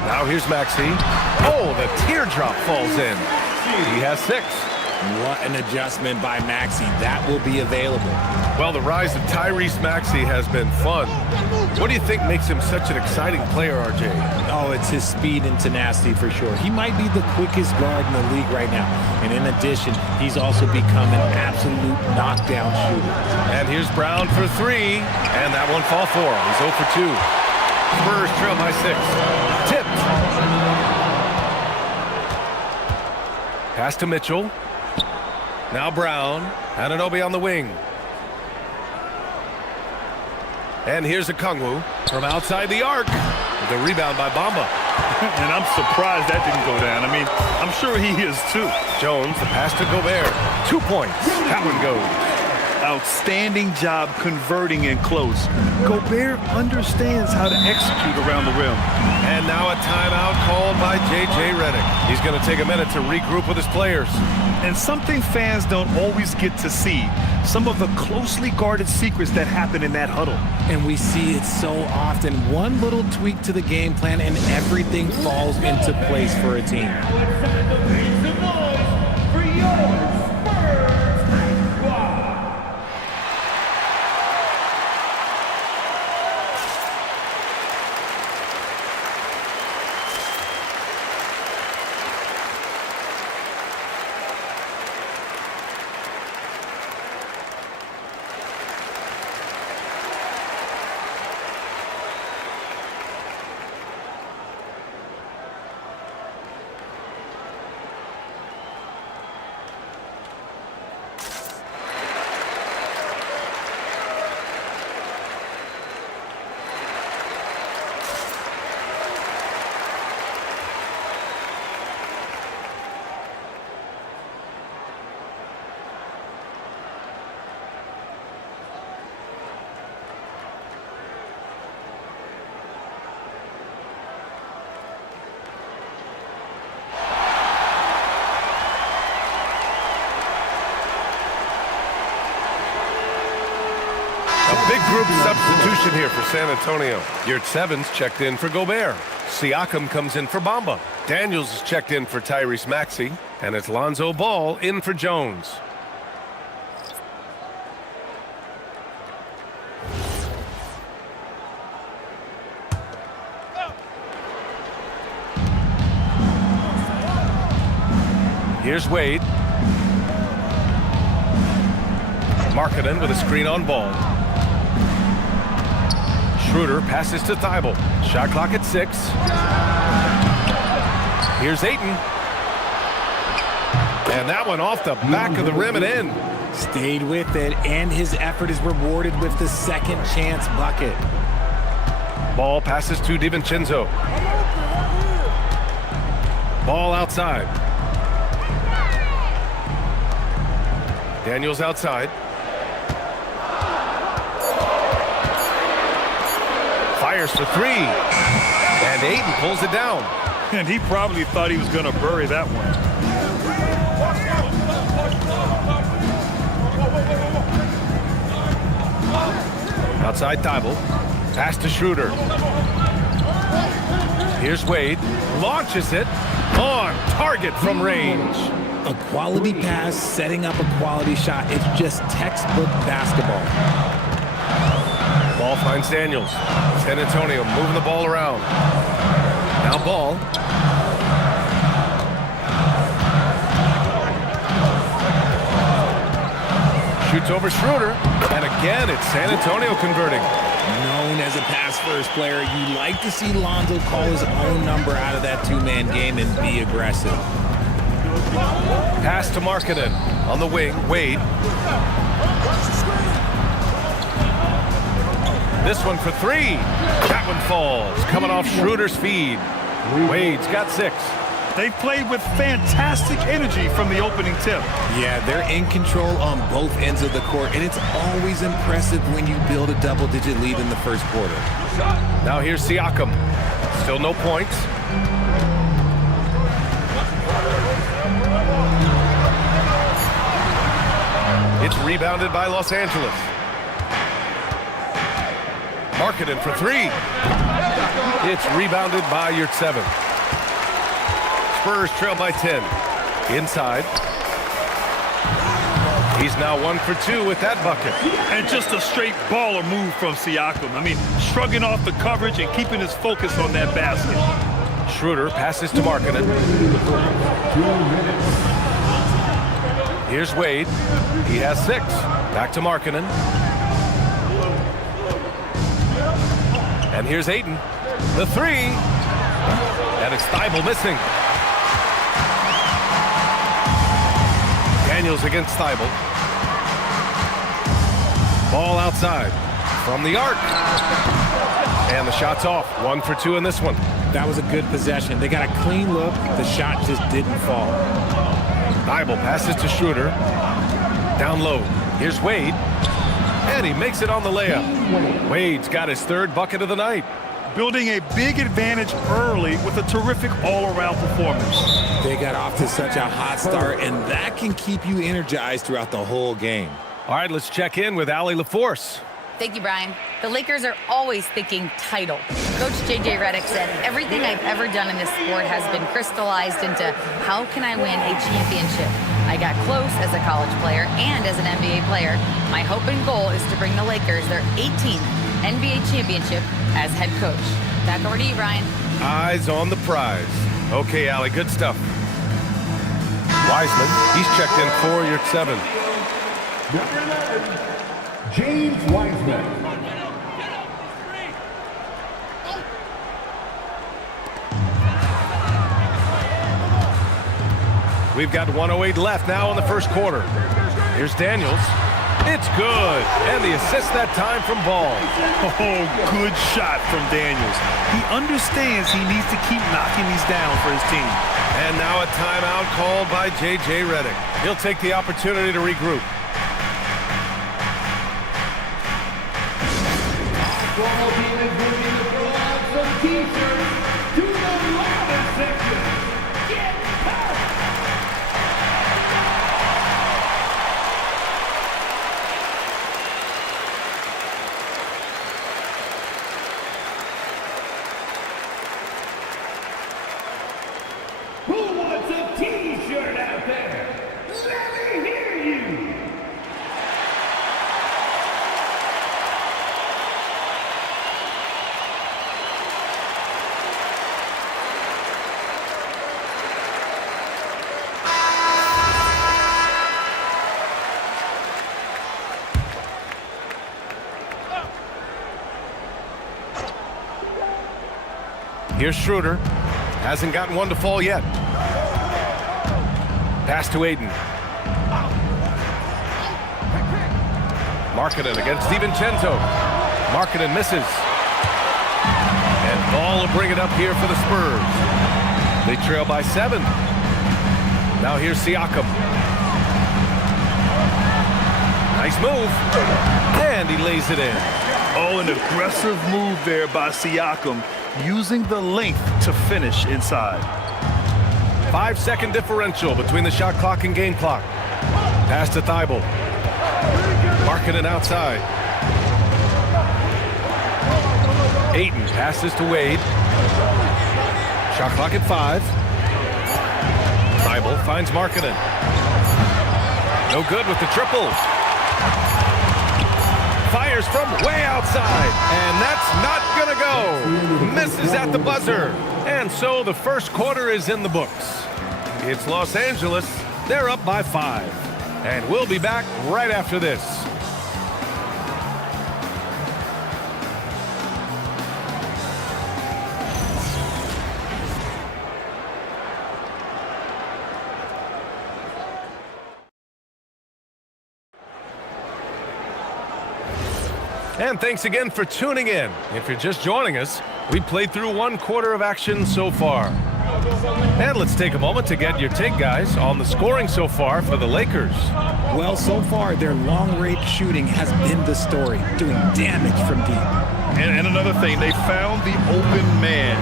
Now here's Maxey. Oh, the teardrop falls in. He has 6. What an adjustment by Maxey. That will be available. Well, the rise of Tyrese Maxey has been fun. What do you think makes him such an exciting player, RJ? Oh, it's his speed and tenacity for sure. He might be the quickest guard in the league right now. And in addition, he's also become an absolute knockdown shooter. And here's Brown for 3. And that won't fall for him. He's 0 for 2. Spurs trail by 6. Tipped. Pass to Mitchell. Now Brown. Anunoby on the wing. And here's Okongwu from outside the arc. The rebound by Bamba. And I'm surprised that didn't go down. I mean, I'm sure he is too. Jones, the pass to Gobert. 2 points. That one goes. Outstanding job converting in close. Gobert understands how to execute around the rim. And now a timeout called by J.J. Redick. He's going to take a minute to regroup with his players. And something fans don't always get to see, some of the closely guarded secrets that happen in that huddle. And we see it so often. One little tweak to the game plan and everything falls into place for a team. Big group substitution here for San Antonio. Yurt 7's checked in for Gobert. Siakam comes in for Bamba. Daniels is checked in for Tyrese Maxey. And it's Lonzo Ball in for Jones. Here's Wade. Markkanen with a screen on Ball. Schroeder passes to Thibault. Shot clock at 6. Here's Ayton. And that one off the back of the rim and in. Stayed with it, and his effort is rewarded with the second chance bucket. Ball passes to DiVincenzo. Ball outside. Daniels outside. Fires for 3. And Ayton pulls it down. And he probably thought he was going to bury that one. Outside Thibault. Pass to Schroeder. Here's Wade. Launches it. On target from range. A quality pass, setting up a quality shot. It's just textbook basketball. Ball finds Daniels. San Antonio moving the ball around. Now Ball. Shoots over Schroeder. And again, it's San Antonio converting. Known as a pass-first player, you like to see Lonzo call his own number out of that two-man game and be aggressive. Pass to Markkanen. On the wing, Wade. This one for 3. That one falls. Coming off Schroeder's feed. Wade's got 6. They've played with fantastic energy from the opening tip. Yeah, they're in control on both ends of the court, and it's always impressive when you build a double-digit lead in the first quarter. Now here's Siakam. Still no points. It's rebounded by Los Angeles. Markkanen for 3. It's rebounded by Yurt 7. Spurs trail by 10. Inside. He's now 1 for 2 with that bucket. And just a straight baller move from Siakam. I mean, shrugging off the coverage and keeping his focus on that basket. Schroeder passes to Markkanen. Here's Wade. He has 6. Back to Markkanen. And here's Ayton. The 3. And it's Thibault missing. Daniels against Thibault. Ball outside. From the arc. And the shot's off. 1 for 2 in this one. That was a good possession. They got a clean look. The shot just didn't fall. Thibault passes to Schroeder. Down low. Here's Wade. And he makes it on the layup. Wade's got his 3rd bucket of the night. Building a big advantage early with a terrific all-around performance. They got off to such a hot start, and that can keep you energized throughout the whole game. All right, let's check in with Allie LaForce. Thank you, Brian. The Lakers are always thinking title. Coach J.J. Redick said, everything I've ever done in this sport has been crystallized into how can I win a championship? I got close as a college player and as an NBA player. My hope and goal is to bring the Lakers their 18th NBA championship as head coach. Back over to you, Brian. Eyes on the prize. Okay, Allie, good stuff. Wiseman, he's checked in for Yurt 7. James Wiseman. We've got 1:08 left now in the first quarter. Here's Daniels. It's good. And the assist that time from Ball. Oh, good shot from Daniels. He understands he needs to keep knocking these down for his team. And now a timeout called by J.J. Redick. He'll take the opportunity to regroup. Football team is moving the ball from T-shirts to the loudest section. Get out! T-shirt out there? Let me hear you. Here's Schroeder. Hasn't gotten one to fall yet. Pass to Aiden. Markkanen against DiVincenzo. Markkanen misses. And Ball will bring it up here for the Spurs. They trail by 7. Now here's Siakam. Nice move. And he lays it in. Oh, an aggressive move there by Siakam, using the length to finish inside. 5-second differential between the shot clock and game clock. Pass to Thibault. Markkanen outside. Ayton passes to Wade. Shot clock at 5. Thibault finds Markkanen. No good with the triple. Fires from way outside, and that's not gonna go. Misses at the buzzer. And so the first quarter is in the books. It's Los Angeles. They're up by 5. And we'll be back right after this. And thanks again for tuning in. If you're just joining us, we played through 1 quarter of action so far. And let's take a moment to get your take, guys, on the scoring so far for the Lakers. Well, so far, their long-range shooting has been the story, doing damage from deep. And another thing, they found the open man.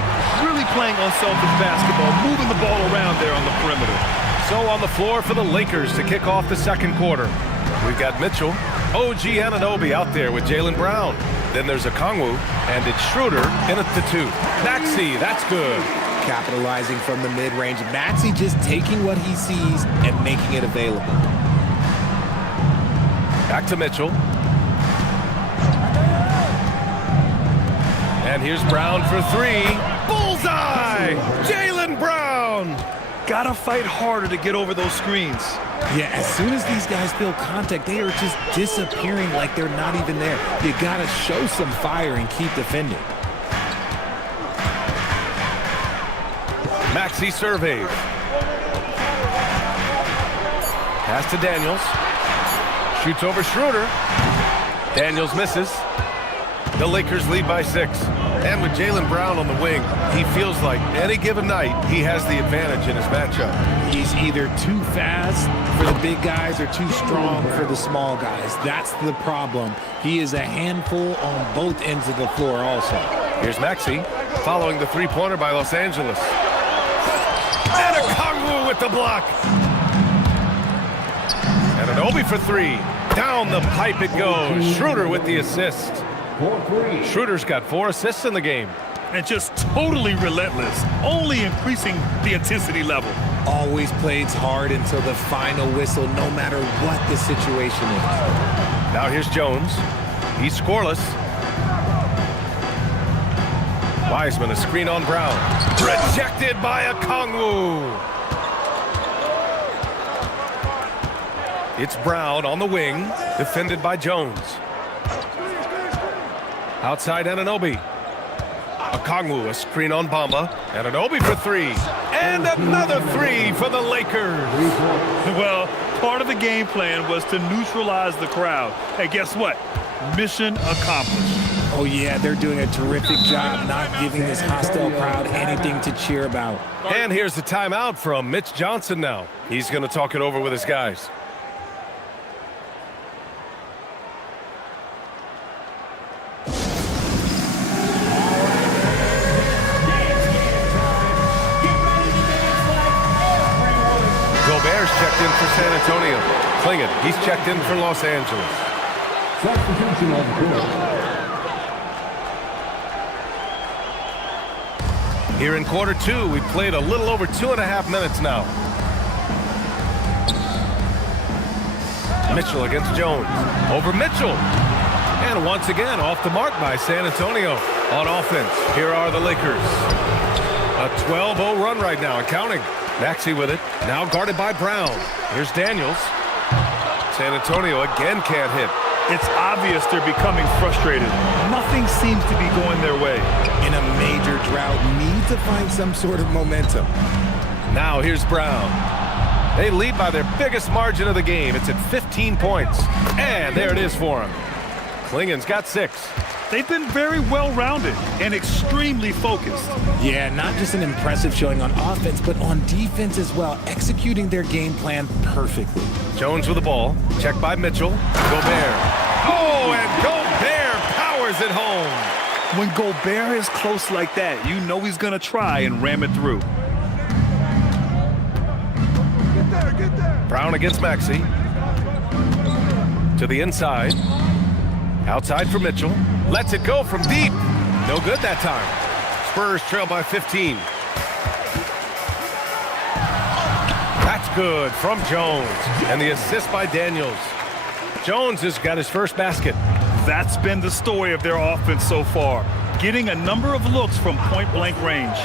Really playing unselfish basketball, moving the ball around there on the perimeter. So on the floor for the Lakers to kick off the second quarter. We've got Mitchell, OG Anunoby out there with Jaylen Brown. Then there's Okongwu, and it's Schroeder in at the 2. Maxey, that's good. Capitalizing from the mid-range. Maxey just taking what he sees and making it available. Back to Mitchell. And here's Brown for 3. Bullseye! Jaylen Brown! Gotta fight harder to get over those screens. Yeah, as soon as these guys feel contact, they are just disappearing like they're not even there. You gotta show some fire and keep defending. Maxey surveys. Pass to Daniels. Shoots over Schroeder. Daniels misses. The Lakers lead by 6. And with Jaylen Brown on the wing, he feels like any given night he has the advantage in his matchup. He's either too fast for the big guys or too strong for the small guys. That's the problem. He is a handful on both ends of the floor also. Here's Maxey following the three-pointer by Los Angeles. And Okongwu with the block. And Anunoby for 3. Down the pipe it goes. Schroeder with the assist. Schroeder's got 4 assists in the game. And just totally relentless, only increasing the intensity level. Always plays hard until the final whistle, no matter what the situation is. Now here's Jones. He's scoreless. Wiseman, a screen on Brown. Rejected by Okongwu. It's Brown on the wing, defended by Jones. Outside Anunoby. Okongwu, a screen on Bamba. Anunoby for 3. And another 3 for the Lakers. Well, part of the game plan was to neutralize the crowd. Hey, guess what? Mission accomplished. Oh, yeah, they're doing a terrific job not giving this hostile crowd anything to cheer about. And here's the timeout from Mitch Johnson now. He's going to talk it over with his guys. Gobert's checked in for San Antonio. Klingon, he's checked in for Los Angeles. Substitution on the court. Here in quarter 2, we played a little over 2.5 minutes now. Mitchell against Jones. Over Mitchell. And once again, off the mark by San Antonio on offense. Here are the Lakers. A 12-0 run right now and counting. Maxey with it. Now guarded by Brown. Here's Daniels. San Antonio again can't hit. It's obvious they're becoming frustrated. Nothing seems to be going their way. In a major drought, need to find some sort of momentum. Now here's Brown. They lead by their biggest margin of the game. It's at 15 points. And there it is for him. Klingen's got 6. They've been very well-rounded and extremely focused. Yeah, not just an impressive showing on offense, but on defense as well, executing their game plan perfectly. Jones with the ball. Checked by Mitchell. Gobert. Oh, and Gobert powers it home. When Gobert is close like that, you know he's going to try and ram it through. Brown against Maxey. To the inside. Outside for Mitchell. Lets it go from deep. No good that time. Spurs trail by 15. That's good from Jones. And the assist by Daniels. Jones has got his first basket. That's been the story of their offense so far. Getting a number of looks from point-blank range.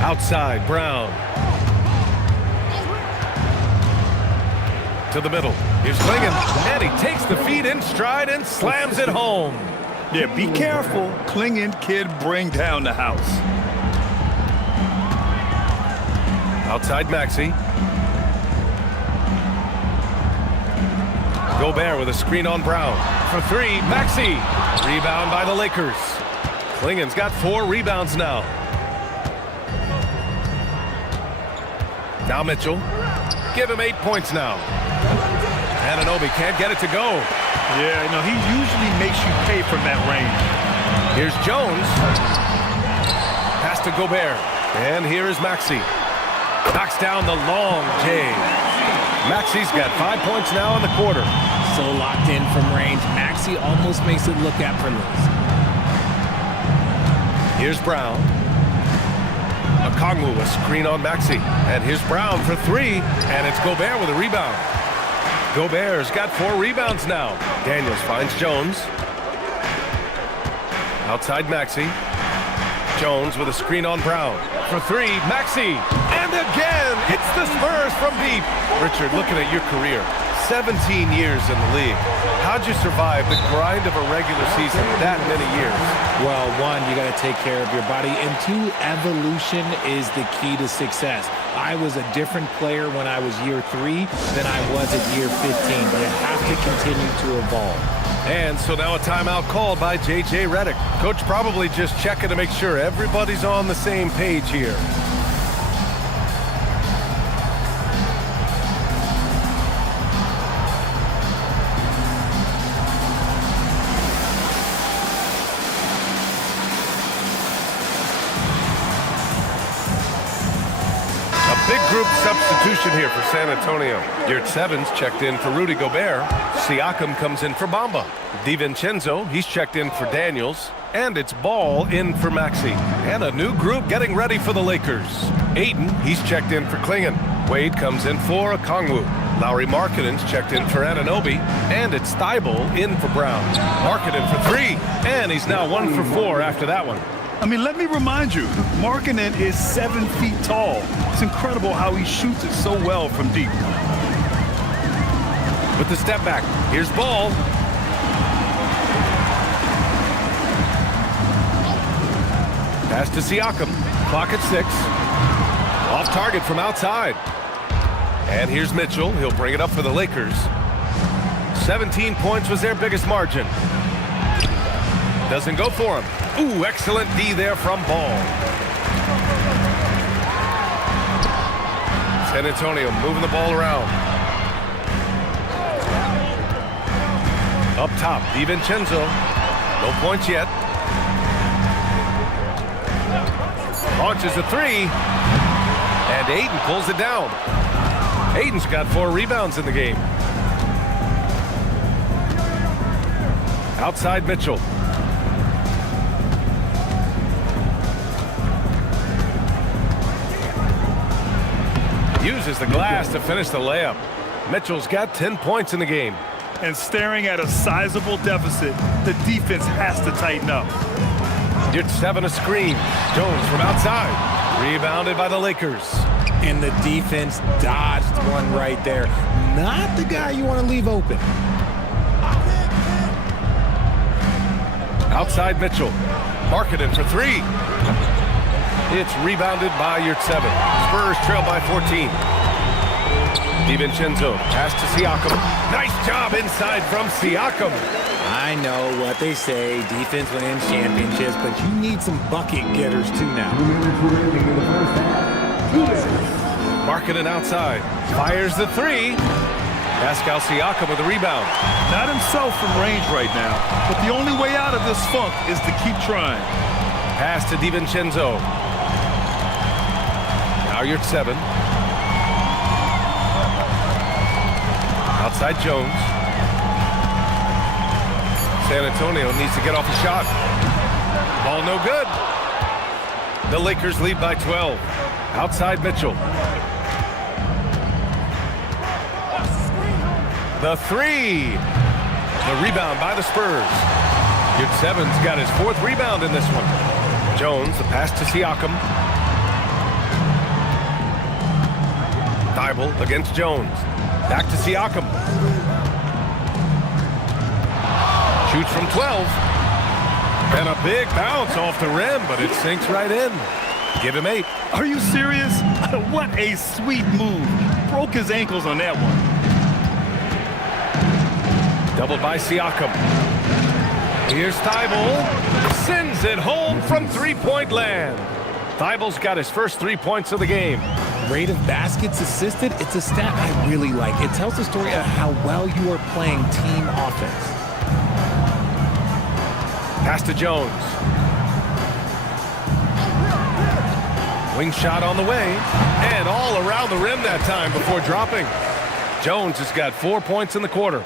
Outside, Brown. To the middle. Here's Klingen. And he takes the feed in stride and slams it home. Yeah, be careful. Klingen kid bring down the house. Outside Maxey. Gobert with a screen on Brown. For 3, Maxey. Rebound by the Lakers. Klingen's got 4 rebounds now. Now Mitchell. Give him 8 points now. Anunoby can't get it to go. Yeah, no, he usually makes you pay from that range. Here's Jones. Pass to Gobert. And here is Maxey. Knocks down the long J. Maxey's got 5 points now in the quarter. So locked in from range. Maxey almost makes it look effortless. Here's Brown. Okongwu, a screen on Maxey. And here's Brown for 3. And it's Gobert with a rebound. Gobert's got 4 rebounds now. Daniels finds Jones. Outside Maxey. Jones with a screen on Brown. For 3, Maxey. And again, it's the Spurs from deep. Richard, looking at your career, 17 years in the league. How'd you survive the grind of a regular season that many years? Well, 1, you got to take care of your body, and 2, evolution is the key to success. I was a different player when I was year 3 than I was at year 15. You have to continue to evolve. And so now a timeout called by J.J. Redick. Coach probably just checking to make sure everybody's on the same page here. Big group substitution here for San Antonio. Yurt Sevens checked in for Rudy Gobert. Siakam comes in for Bamba. DiVincenzo, he's checked in for Daniels. And it's Ball in for Maxey. And a new group getting ready for the Lakers. Ayton, he's checked in for Klingen. Wade comes in for Okongwu. Lauri Markkanen's checked in for Anunoby. And it's Thibault in for Brown. Markkanen for 3. And he's now 1 for 4 after that one. I mean, let me remind you, Markkanen is 7 feet tall. It's incredible how he shoots it so well from deep. With the step back, here's Ball. Pass to Siakam. Clock at 6. Off target from outside. And here's Mitchell. He'll bring it up for the Lakers. 17 points was their biggest margin. Doesn't go for him. Ooh, excellent D there from Ball. San Antonio moving the ball around. Up top, DiVincenzo. No points yet. Launches a 3. And Ayton pulls it down. Ayton's got 4 rebounds in the game. Outside Mitchell. Uses the glass to finish the layup. Mitchell's got 10 points in the game. and staring at a sizable deficit, the defense has to tighten up. It's 7 a screen. Jones from outside. Rebounded by the Lakers. And the defense dodged one right there. Not the guy you want to leave open. Outside Mitchell. Marketing for 3. It's rebounded by Yurtseven. Spurs trail by 14. DiVincenzo, pass to Siakam. Nice job inside from Siakam. I know what they say, defense wins championships, but you need some bucket getters too now. Marketing outside. Fires the 3. Pascal Siakam with the rebound. Not himself from range right now, but the only way out of this funk is to keep trying. Pass to DiVincenzo. Now Yurtseven. Outside Jones. San Antonio needs to get off a shot. Ball no good. The Lakers lead by 12. Outside Mitchell. The 3. The rebound by the Spurs. Yurtseven's got his 4th rebound in this one. Jones, the pass to Siakam. Thibault against Jones. Back to Siakam. Shoots from 12. And a big bounce off the rim, but it sinks right in. Give him 8. Are you serious? What a sweet move. Broke his ankles on that one. Doubled by Siakam. Here's Thibault. Sends it home from three-point land. Thibault's got his first 3 points of the game. Rate of baskets assisted, it's a stat I really like. It tells the story of how well you are playing team offense. Pass to Jones. Wing shot on the way. And all around the rim that time before dropping. Jones has got 4 points in the quarter.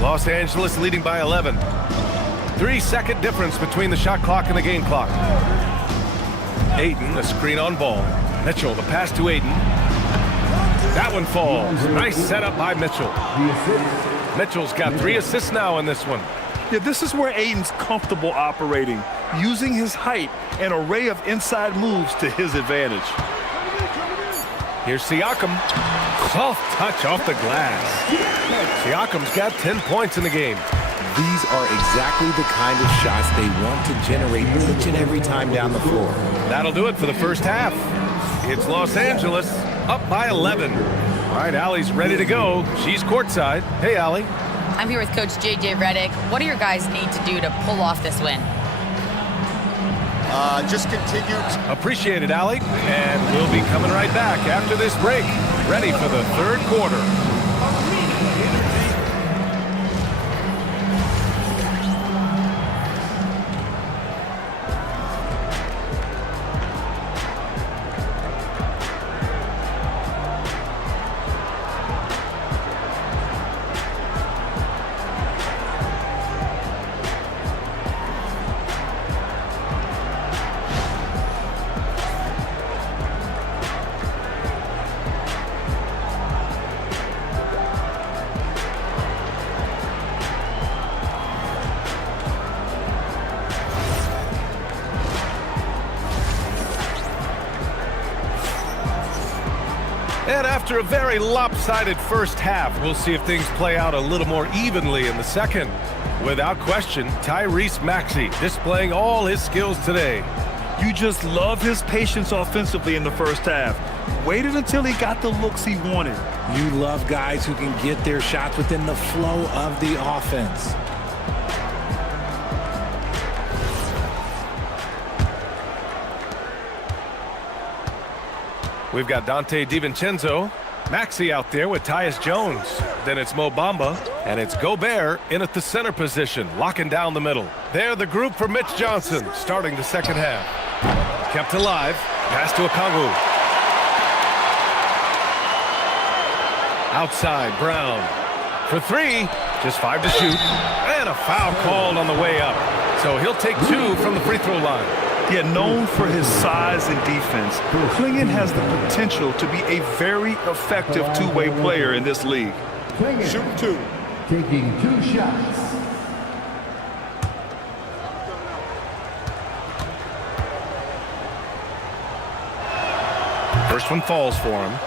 Los Angeles leading by 11. 3-second difference between the shot clock and the game clock. Ayton, a screen on ball. Mitchell, the pass to Ayton. That one falls. Nice setup by Mitchell. Mitchell's got 3 assists now in this one. Yeah, this is where Ayton's comfortable operating, using his height and array of inside moves to his advantage. Here's Siakam. Soft touch off the glass. Siakam's got 10 points in the game. These are exactly the kind of shots they want to generate each and every time down the floor. That'll do it for the first half. It's Los Angeles up by 11. All right, Allie's ready to go. She's courtside. Hey, Allie. I'm here with Coach J.J. Redick. What do your guys need to do to pull off this win? Just continue. Appreciate it, Allie. And we'll be coming right back after this break. Ready for the third quarter. And after a very lopsided first half, we'll see if things play out a little more evenly in the second. Without question, Tyrese Maxey displaying all his skills today. You just love his patience offensively in the first half. Waited until he got the looks he wanted. You love guys who can get their shots within the flow of the offense. We've got Dante DiVincenzo, Maxey out there with Tyus Jones. Then it's Mo Bamba, and it's Gobert in at the center position, locking down the middle. They're the group for Mitch Johnson, starting the second half. Kept alive, pass to Okongwu. Outside, Brown. For 3, just 5 to shoot. And a foul called on the way up. So he'll take 2 from the free throw line. Yet known for his size and defense, Clingan has the potential to be a very effective two-way player in this league. Shooting two. Taking 2 shots. First one falls for him.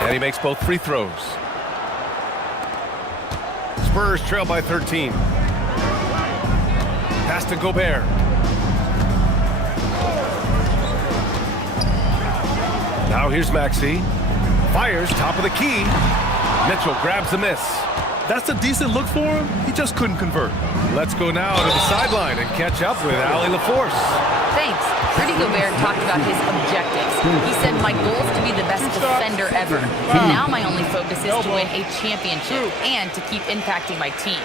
And he makes both free throws. Spurs trail by 13. Pass to Gobert. Now here's Maxey. Fires top of the key. Mitchell grabs the miss. That's a decent look for him. He just couldn't convert. Let's go now to the sideline and catch up with Allie LaForce. Thanks. Rudy Gobert talked about his objectives. He said, my goal is to be the best defender ever. And now my only focus is to win a championship and to keep impacting my team.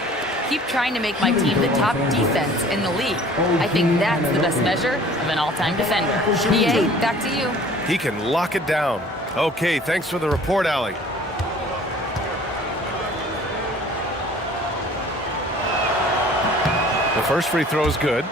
Keep trying to make my team the top defense in the league. I think that's the best measure of an all-time defender. PA, back to you. He can lock it down. Okay, thanks for the report, Allie. The first free throw is good.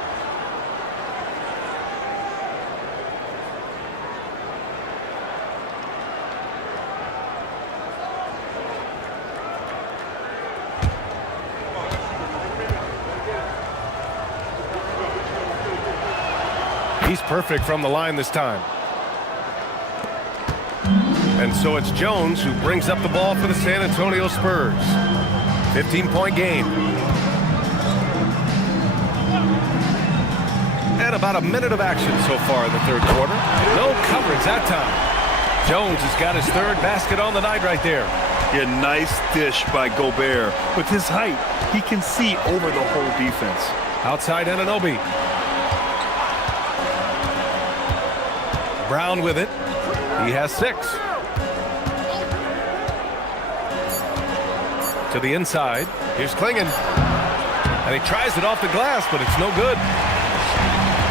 He's perfect from the line this time. And so it's Jones who brings up the ball for the San Antonio Spurs. 15-point game. And about a minute of action so far in the third quarter. No coverage that time. Jones has got his third basket on the night right there. Yeah, nice dish by Gobert. With his height, he can see over the whole defense. Outside Anunoby. Brown with it. He has 6. To the inside. Here's Clingan. And he tries it off the glass, but it's no good.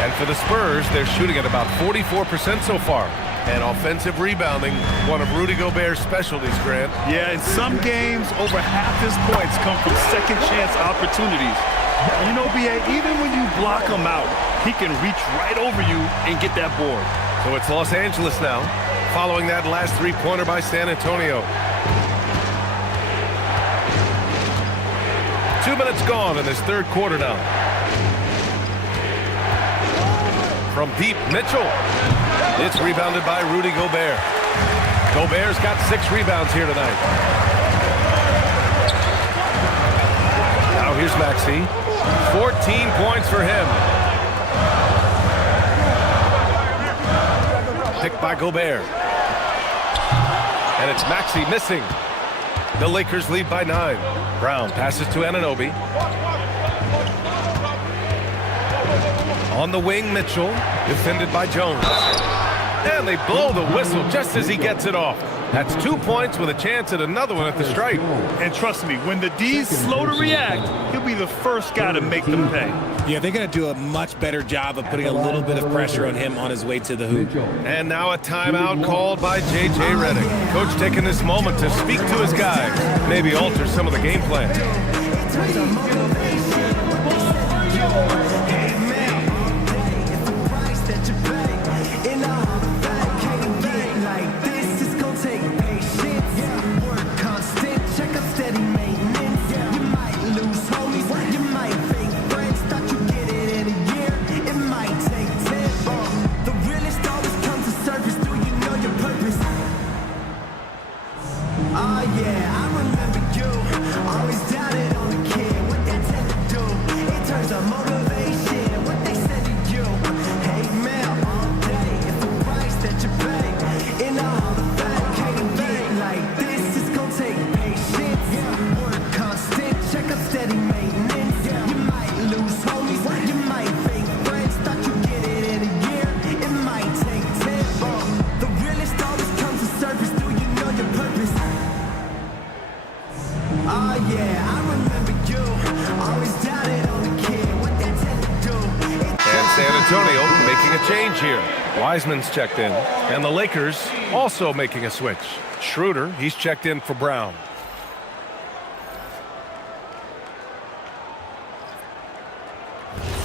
And for the Spurs, they're shooting at about 44% so far. And offensive rebounding, one of Rudy Gobert's specialties, Grant. Yeah, in some games, over half his points come from second chance opportunities. You know, B.A., even when you block him out, he can reach right over you and get that board. So it's Los Angeles now, following that last three-pointer by San Antonio. 2 minutes gone in this third quarter now. From deep, Mitchell. It's rebounded by Rudy Gobert. Gobert's got 6 rebounds here tonight. Now here's Maxey. 14 points for him. Picked by Gobert. And it's Maxey missing. The Lakers lead by 9. Brown passes to Anunoby. On the wing, Mitchell, defended by Jones. And they blow the whistle just as he gets it off. That's 2 points with a chance at another one at the stripe. And trust me, when the D's slow to react, he'll be the first guy to make them pay. Yeah, they're going to do a much better job of putting a little bit of pressure on him on his way to the hoop. And now a timeout called by J.J. Redick. Coach taking this moment to speak to his guys, maybe alter some of the game plan. Antonio making a change here. Wiseman's checked in, and the Lakers also making a switch. Schroeder, he's checked in for Brown.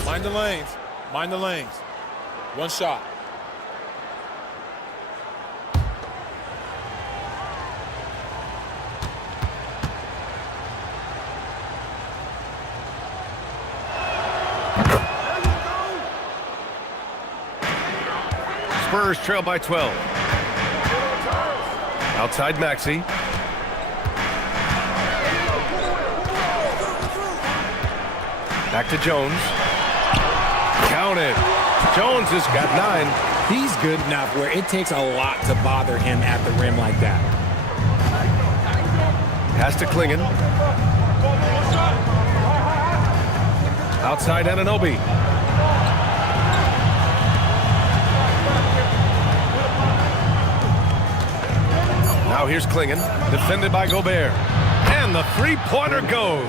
Mind the lanes. Mind the lanes. One shot. Spurs trail by 12. Outside Maxey. Back to Jones. Count it. Jones has got 9. He's good enough where it takes a lot to bother him at the rim like that. Pass to Klingon. Outside Anunoby. Now here's Klingon, defended by Gobert. And the three-pointer goes.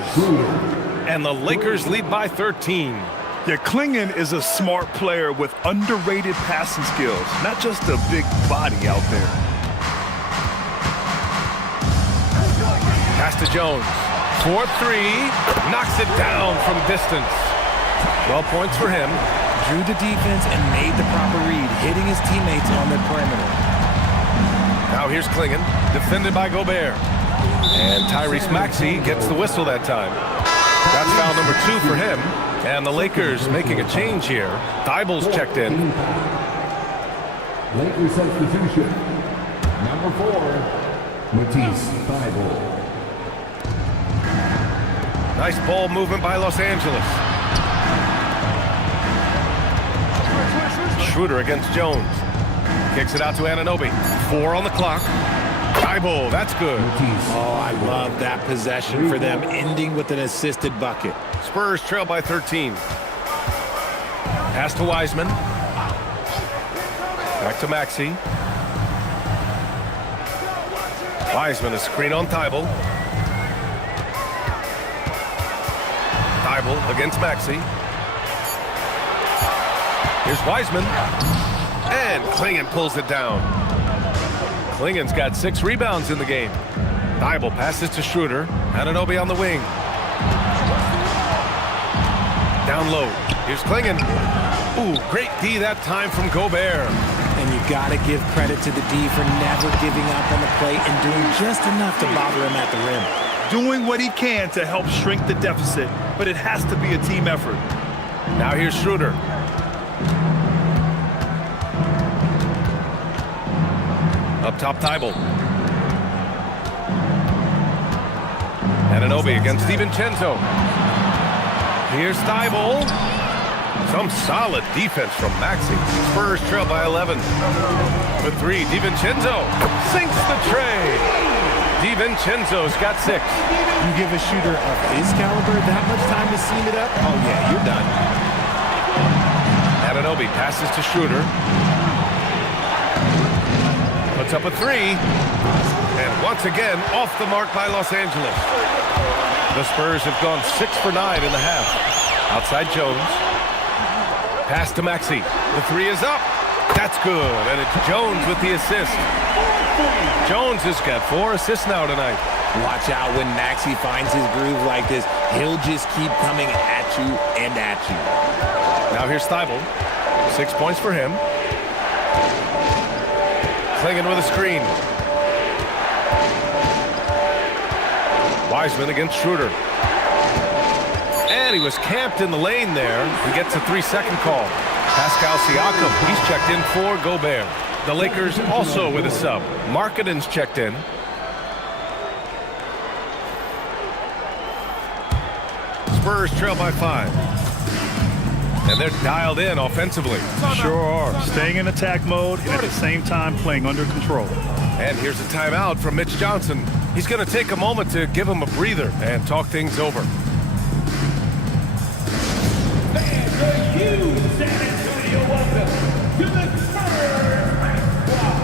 And the Lakers lead by 13. Yeah, Klingon is a smart player with underrated passing skills, not just a big body out there. Pass to Jones. 4-3. Knocks it down from distance. 12 points for him. Drew the defense and made the proper read, hitting his teammates on the perimeter. Now here's Klingon, defended by Gobert. And Tyrese Maxey gets the whistle that time. That's foul number 2 for him. And the Lakers making a change here. Thybulle's checked in. Lakers substitution. Number 4, Matisse Thybulle. Nice ball movement by Los Angeles. Schroeder against Jones. Kicks it out to Anunoby. 4 on the clock. Thybulle, that's good. Oh, I love that possession for them, ending with an assisted bucket. Spurs trail by 13. Pass to Wiseman. Back to Maxey. Wiseman, a screen on Thybulle. Thybulle against Maxey. Here's Wiseman. And Klingon pulls it down. Klingon's got 6 rebounds in the game. Thybulle passes to Schroeder. Anunoby on the wing. Down low. Here's Klingon. Ooh, great D that time from Gobert. And you got to give credit to the D for never giving up on the plate and doing just enough to bother him at the rim. Doing what he can to help shrink the deficit, but it has to be a team effort. Now here's Schroeder. Up top, Thybulle. Anunoby against DiVincenzo. Here's Thybulle. Some solid defense from Maxey. Spurs trail by 11. With 3, DiVincenzo sinks the tray. DiVincenzo's got 6. You give a shooter of his caliber that much time to seam it up? Oh, yeah, you're done. Anunoby passes to Schroeder. Puts up a 3. And once again, off the mark by Los Angeles. The Spurs have gone 6 for 9 in the half. Outside Jones. Pass to Maxey. The 3 is up. That's good. And it's Jones with the assist. Jones has got 4 assists now tonight. Watch out when Maxey finds his groove like this. He'll just keep coming at you and at you. Now here's Thybulle. 6 points for him. Klingon with a screen. Wiseman against Schroeder. And he was camped in the lane there. He gets a 3-second call. Pascal Siakam, he's checked in for Gobert. The Lakers also with a sub. Markkanen's checked in. Spurs trail by 5. And they're dialed in offensively. Sure are. Staying in attack mode and at the same time playing under control. And here's a timeout from Mitch Johnson. He's going to take a moment to give him a breather and talk things over. Fans, a huge San Antonio welcome to the Spurs Squad.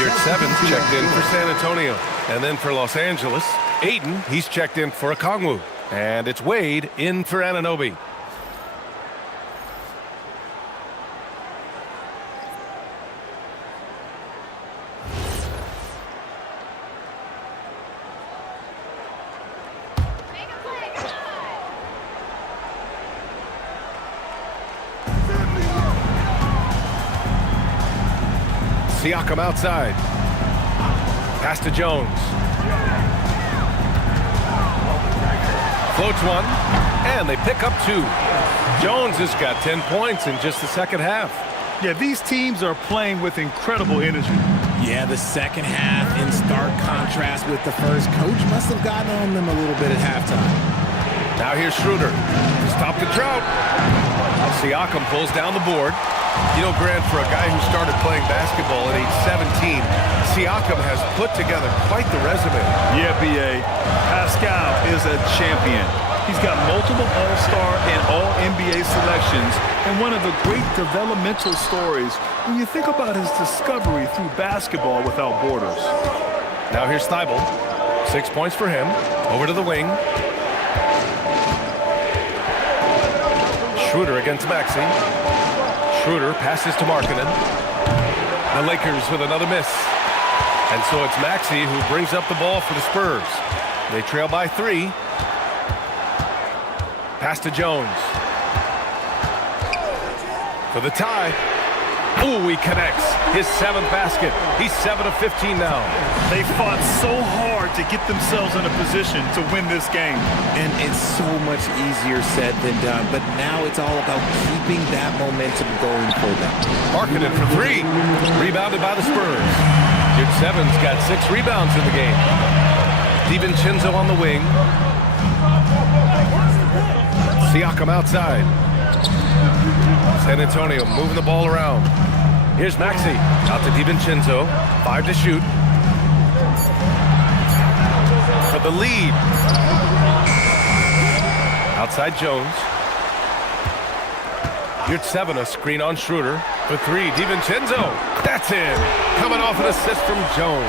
Yurt Seven's checked in for San Antonio. And then for Los Angeles, Aiden, he's checked in for Okongwu. And it's Wade in for Anunoby. Siakam outside. Pass to Jones. Floats one, and they pick up 2. Jones has got 10 points in just the second half. Yeah, these teams are playing with incredible energy. Yeah, the second half in stark contrast with the first. Coach must have gotten on them a little bit at halftime. Now here's Schroeder. Stop the drought. Siakam pulls down the board. You know, Grant, for a guy who started playing basketball at age 17, Siakam has put together quite the resume. Yeah, B.A. Pascal is a champion. He's got multiple All-Star and All-NBA selections, and one of the great developmental stories when you think about his discovery through basketball without borders. Now here's Thibault. 6 points for him. Over to the wing. Schroeder against Maxey. Schroeder passes to Markkanen. The Lakers with another miss. And so it's Maxey who brings up the ball for the Spurs. They trail by 3. Pass to Jones. For the tie. Ooh, he connects. His 7th basket. He's 7 of 15 now. They fought so hard to get themselves in a position to win this game. And it's so much easier said than done, but now it's all about keeping that momentum going for them. Markkanen for 3. Rebounded by the Spurs. Yurt Seven's got 6 rebounds in the game. DiVincenzo on the wing. Siakam outside. San Antonio moving the ball around. Here's Maxey. Out to DiVincenzo. 5 to shoot. For the lead. Outside Jones. Yurt Seven, a screen on Schroeder. For 3, DiVincenzo. That's in. Coming off an assist from Jones.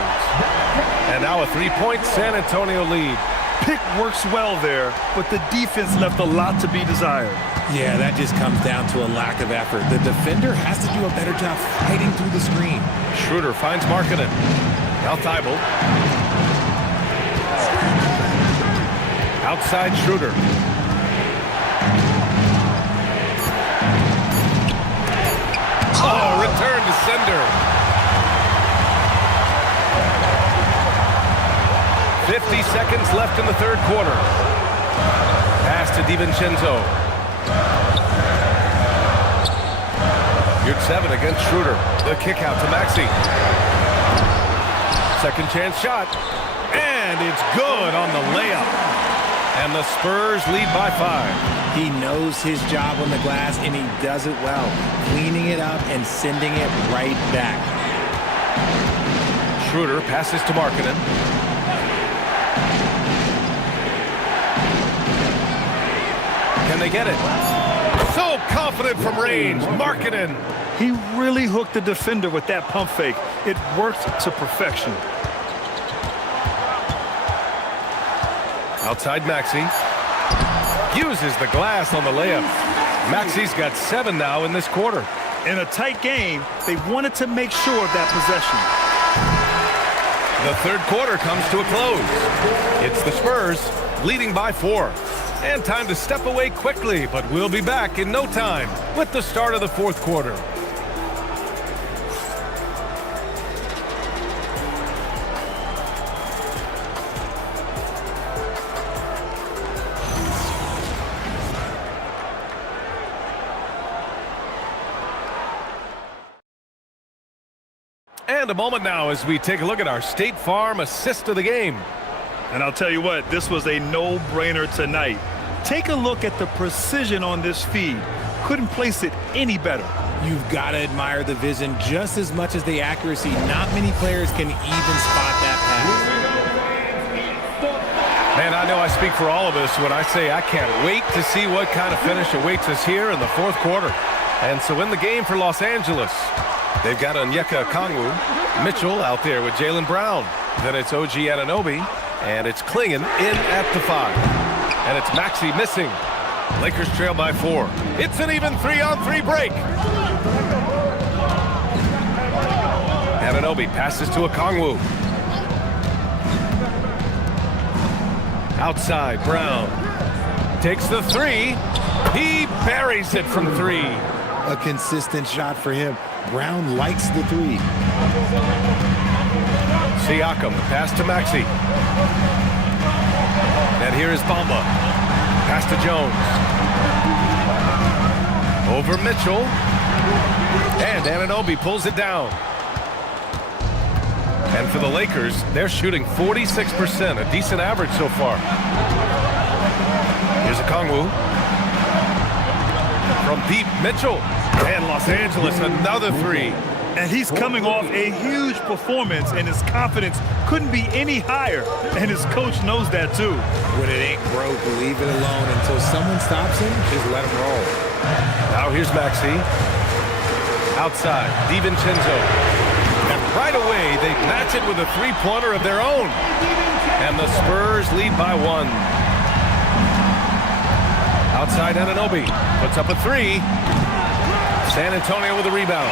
And now a 3-point San Antonio lead. Pick works well there, but the defense left a lot to be desired. Yeah, that just comes down to a lack of effort. The defender has to do a better job fighting through the screen. Schroeder finds Markkanen. Now Thibault. Outside Schroeder. Oh, return to sender. 50 seconds left in the third quarter. Pass to DiVincenzo. Yurt Seven against Schroeder. The kick out to Maxey. Second chance shot. And it's good on the layup. And the Spurs lead by 5. He knows his job on the glass, and he does it well. Cleaning it up and sending it right back. Schroeder passes to Markkanen. Can they get it? So confident from range. Markkanen. He really hooked the defender with that pump fake. It worked to perfection. Outside Maxey. Uses the glass on the layup. Maxey's got 7 now in this quarter. In a tight game, they wanted to make sure of that possession. The third quarter comes to a close. It's the Spurs leading by 4. And time to step away quickly, but we'll be back in no time with the start of the fourth quarter. And a moment now as we take a look at our State Farm assist of the game. And I'll tell you what, this was a no-brainer tonight. Take a look at the precision on this feed. Couldn't place it any better. You've got to admire the vision just as much as the accuracy. Not many players can even spot that pass. Man, I know I speak for all of us when I say I can't wait to see what kind of finish awaits us here in the fourth quarter. And so in the game for Los Angeles, they've got Onyeka Okongwu, Mitchell out there with Jaylen Brown. Then it's OG Anunoby, and it's Clingan in at the 5. And it's Maxey missing. Lakers trail by 4. It's an even 3-on-3 break. Anunoby passes to Okongwu. Outside, Brown takes the 3. He buries it from 3. A consistent shot for him. Brown likes the 3. Siakam, the pass to Maxey. And here is Bamba. Pass to Jones. Over Mitchell. And Anunoby pulls it down. And for the Lakers, they're shooting 46%, a decent average so far. Here's Okongwu. From deep, Mitchell. And Los Angeles, another 3. And he's coming off a huge performance, and his confidence couldn't be any higher. And his coach knows that, too. When it ain't broke, leave it alone. Until someone stops him, just let him roll. Now here's Maxey. Outside, DiVincenzo. And right away, they match it with a 3-pointer of their own. And the Spurs lead by 1. Outside, Anunoby puts up a 3. San Antonio with a rebound.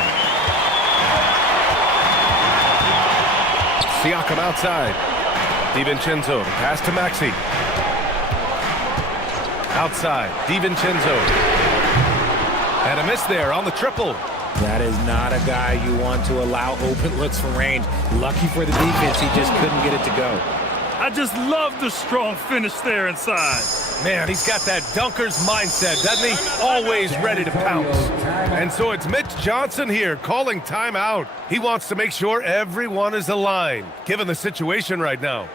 Siakam outside. DiVincenzo, the pass to Maxey. Outside, DiVincenzo. And a miss there on the triple. That is not a guy you want to allow open looks from range. Lucky for the defense, he just couldn't get it to go. I just love the strong finish there inside. Man, he's got that dunker's mindset, doesn't he? Always ready to pounce. And so it's Mitch Johnson here calling timeout. He wants to make sure everyone is aligned, given the situation right now.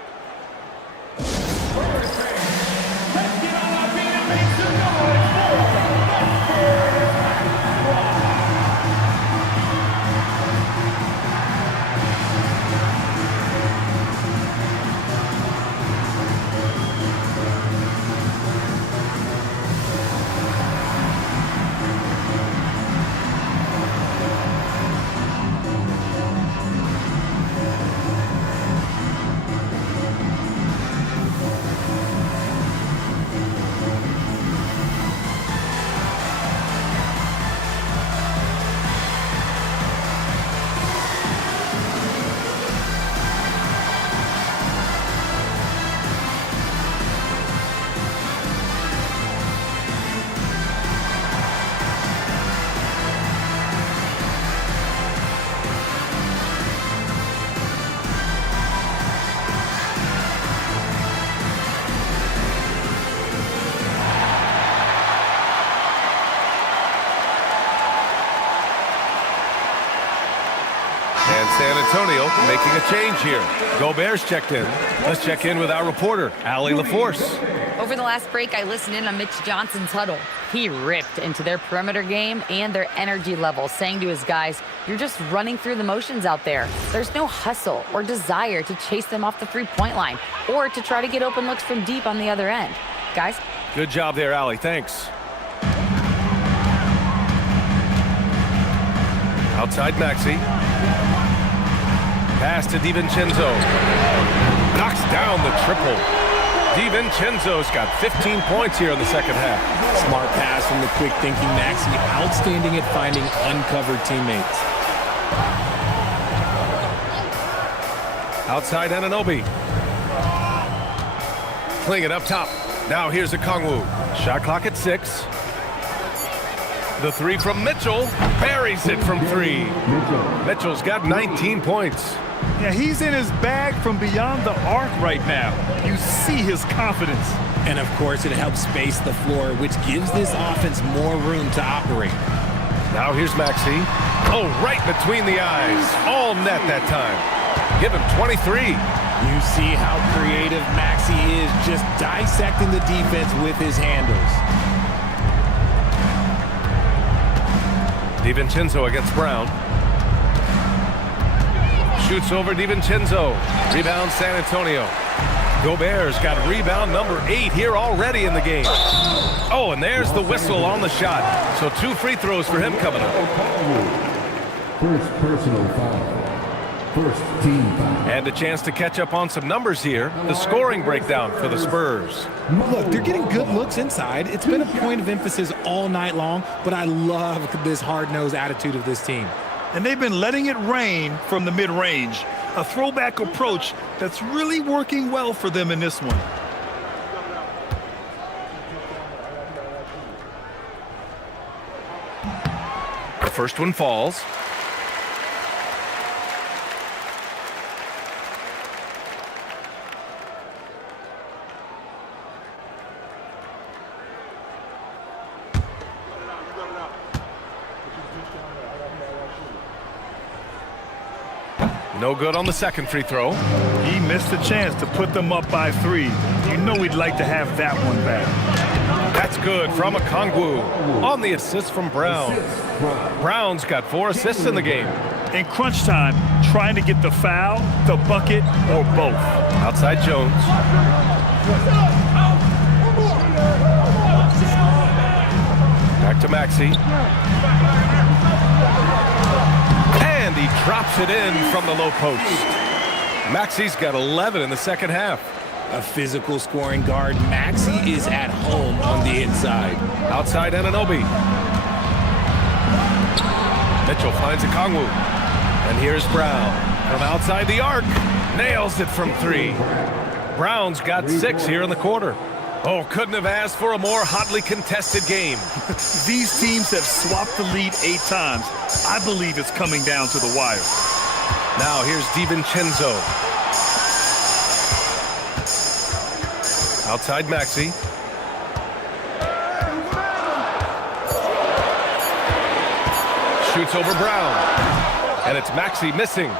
San Antonio making a change here. Gobert's checked in. Let's check in with our reporter, Allie LaForce. Over the last break, I listened in on Mitch Johnson's huddle. He ripped into their perimeter game and their energy level, saying to his guys, you're just running through the motions out there. There's no hustle or desire to chase them off the three-point line or to try to get open looks from deep on the other end. Guys? Good job there, Allie. Thanks. Outside Maxey. Pass to DiVincenzo. Knocks down the triple. DiVincenzo's got 15 points here in the second half. Smart pass from the quick thinking Maxey. Outstanding at finding uncovered teammates. Outside Anunoby. Clingan up top. Now here's Okongwu. Shot clock at 6. The three from Mitchell. Buries it from 3. Mitchell's got 19 points. Yeah, he's in his bag from beyond the arc right now. You see his confidence. And of course, it helps space the floor, which gives this offense more room to operate. Now here's Maxey. Oh, right between the eyes. All net that time. Give him 23. You see how creative Maxey is, just dissecting the defense with his handles. DiVincenzo against Brown. Shoots over DiVincenzo. Rebound San Antonio. Gobert's got rebound number 8 here already in the game. Oh, and there's the whistle on the shot. So 2 free throws for him coming up. First personal foul. First team foul. And a chance to catch up on some numbers here. The scoring breakdown for the Spurs. Look, they're getting good looks inside. It's been a point of emphasis all night long, but I love this hard-nosed attitude of this team. And they've been letting it rain from the mid-range. A throwback approach that's really working well for them in this one. The first one falls. No good on the second free throw. He missed a chance to put them up by 3. You know we'd like to have that one back. That's good from Okongwu on the assist from Brown. Brown's got 4 assists in the game. In crunch time, trying to get the foul, the bucket, or both. Outside Jones. Back to Maxey. And he drops it in from the low post. Maxey's got 11 in the second half. A physical scoring guard, Maxey is at home on the inside. Outside Anunoby. Mitchell finds Okongwu. And here's Brown from outside the arc. Nails it from 3. Brown's got 6 here in the quarter. Oh, couldn't have asked for a more hotly contested game. These teams have swapped the lead 8 times. I believe it's coming down to the wire. Now here's DiVincenzo. Outside Maxey. Shoots over Brown. And it's Maxey missing.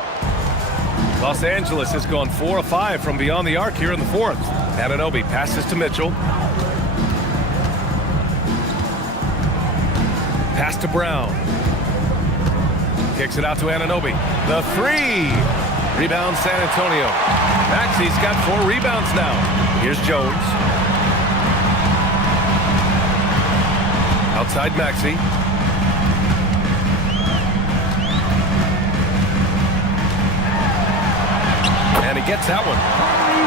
Los Angeles has gone 4 of 5 from beyond the arc here in the 4th. Anunoby passes to Mitchell. Pass to Brown. Kicks it out to Anunoby. The 3. Rebound San Antonio. Maxey's got 4 rebounds now. Here's Jones. Outside Maxey. And he gets that one.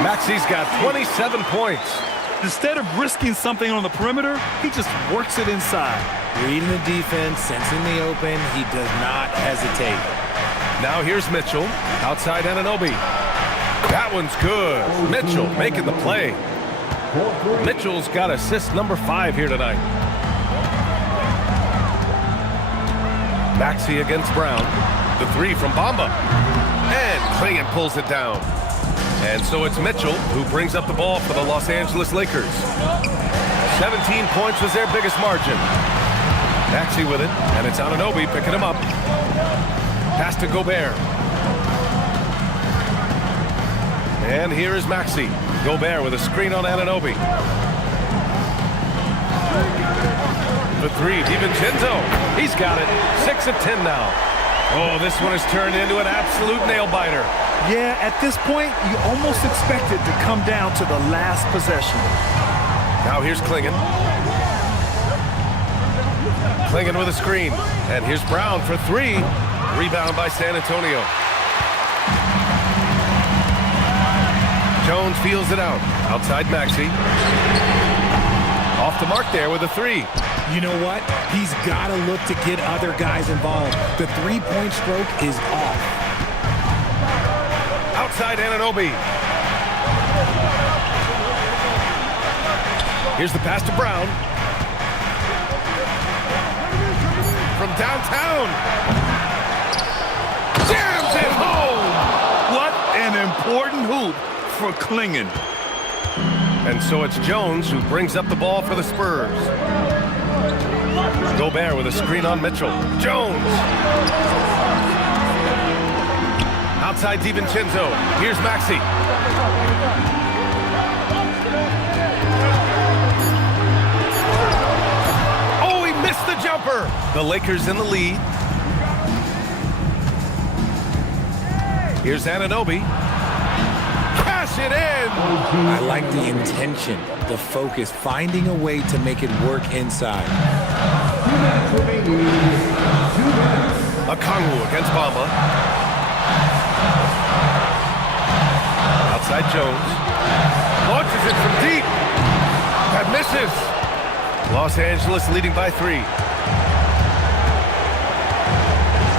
Maxey's got 27 points. Instead of risking something on the perimeter, he just works it inside. Reading the defense, sensing the open, he does not hesitate. Now here's Mitchell. Outside Anunoby. That one's good. Mitchell making the play. Mitchell's got assist number 5 here tonight. Maxey against Brown. The 3 from Bamba. And Clingan pulls it down. And so it's Mitchell who brings up the ball for the Los Angeles Lakers. 17 points was their biggest margin. Maxey with it, and it's Anunoby picking him up. Pass to Gobert. And here is Maxey. Gobert with a screen on Anunoby. The 3, DiVincenzo. He's got it. 6 of 10 now. Oh, this one has turned into an absolute nail-biter. Yeah, at this point, you almost expect it to come down to the last possession. Now here's Clingan. Clingan with a screen. And here's Brown for 3. Rebound by San Antonio. Jones feels it out. Outside Maxey. Off the mark there with a 3. You know what? He's got to look to get other guys involved. The three-point stroke is off. Outside Anunoby. Here's the pass to Brown. From downtown. Jams it home. What an important hoop for Clingan. And so it's Jones who brings up the ball for the Spurs. Gobert with a screen on Mitchell. Jones. Outside DiVincenzo. Here's Maxey. Oh, he missed the jumper. The Lakers in the lead. Here's Anunoby. Cash it in. I like the intention, the focus, finding a way to make it work inside. Okongwu against Bamba. Outside Jones. Launches it from deep. That misses. Los Angeles leading by 3.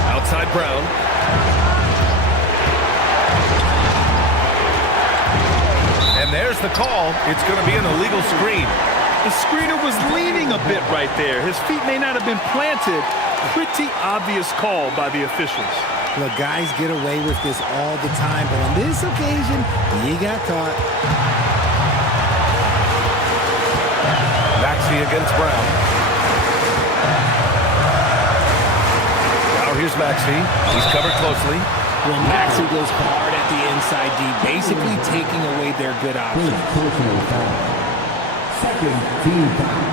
Outside Brown. And there's the call. It's going to be an illegal screen. The screener was leaning a bit right there. His feet may not have been planted. Pretty obvious call by the officials. Look, guys get away with this all the time, but on this occasion, he got caught. Maxey against Brown. Now here's Maxey. He's covered closely. Well, Maxey goes hard at the inside D, basically taking away their good options. Second team foul.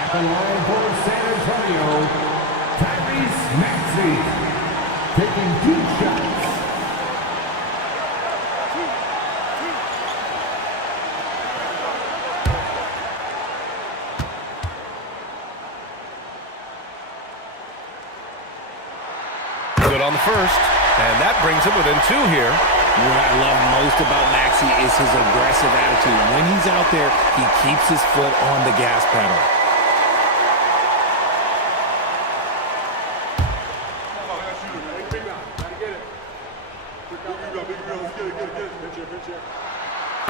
At the line for San Antonio, Tyrese Maxey taking 2 shots. Good on the first, and that brings him within 2 here. What I love most about Maxey is his aggressive attitude. When he's out there, he keeps his foot on the gas pedal.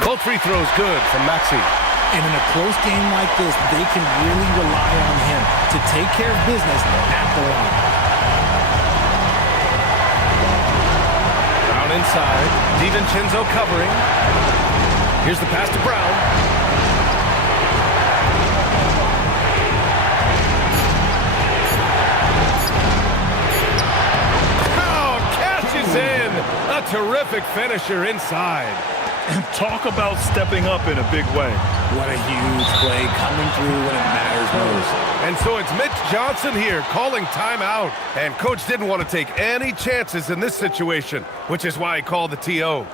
Both free throws good from Maxey. And in a close game like this, they can really rely on him to take care of business at the line. Brown inside. DiVincenzo covering. Here's the pass to Brown. Oh, catches in. A terrific finisher inside. Talk about stepping up in a big way. What a huge play coming through when it matters most. And so it's Mitch Johnson here calling timeout. And coach didn't want to take any chances in this situation, which is why he called the TO.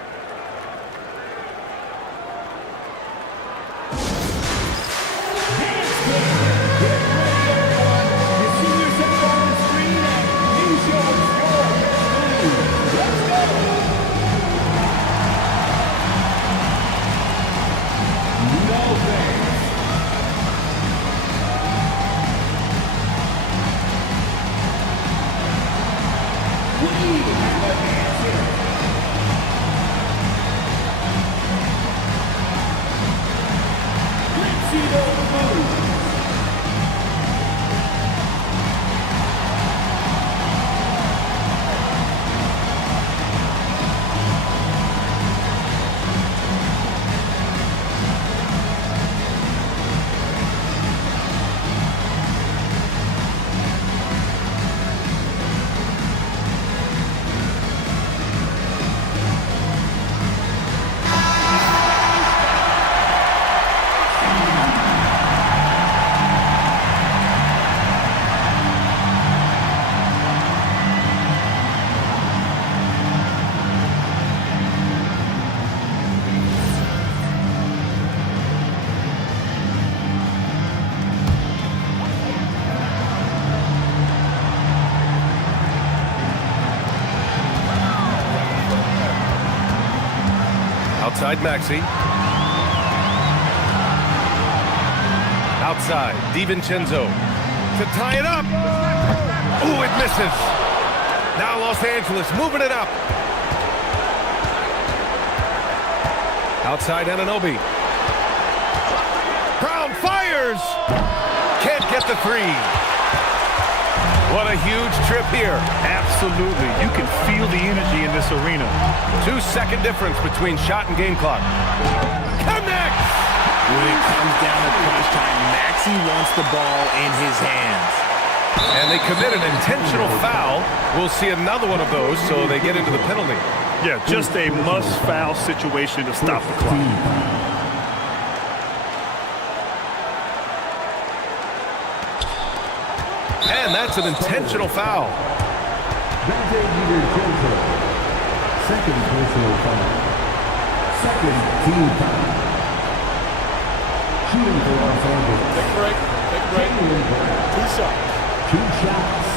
Outside Maxey. Outside, DiVincenzo to tie it up. Ooh, it misses. Now Los Angeles moving it up. Outside Anunoby. Brown fires. Can't get the 3. What a huge trip here. Absolutely. You can feel the energy in this arena. 2-second difference between shot and game clock. Connects! When it comes down to crunch time, Maxey wants the ball in his hands. And they commit an intentional foul. We'll see another one of those, so they get into the penalty. Yeah, just a must-foul situation to stop the clock. And that's an intentional foul. Second personal foul. Second team foul. Shooting for Los Angeles. Take a break. Take a break. 2 shots. 2 shots.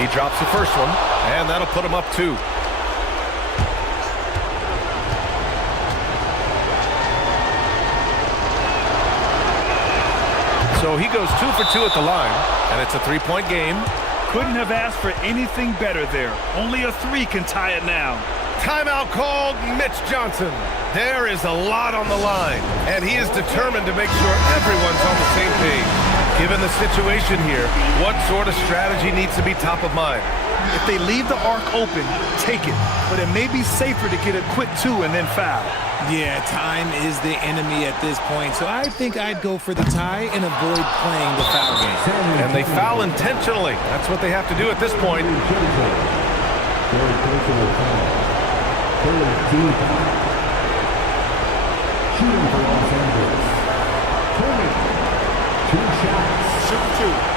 He drops the first one, and that'll put him up 2. So he goes 2 for 2 at the line, and it's a 3-point game. Couldn't have asked for anything better there. Only a 3 can tie it now. Timeout called. Mitch Johnson. There is a lot on the line, and he is determined to make sure everyone's on the same page. Given the situation here, what sort of strategy needs to be top of mind? If they leave the arc open, take it. But it may be safer to get a quick 2 and then foul. Yeah, time is the enemy at this point, so I think I'd go for the tie and avoid playing the foul game. And they foul intentionally. That's what they have to do at this point. Third team foul. Shooting for Los Angeles. Turner. 2 shots. Shoot 2.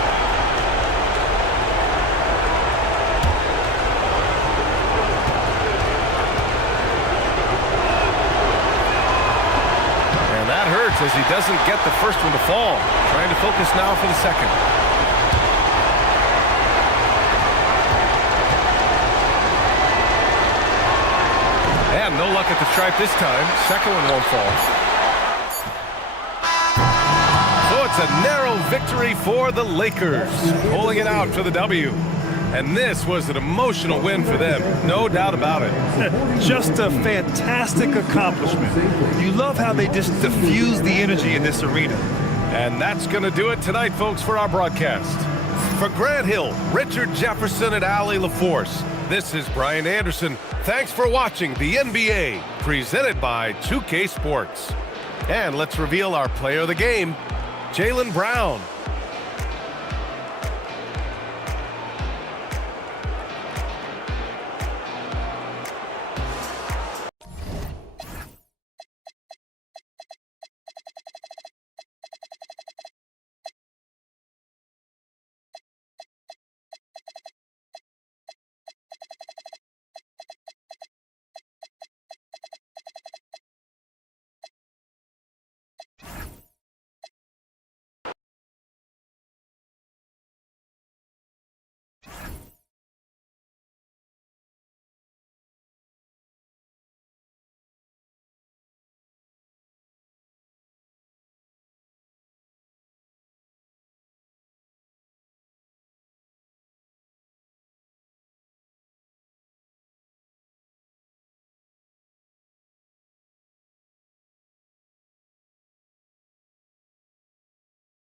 As he doesn't get the first one to fall. Trying to focus now for the second. And no luck at the stripe this time. Second one won't fall. So it's a narrow victory for the Lakers. Pulling it out for the W. And this was an emotional win for them. No doubt about it. Just a fantastic accomplishment. You love how they just diffuse the energy in this arena. And that's going to do it tonight, folks, for our broadcast. For Grant Hill, Richard Jefferson, and Allie LaForce, this is Brian Anderson. Thanks for watching the NBA, presented by 2K Sports. And let's reveal our player of the game, Jaylen Brown.